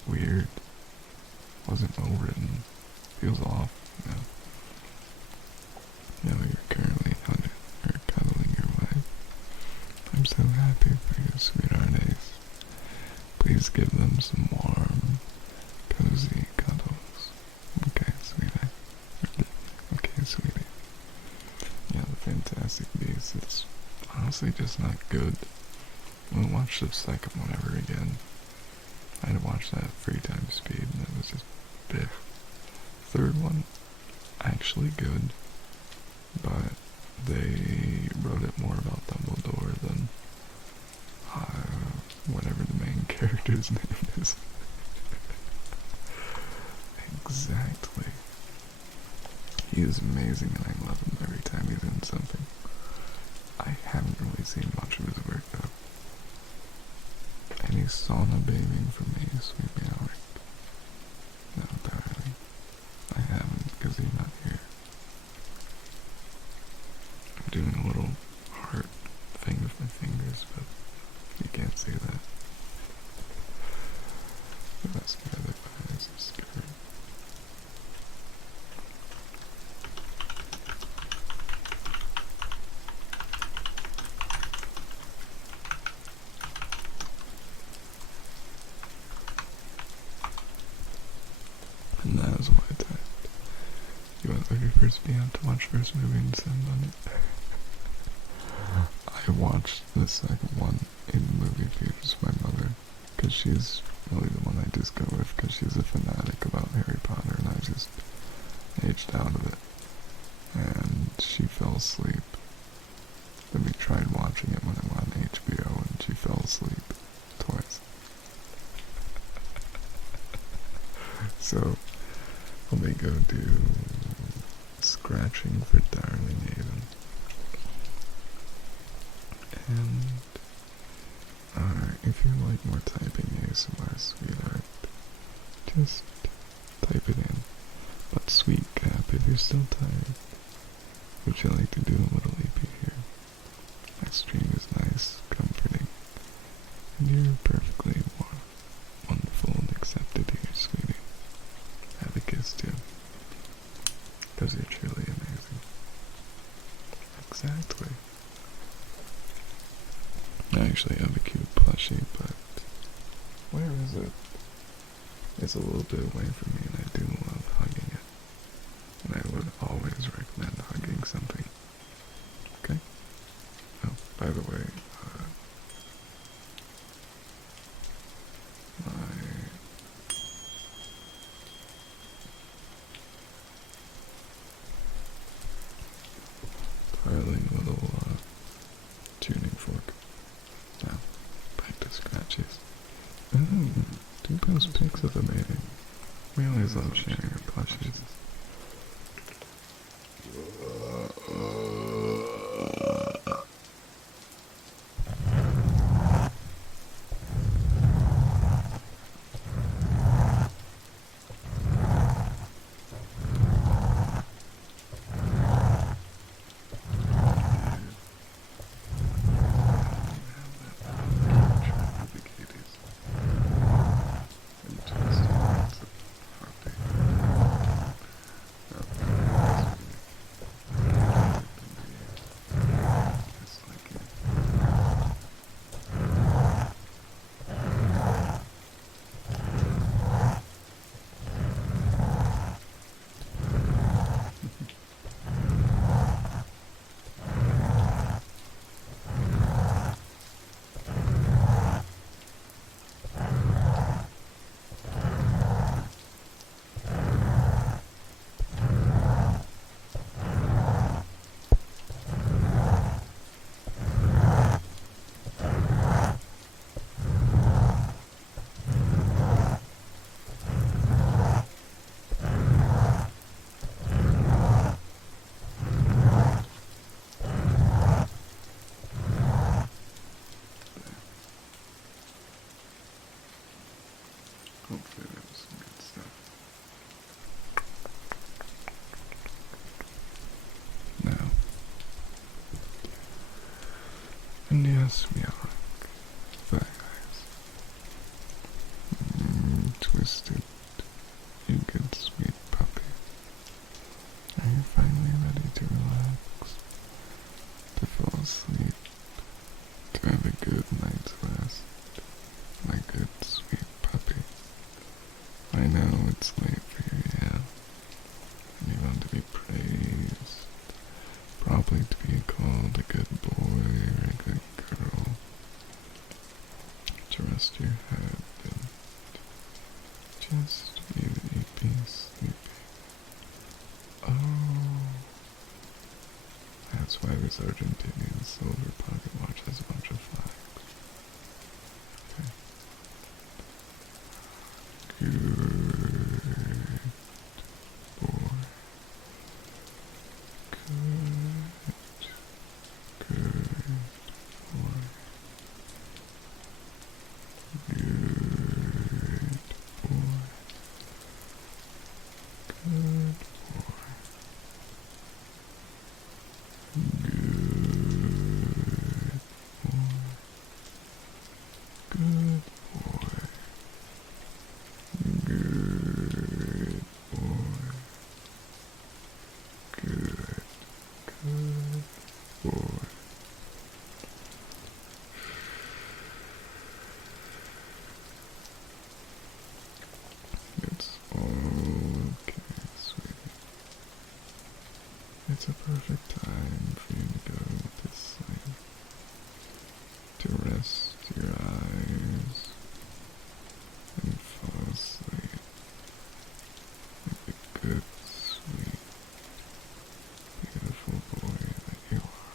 weird. Wasn't well written. Feels off, you know. Now you're currently cuddling your wife. I'm so happy for you, sweetheart Ace. Please give them some warm, cozy cuddles. Okay, sweetie. Okay, sweetie. Fantastic Beasts, it's honestly just not good. We'll watch the second one ever again. I had to watch that 3 times speed, and it was just biff. Third one, actually good, but they wrote it more about Dumbledore than whatever the main character's name is. Exactly. He is amazing, and I love him every time he's in something. I haven't really seen much of his work, though. Any sauna bathing for me, sweet me out. No, darling. I haven't, because he's not here. I'm doing a little heart thing with my fingers, but you can't see that. The rest of the other eyes are scared. And that is why I typed. You went with your first beyond to watch first movie and send on it. I watched the second one in movie theaters with my mother, because she's really the one I just go with, because she's a fanatic about Harry Potter, and I just aged out of it. And she fell asleep. Then we tried watching it when it went on HBO, and she fell asleep twice. So, let me go do scratching for Darling Aiden. And, if you like more typing ASMR, sweetheart, just type it in. But sweet cap, if you're still tired, would you like to do a little EP here? My stream is nice, comforting, and you're perfectly wonderful and accepted here, sweetie. Have a kiss too, because you're truly amazing. Exactly. I actually have a cute plushie, but where is it? It's a little bit away from me, and I do love hugging it. And I would always recommend hugging something. Okay? Oh, by the way, my darling little tuning fork. Now, back to scratches. Do post pics of the mating. We always love sharing our plushies. Hopefully that was some good stuff. Now, and yes, meow, thighs, twisted, you good sweet puppy. Are you finally ready to relax, to fall asleep, to have a good night's rest, my good sweet puppy? I know it's late for you, yeah. And you want to be praised, probably to be called That's why this Argentinian silver pocket watch has a bunch of flags. Okay. Good boy. Good boy. Good boy. Good boy. Good boy. Good boy. Good. Good boy. It's all okay, sweetie. It's a perfect time for you to go to sleep, to rest your eyes and fall asleep like the good, sweet, beautiful boy that you are.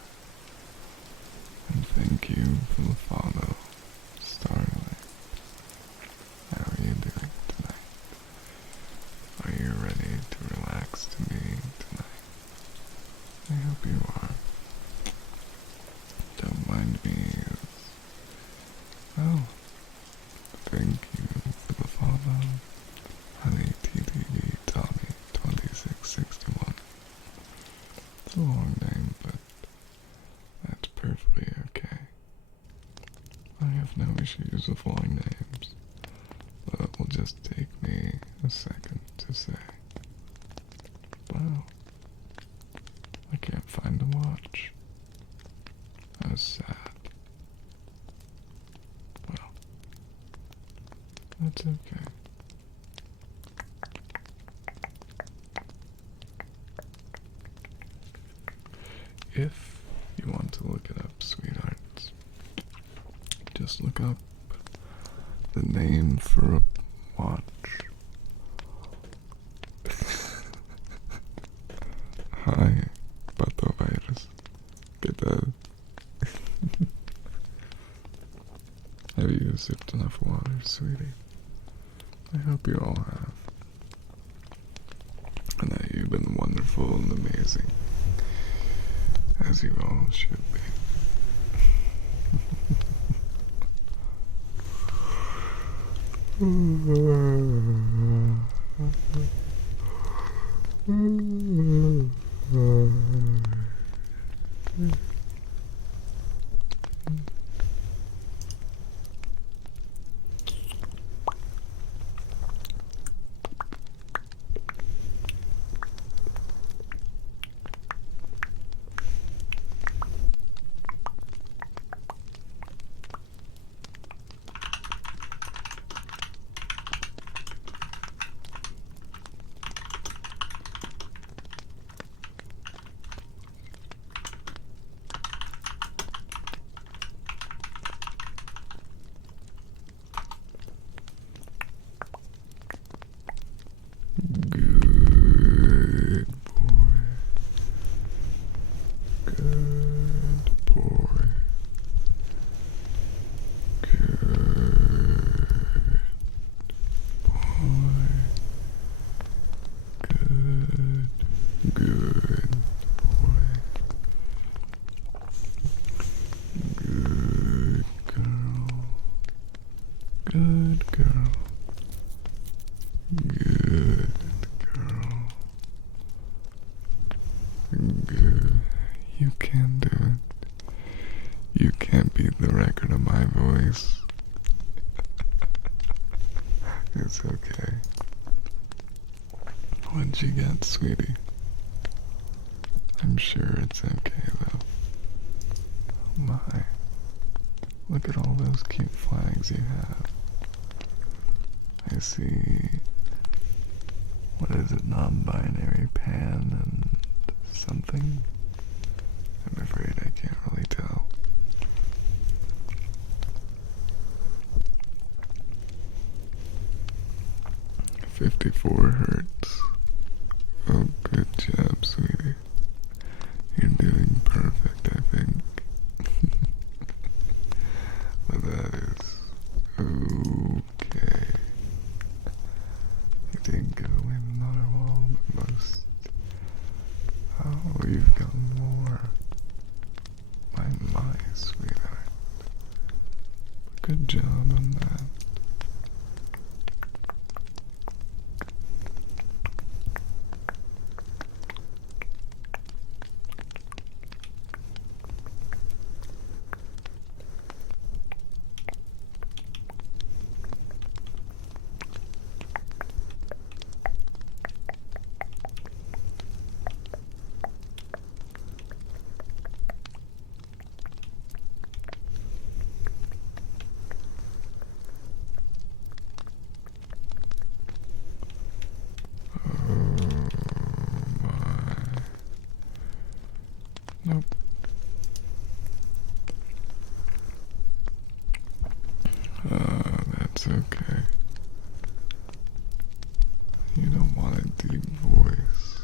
And thank you for the follow, Starlight. How are you doing tonight? Are you ready to relax to me tonight? I hope you are. Don't mind me. Oh, thank you for the follow. Honey TTV Tommy 2661. It's a long name, but that's perfectly okay. I have no issues with long names, but it will just take me a second to say. Wow, I can't find a watch. How sad. Well, that's okay. If you want to look it up, sweethearts, just look up the name for a watch. Hi, Pato Virus. ¿Qué tal? Have you sipped enough water, sweetie? I hope you all have. And that you've been wonderful and amazing, as you all should be. Good boy. Good boy. Good boy. Good. Good boy. Good girl. Good girl. Good girl. Good. You can do it. You can't beat the record of my voice. It's okay. What'd you get, sweetie? I'm sure it's okay, though. Oh my. Look at all those cute flags you have. I see, what is it, non-binary pan and something? I'm afraid I can't really tell. "54 hertz. Oh, good job, sweetie. You're doing perfect. Oh, you've got more. My, sweetheart. Good job on that. Nope. That's okay. You don't want a deep voice.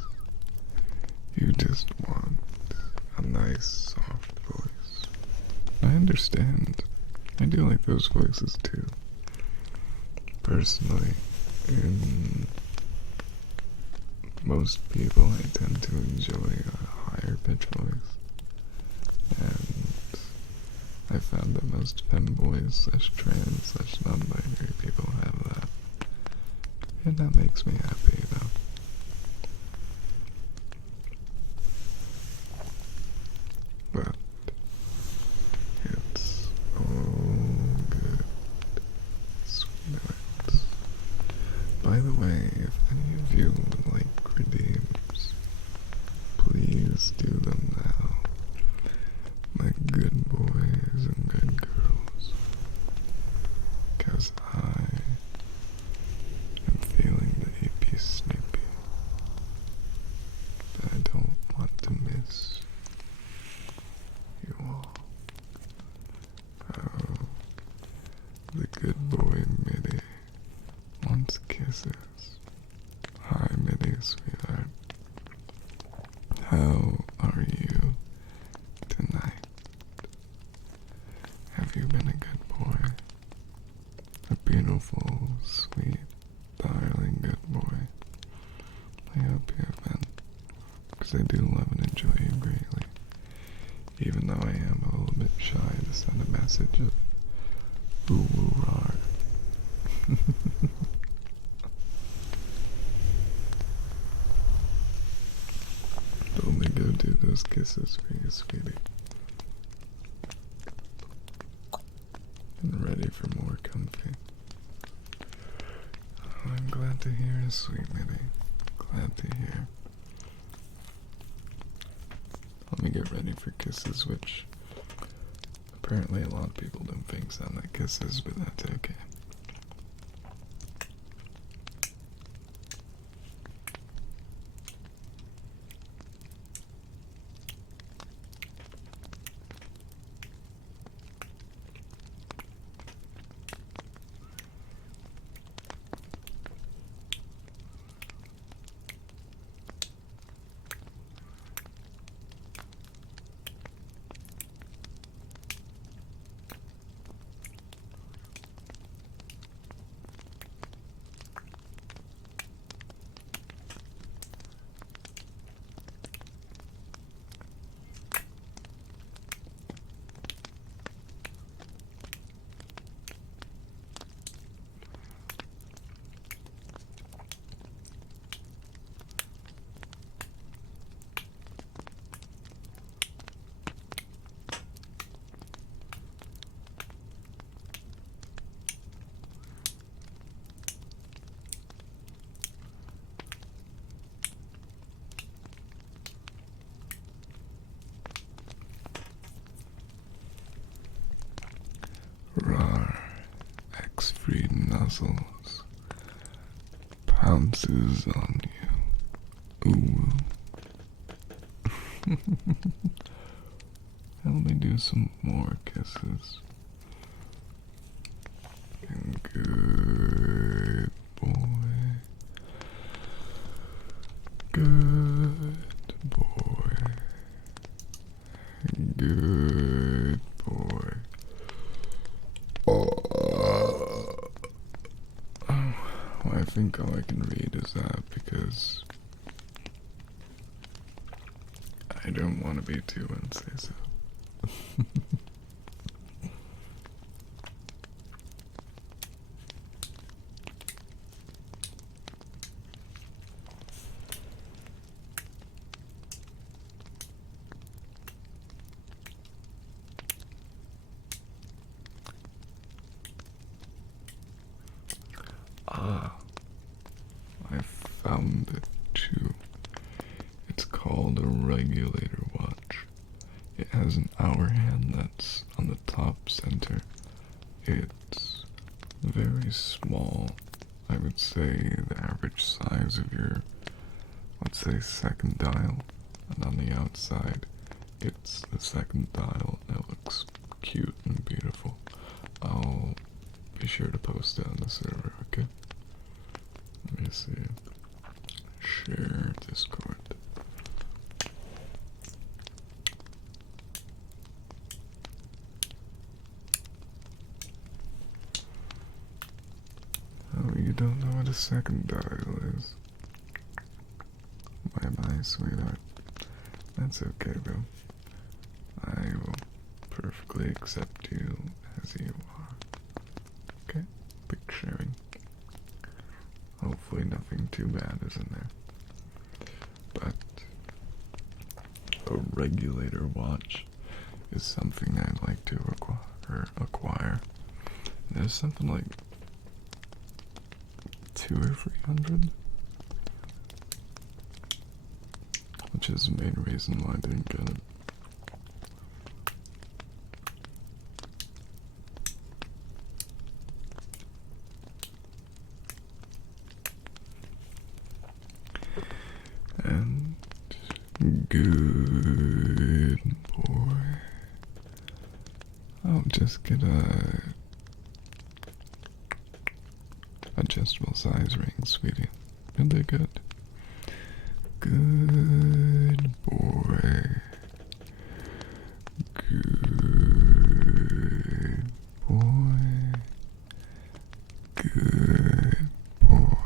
You just want a nice, soft voice. I understand. I do like those voices too. Personally, in most people, I tend to enjoy a higher pitch voice. And I found that most femboys / trans / non-binary people have that. And that makes me happy, though. But it's all good, sweethearts. By the way, if any of you would like redeems, please do them now. My good boys and good girls. 'Cause I am feeling the ippy snippy. I don't want to miss you all. Oh, the good boy Mitty wants kisses. Hi Mitty, sweetheart. How are you tonight? Have you been a good boy? A beautiful, sweet, darling good boy. I hope you have been, because I do love and enjoy you greatly. Even though I am a little bit shy to send a message of ooh woo rar. But let me go do those kisses for you, sweetie. And ready for more comfy. Oh, I'm glad to hear it, sweet Mitty. Glad to hear. Let me get ready for kisses, which apparently a lot of people don't think sound like kisses, but that's okay. Rar, X-free nuzzles, pounces on you. Ooh. Let me do some more kisses. And good boy. Good boy. Good boy. Oh, I think all I can read is that because I don't want to be too incisive. Ah, I found it too. It's called a regulator watch. It has an hour hand that's on the top center. It's very small. I would say the average size of your, let's say, second dial. And on the outside, it's the second dial, and it looks cute and beautiful. I'll be sure to post it on the server, okay? Let me see. Share Discord. Oh, you don't know what a second dial is? My sweetheart. That's okay, though. I will perfectly accept you as you are. Okay? Big sharing. Hopefully nothing too bad is in there. But a regulator watch is something I'd like to acquire. There's something like 200 or 300, which is the main reason why I didn't get it. And good boy. I'll just get a adjustable size ring, sweetie. Really good. Good boy. Good boy. Good boy.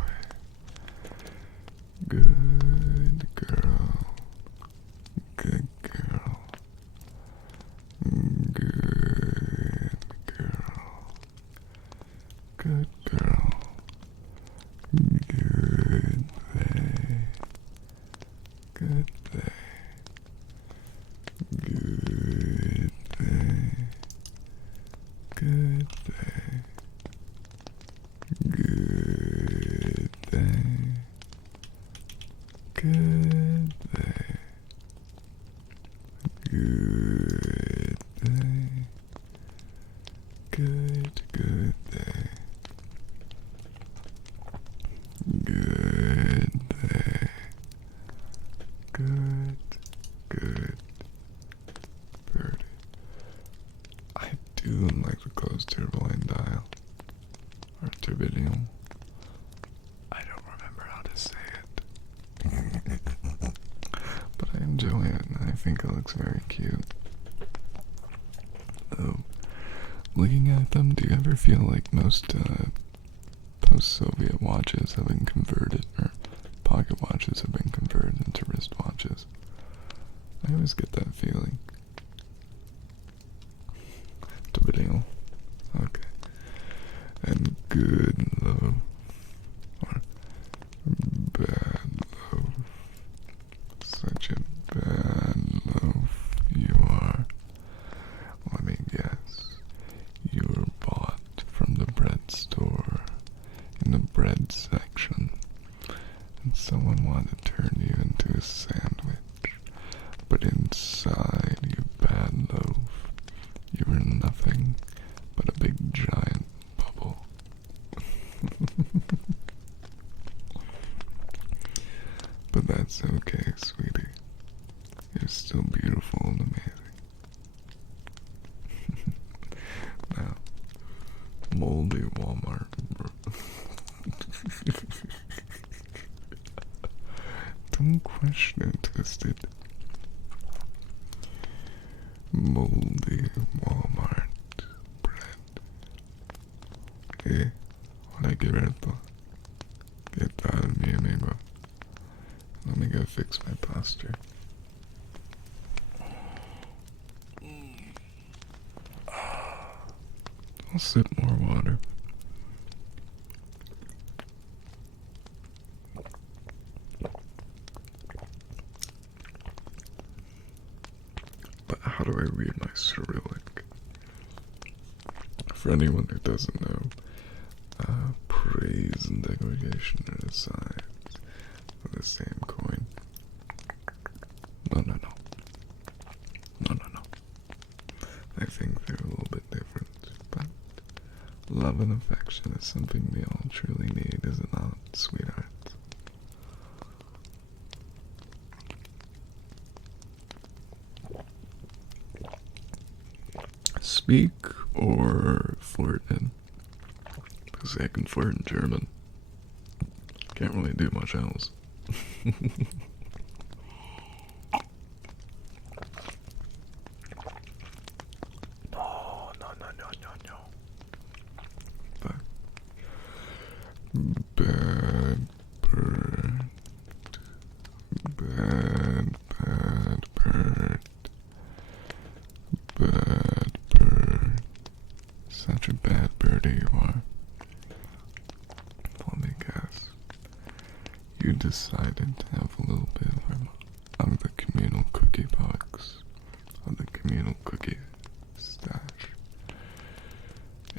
Good girl. Good girl. Good girl. Good girl. Good day. Good day. Good day. Good day. Good day. Good day. Good day. Good day. Good day. Good birdie. I do like the closed turbine dial. Or turbinium. I don't remember how to say it. But I enjoy it, and I think it looks very cute. Though, looking at them, do you ever feel like most post-Soviet watches have been converted, or pocket watches have been converted into wristwatches? I always get that feeling. Turbinium. Okay. And good love, or bad love. Such a bad love you are. Let me guess. You were bought from the bread store in the bread section, and someone wanted to turn you into a sandwich, but inside, you bad loaf, you were nothing but a big giant bubble. But that's okay, sweetie. You're still beautiful and amazing. Now, moldy Walmart. Don't question it, Twisted. Moldy Walmart bread. Hola Gilberto. ¿Qué tal, mi amigo? Let me go fix my posture. I'll sip more water. But how do I read my Cyrillic? For anyone who doesn't know, praise and degradation are the sides of the same coin. No. I think they're a little bit different, but love and affection is something we all truly need, is it not, sweetheart? Speak or flirt in? Because I can flirt in German. Can't really do much else. No. But bad bird. Bad bird. Bad bird. Such a bad birdie you are. Let me guess. You decided to have a little bit of the communal cookie box, of the communal cookie stash.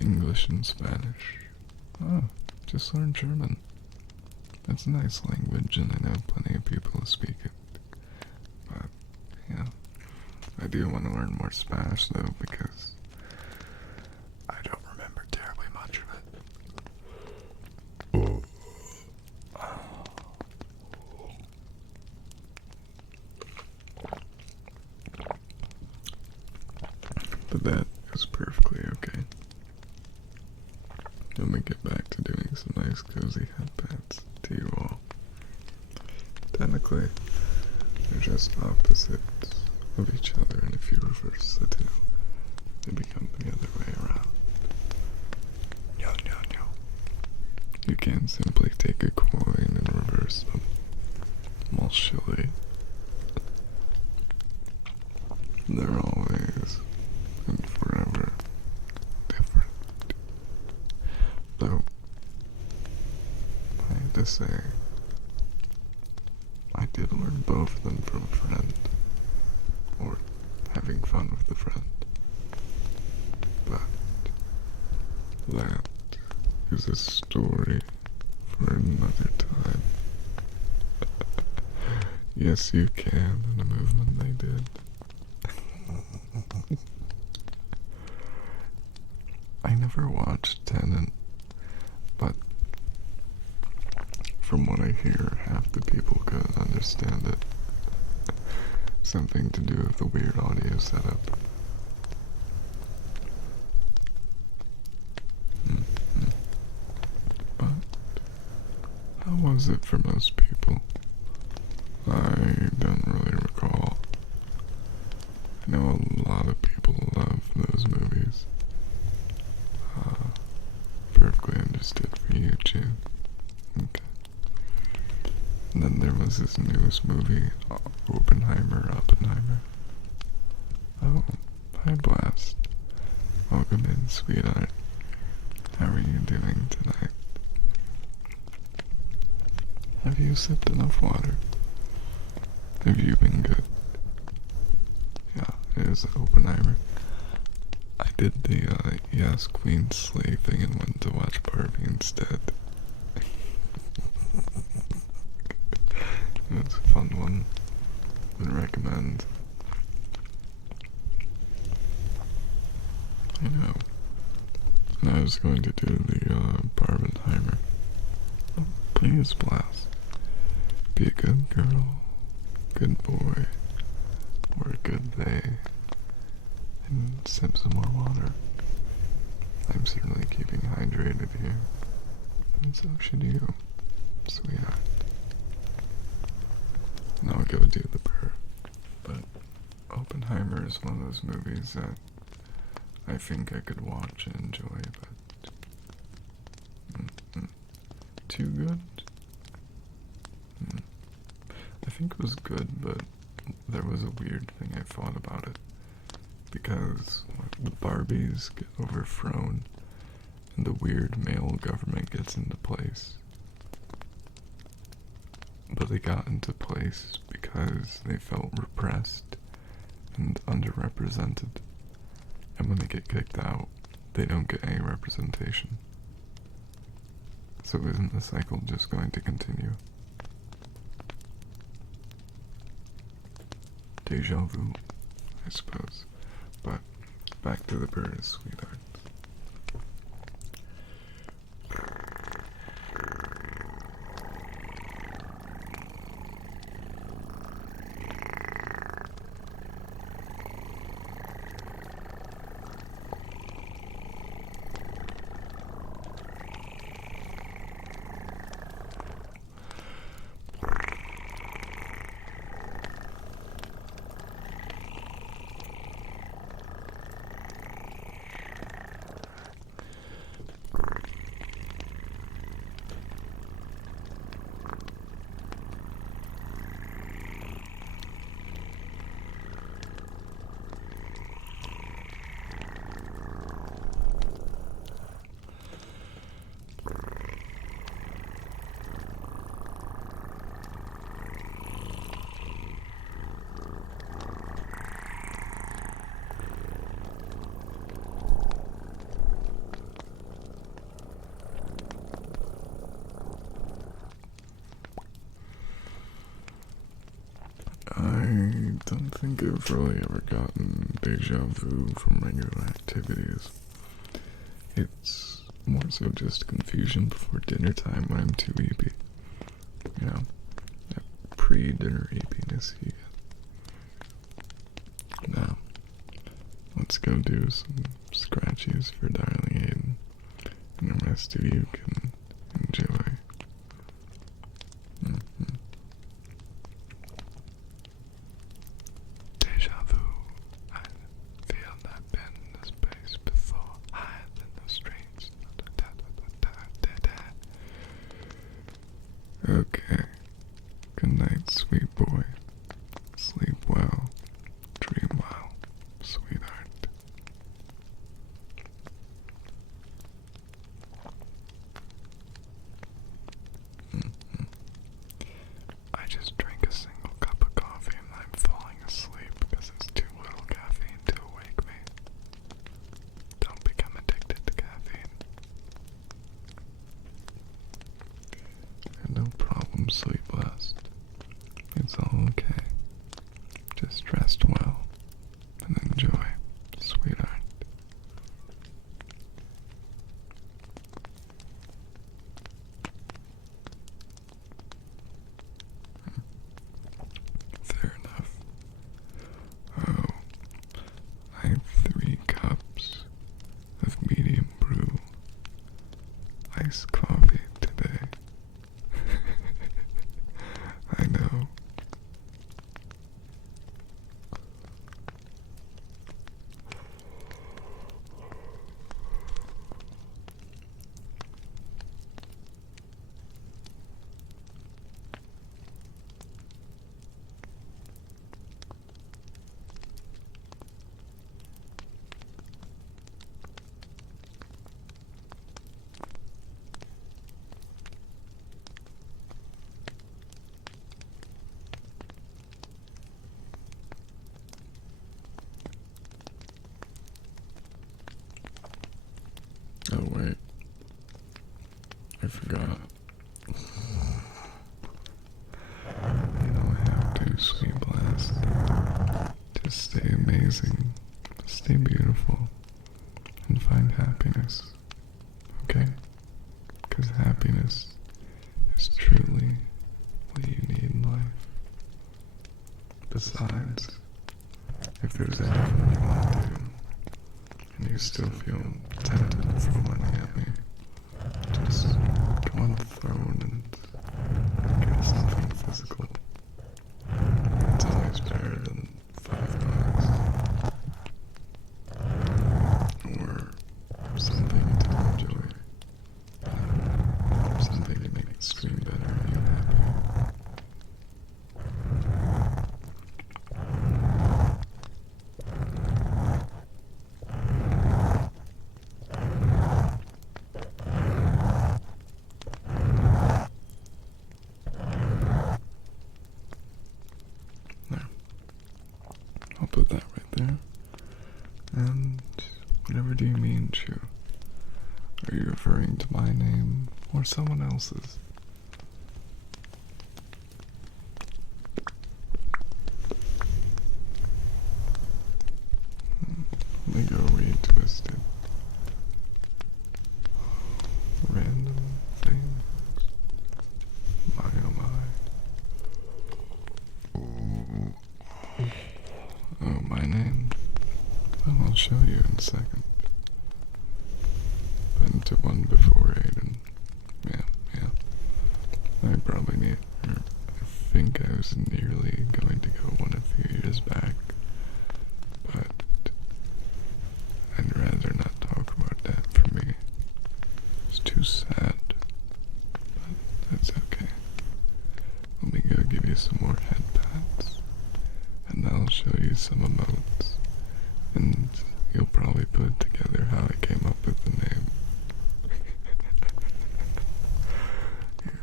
English and Spanish. Oh, just learned German. That's a nice language, and I know plenty of people who speak it. But, yeah, I do want to learn more Spanish, though, because I don't remember terribly much of it. But that is perfectly okay. Let me get back to doing some nice cozy head pats to you all. Technically, they're just opposites of each other, and if you reverse the two, they become the other way around. No. You can't simply take a coin and reverse them. I'm all silly. They're always and forever different. Though, I have to say, I did learn both of them from a friend, or having fun with a friend. But that is a story for another time. Yes, you can, in a movement they did. I never watched Tenet, but from what I hear, half the people couldn't understand it. Something to do with the weird audio setup. But how was it for most people? I don't really recall. I know a lot of people love those movies. Perfectly understood for you too. Okay. And then there was this newest movie, Oppenheimer. Oh, hi Blast. Welcome in, sweetheart. How are you doing tonight? Have you sipped enough water? Have you been good? Yeah, it is Oppenheimer. I did the Yes Queen Slay thing and went to watch Barbie instead. It's a fun one. Would recommend. I know. And I was going to do the Barbenheimer. Oh, please, Blast. Be a good girl, good boy, or a good they, and sip some more water. I'm certainly keeping hydrated here, and so should you, sweetheart. Now I'll go do the purr. But Oppenheimer is one of those movies that I think I could watch and enjoy, but too good? I think it was good, but there was a weird thing I thought about it. Because the Barbies get overthrown and the weird male government gets into place. But they got into place because they felt repressed and underrepresented. And when they get kicked out, they don't get any representation. So isn't the cycle just going to continue? Deja vu, I suppose. But back to the bird, sweetheart. I don't think I've really ever gotten deja vu from regular activities. It's more so just confusion before dinner time when I'm too eepy. You know, that pre-dinner eepiness you get. Now, let's go do some scratchies for darling Aiden, and the rest of you can enjoy. Deja vu. I feel I've been in this place before. Hide in the streets. Okay. Good night, sweet boy. Sleep well. Dream well, sweetheart. I just drank a single cup of coffee and I'm falling asleep because it's too little caffeine to awake me. Don't become addicted to caffeine. And no problem, sleep last. It's all okay. Just rest well and enjoy, sweetheart. Fair enough. Oh, I have 3 cups of medium brew iced coffee today. I know. Oh wait, I forgot. You know I have to, sweet blast. Just stay amazing, stay beautiful, and find happiness, okay? Because happiness is truly what you need in life. Besides, if there's anything you want to do, and you still feel tempted for money at me, just go on the throne and get something physical. It's always better than $5. Or something to enjoy. Something to make the stream better and you happy. put that right there. And whatever do you mean, Chew? Are you referring to my name or someone else's? Let me go retwist it. Random things. My oh my. Ooh. Oh, my name? Well, I'll show you in a second. Been to one before, Aiden. Yeah. I probably need. I think I was nearly going to go one a few years back, but I'd rather not talk about that for me. It's too sad, but that's okay. Let me go give you some more head pats, and I'll show you some emotes, and you'll probably put together how I came up with the name. Here.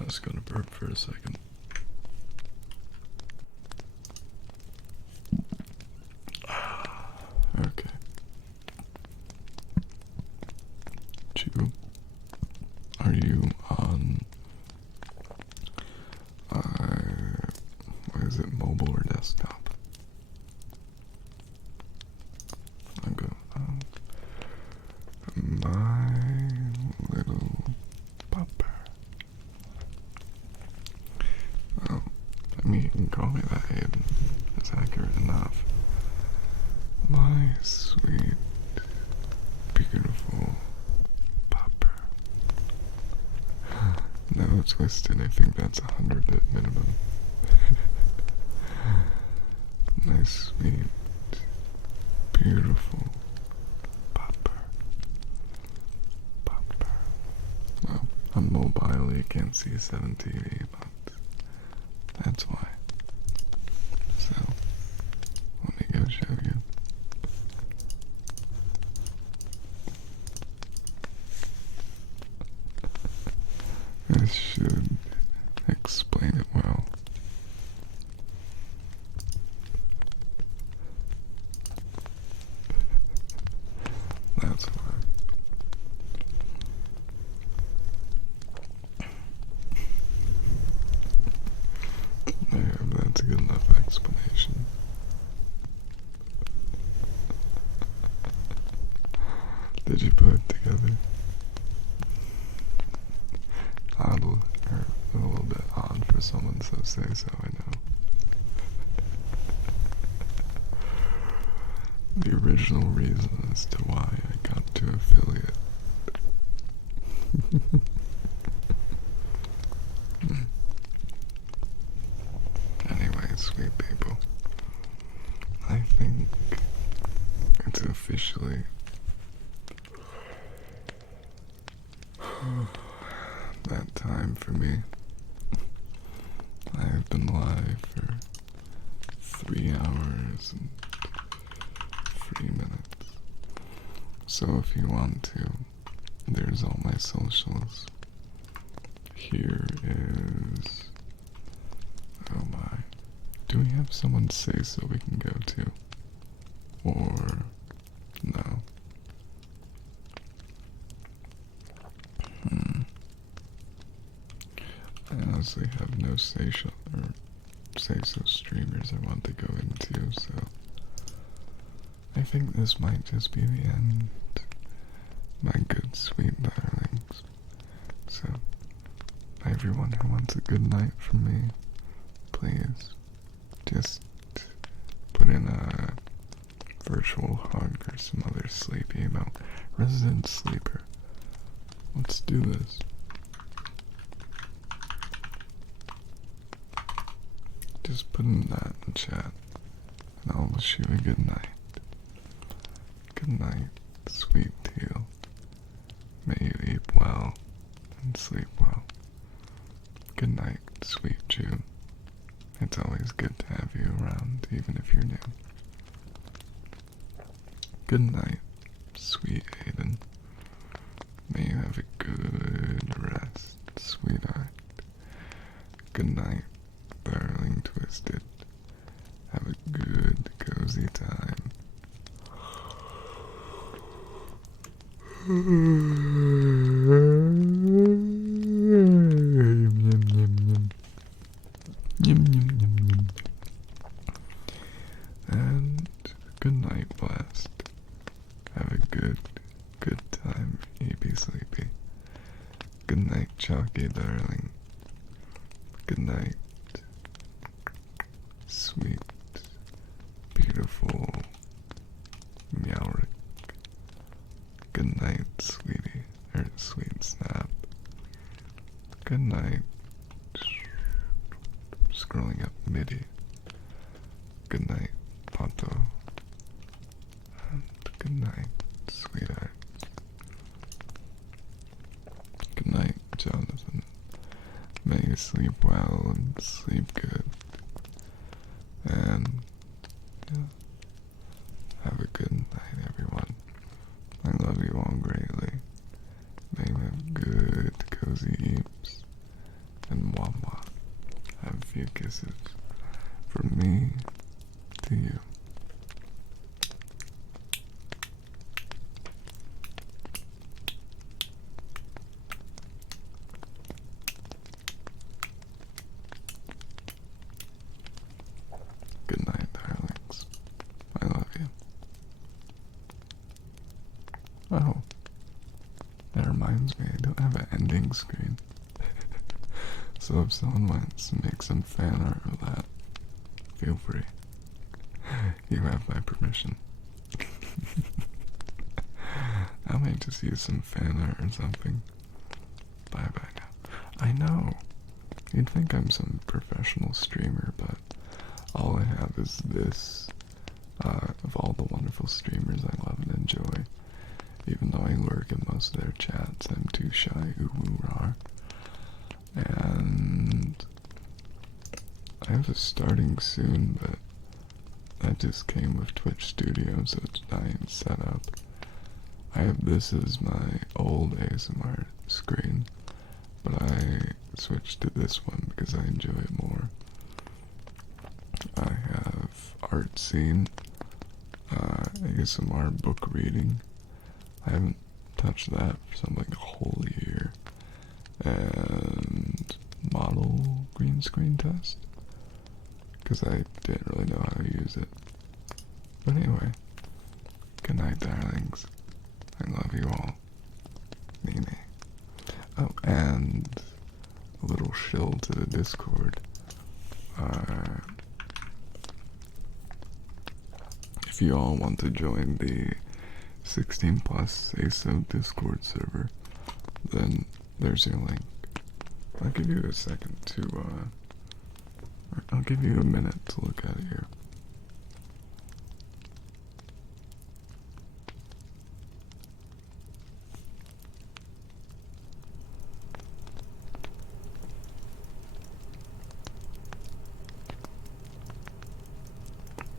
I was gonna burp for a second. Okay. Chew, are you on, what is it, mobile or desktop? I'll go, my little pupper. Well, I mean, you can call me that, Aiden. That's accurate enough. My sweet, beautiful popper. No twisted, I think that's 100-bit minimum. My sweet, beautiful popper. Well, I'm mobile, you can't see 7 TV, but that's why. So, let me go show you. This should explain it well. That's why. There, that's a good enough explanation. Did you put it together? Odd, or a little bit odd for someone to say so, I know. The original reason as to why I got to affiliate. Anyway, sweet people, I think it's officially that time for me. I have been live for 3 hours and 3 minutes. So if you want to, there's all my socials. Here is, oh my, do we have someone say so we can go to? Or no? I honestly have no say-so streamers I want to go into, so I think this might just be the end, my good sweet darlings. So, everyone who wants a good night from me, please just put in a virtual hug or some other sleepy emo. Resident sleeper. Let's do this. Just put in that in chat, and I'll wish you a good night. Good night, sweet teal. May you eat well and sleep well. Good night, sweet June. It's always good to have you around, even if you're new. Good night, sweet Aiden. May you have a good rest, sweetheart. Good night, darling Twisted. Have a good, cozy time. And good night, Blast. Have a good, good time. You be sleepy. Good night, Chalky, darling. Good night, sweet, beautiful Meowrick. Good night, sweetie, or sweet Snap. Good night, scrolling up MIDI. Good night, Pato. And good night, sweetheart. Good night, Jonathan. May you sleep well and sleep good. And yeah, have a good night, everyone. I love you all greatly. May you have good, cozy eeps. And mwah mwah. Have a few kisses from me to you. Good night, darlings. I love you. Oh, that reminds me, I don't have an ending screen. So if someone wants to make some fan art of that, feel free. You have my permission. I'll make to see some fan art or something. Bye bye now. I know. You'd think I'm some professional streamer, but all I have is this, of all the wonderful streamers I love and enjoy. Even though I lurk in most of their chats, I'm too shy, ooh-woo-rar. And I have a starting soon, but that just came with Twitch Studio, so it's not even set up. I have this as my old ASMR screen, but I switched to this one because I enjoy it more. I have art scene, ASMR book reading. I haven't touched that for something like a whole year. And model green screen test, because I didn't really know how to use it. But anyway, good night, darlings. I love you all. Nene. Oh, and a little shill to the Discord. If you all want to join the 16 plus ASO Discord server, then there's your link. I'll give you a second to, I'll give you a minute to look at it here.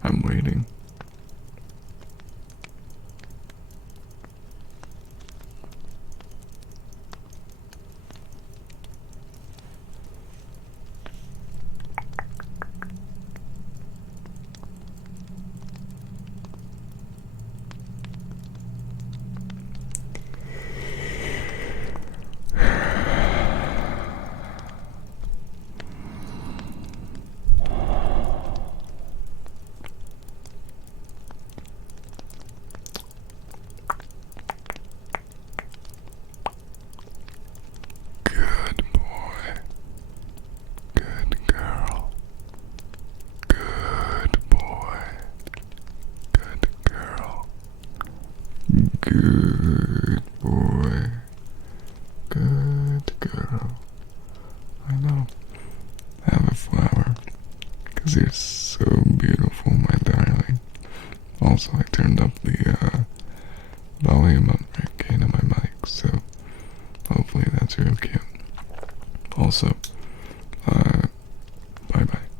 I'm waiting. Good boy. Good girl. Good boy. Good girl. Good boy. Good girl. I know. Have a flower. 'Cause you're